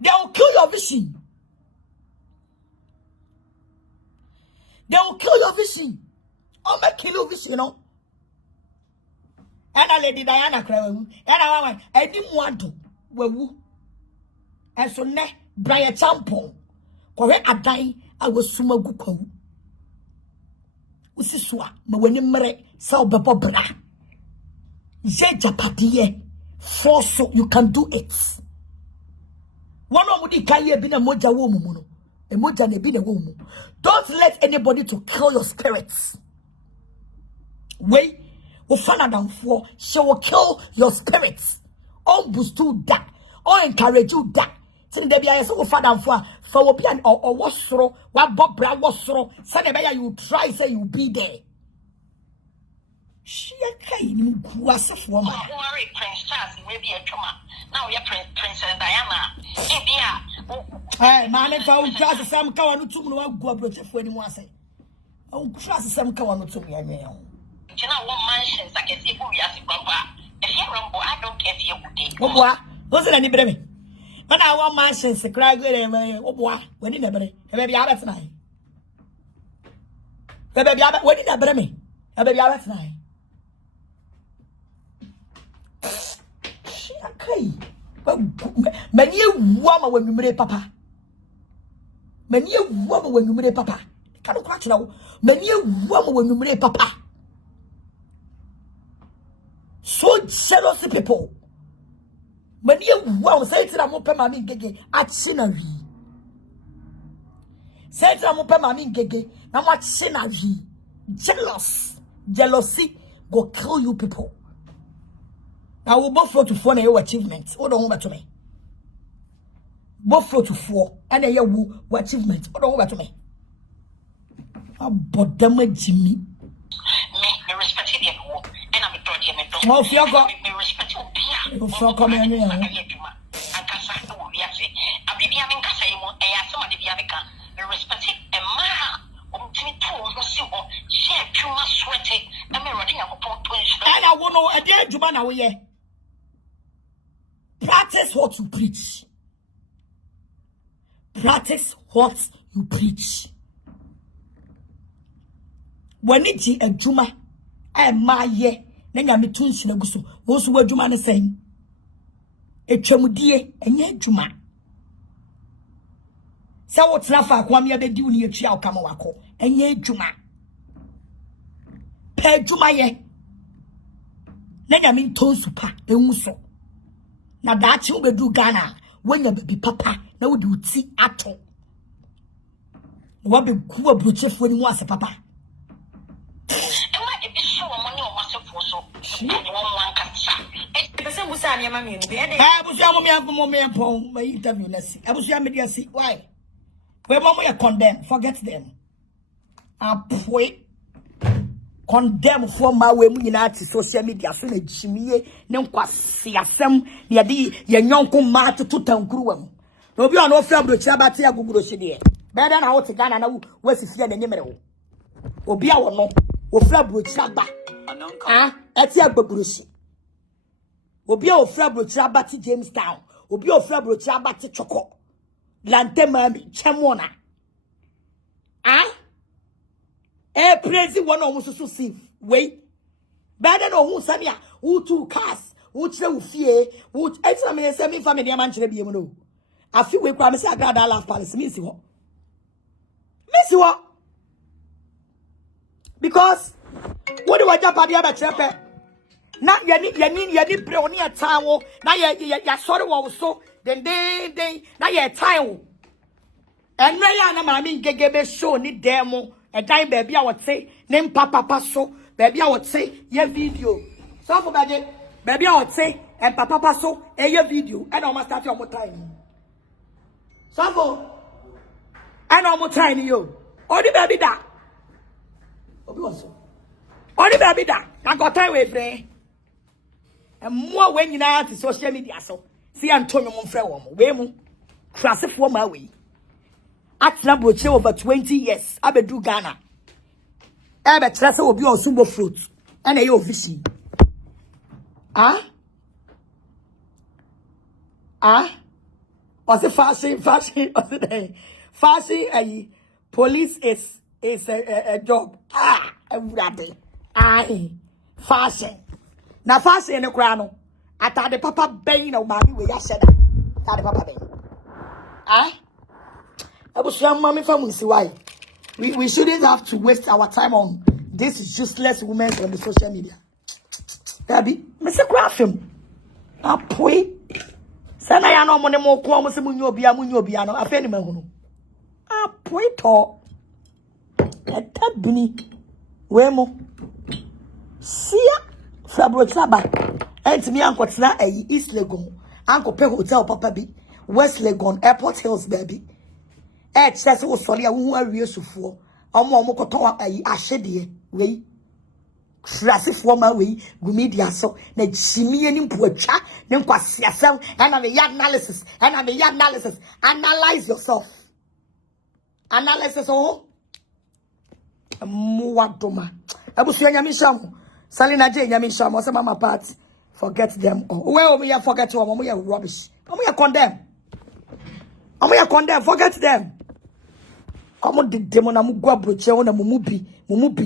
They will kill your vision. They will kill your vision. Oh, my kill your vision, you know. And I Lady Diana cry. And I didn't want to. Woo. And so ne Brian Champon. Correct a dying. I was sumo guko. Usiswa, but when you marry, so bebobra. Japatiye, force so you can do it. One of the carrier been a moja woman, a moja ne been a woman. Don't let anybody to kill your spirits. Wait, ufana down for she will kill your spirits. Or boost you that, or encourage you that. So there be a so father for be an or wash through what Bob Brown was through. So you try say you be there. She came Nkuraseƒoɔ. Worry, Prince Charles, maybe a trauma. Now you're Princess Diana. Hey, man, if I would trust some cow to me, I'll go approach for anyone say. I will trust some cow to me. You know, one mansions I can see who you are. Afia Rambo, I don't care if you would. What? Wasn't any baby? But I want mansions to cry good and what? When you never, maybe I have tonight. Baby, what did I bring me? I baby, I have tonight. Okay. Many a woman when you marry papa. Many a woman when you marry papa. Can't catch now. Many a woman when you marry papa. So jealous people. Many a woman say to them, open my gege at scenery. Say to them, open my gege. Now what scenery? Jealousy go kill you people. Now we both flow to 4 na your achievements. Hold on over to me. Both flow to 4. and a year achievement. What over to me? A bodama Jimmy. Me respect him, and I'm a dodgy and a dog. Oh, if you got me respect you, you so come in here. and Casa, we have said, I'll be having Casa, I asked somebody to be respect him, and Ma, share too much sweating, and me running up upon twins. And I won't know a dear Jumana we practice what you preach. Practice what you preach. When it's a Juma, and my ye, then I'm a twin sinabuso, most were Juma the same. A chamudie, and ye Juma. So what's Rafa, Kwamia be doing your child come wako, and ye Juma. Per Juma ye. Then I'm in Tonsupa, and Muso. Now that you will do Ghana when you be papa, now would you see at all. What be cool brutish when you want a papa? And what if it's so money or massive for so? One can say. The person who said, "Mammy, I was young woman for moment upon my interview. I was young media. See why? When Mamma are condemned, forget them. I pray. Condemn for my women in social media. Soon a Jimmy, no quasi assem, near the young mat to Tankruam. No be on no film with Chabatia Google City. Better than how to Ghana now, what's the fear the numero? Obia or no, or flab with Chaba. Etia Babushi. Obia or flab with Chabati Jamestown. Obia or flab with Chabati Choco. Lantema Chamona. Praise one almost so see. Wait. Better no who Samia, who two cars, who chill fear, who examine semi family man should be able. I feel we promise Agradaa laugh palace. Miss you. Miss you. Because what do I jump at the other chapter? Now you need brownie at time. Now you're sorry also. Then they now you're time. And I mean, get show need demo. A time baby, I would say, name Papa so, baby, I would say, your video. So for baby, I would say, and Papa so, your video, and almost start your more time. So for, and almost time you. Or the baby that. Or the baby that. I got time with me. And more when you know the social media so. See Antonio Monfredo, Wemu, Nkuraseƒoɔ my way. At Lamboche over 20 years. I be do Ghana. I be trust will be on Sumbo fruit. And a fishing. Was it fashion? Fashion a police is a job. Everybody. Fashion. Now fashion in the crown. I thought the papa bang of mommy with your said. The papa bang. I was young mommy from why. We shouldn't have to waste our time on this useless women on the social media. Gabi, Mr. Grafim. I pray. Sana ya no money more kwa mse munyo bia no afeni mahunu. I pray to. Etabini. Wemo. Sia Fabro Chaba. Enti mi anko tena East Legon. Anko pe hotel papa bi. West Legon Airport Hills baby. Says was sorry, I won't real for. Omo koton ahyede we. Nkuraseƒoɔ my way, media so na chimie ni mpuatwa ne nkwasiasɛm and I'm a analysis. Analyze yourself. Analysis muwadoma. Abusu nyamishamu. Salina je nyamishamu say mama part forget them all. Where we forget to omo rubbish. Omo condemn. Forget them. Omo de demo na mugwa broche na mumubi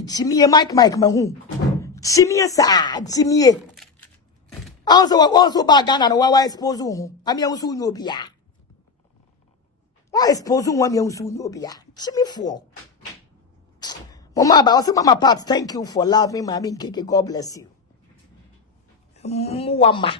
chimie Mike mahu. Chimie sa chimie. Also ba Ghana no why expose hu. Ami enso nyo bia. Why expose hu ami enso nyo bia. Chimie for. Mama ba say mama part thank you for loving mommy Keke, God bless you. Muama.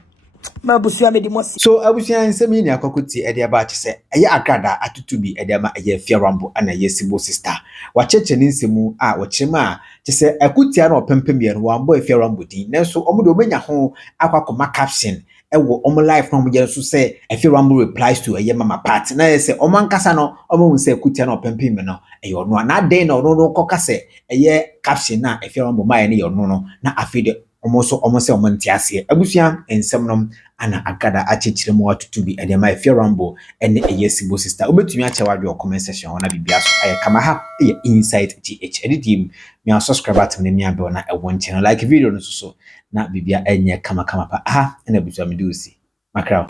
So abusia nsemi ni akokuti ede aba chese eye Agradaa atutubi ede ama eye Afia Rambo ana ye Sibbo Sister wacheche ni nsemu a wachema chese akutia na opempem ye no wambo Afia Rambo din nanso omude omenya ho akwakoma caption ewo omo life no mo je so say Afia Rambo replies to eye mama part na say omo ankasa no omo hu say kutia no pempem me no eyo no na den no no koka say eye caption na Afia Rambo ma ye ne yo no na afide omo say omo ntiase abusua ensem no ana Agradaa achechire mo atutu bi ede ma Afia Rambo ene eye Sibbo Sister obetumi ache wadwe comment section na bibia so aye kama ha eye inside gh editim me subscribe to me abe na e channel like video no so na bibia enye kama pa aha ena abusua me do si makra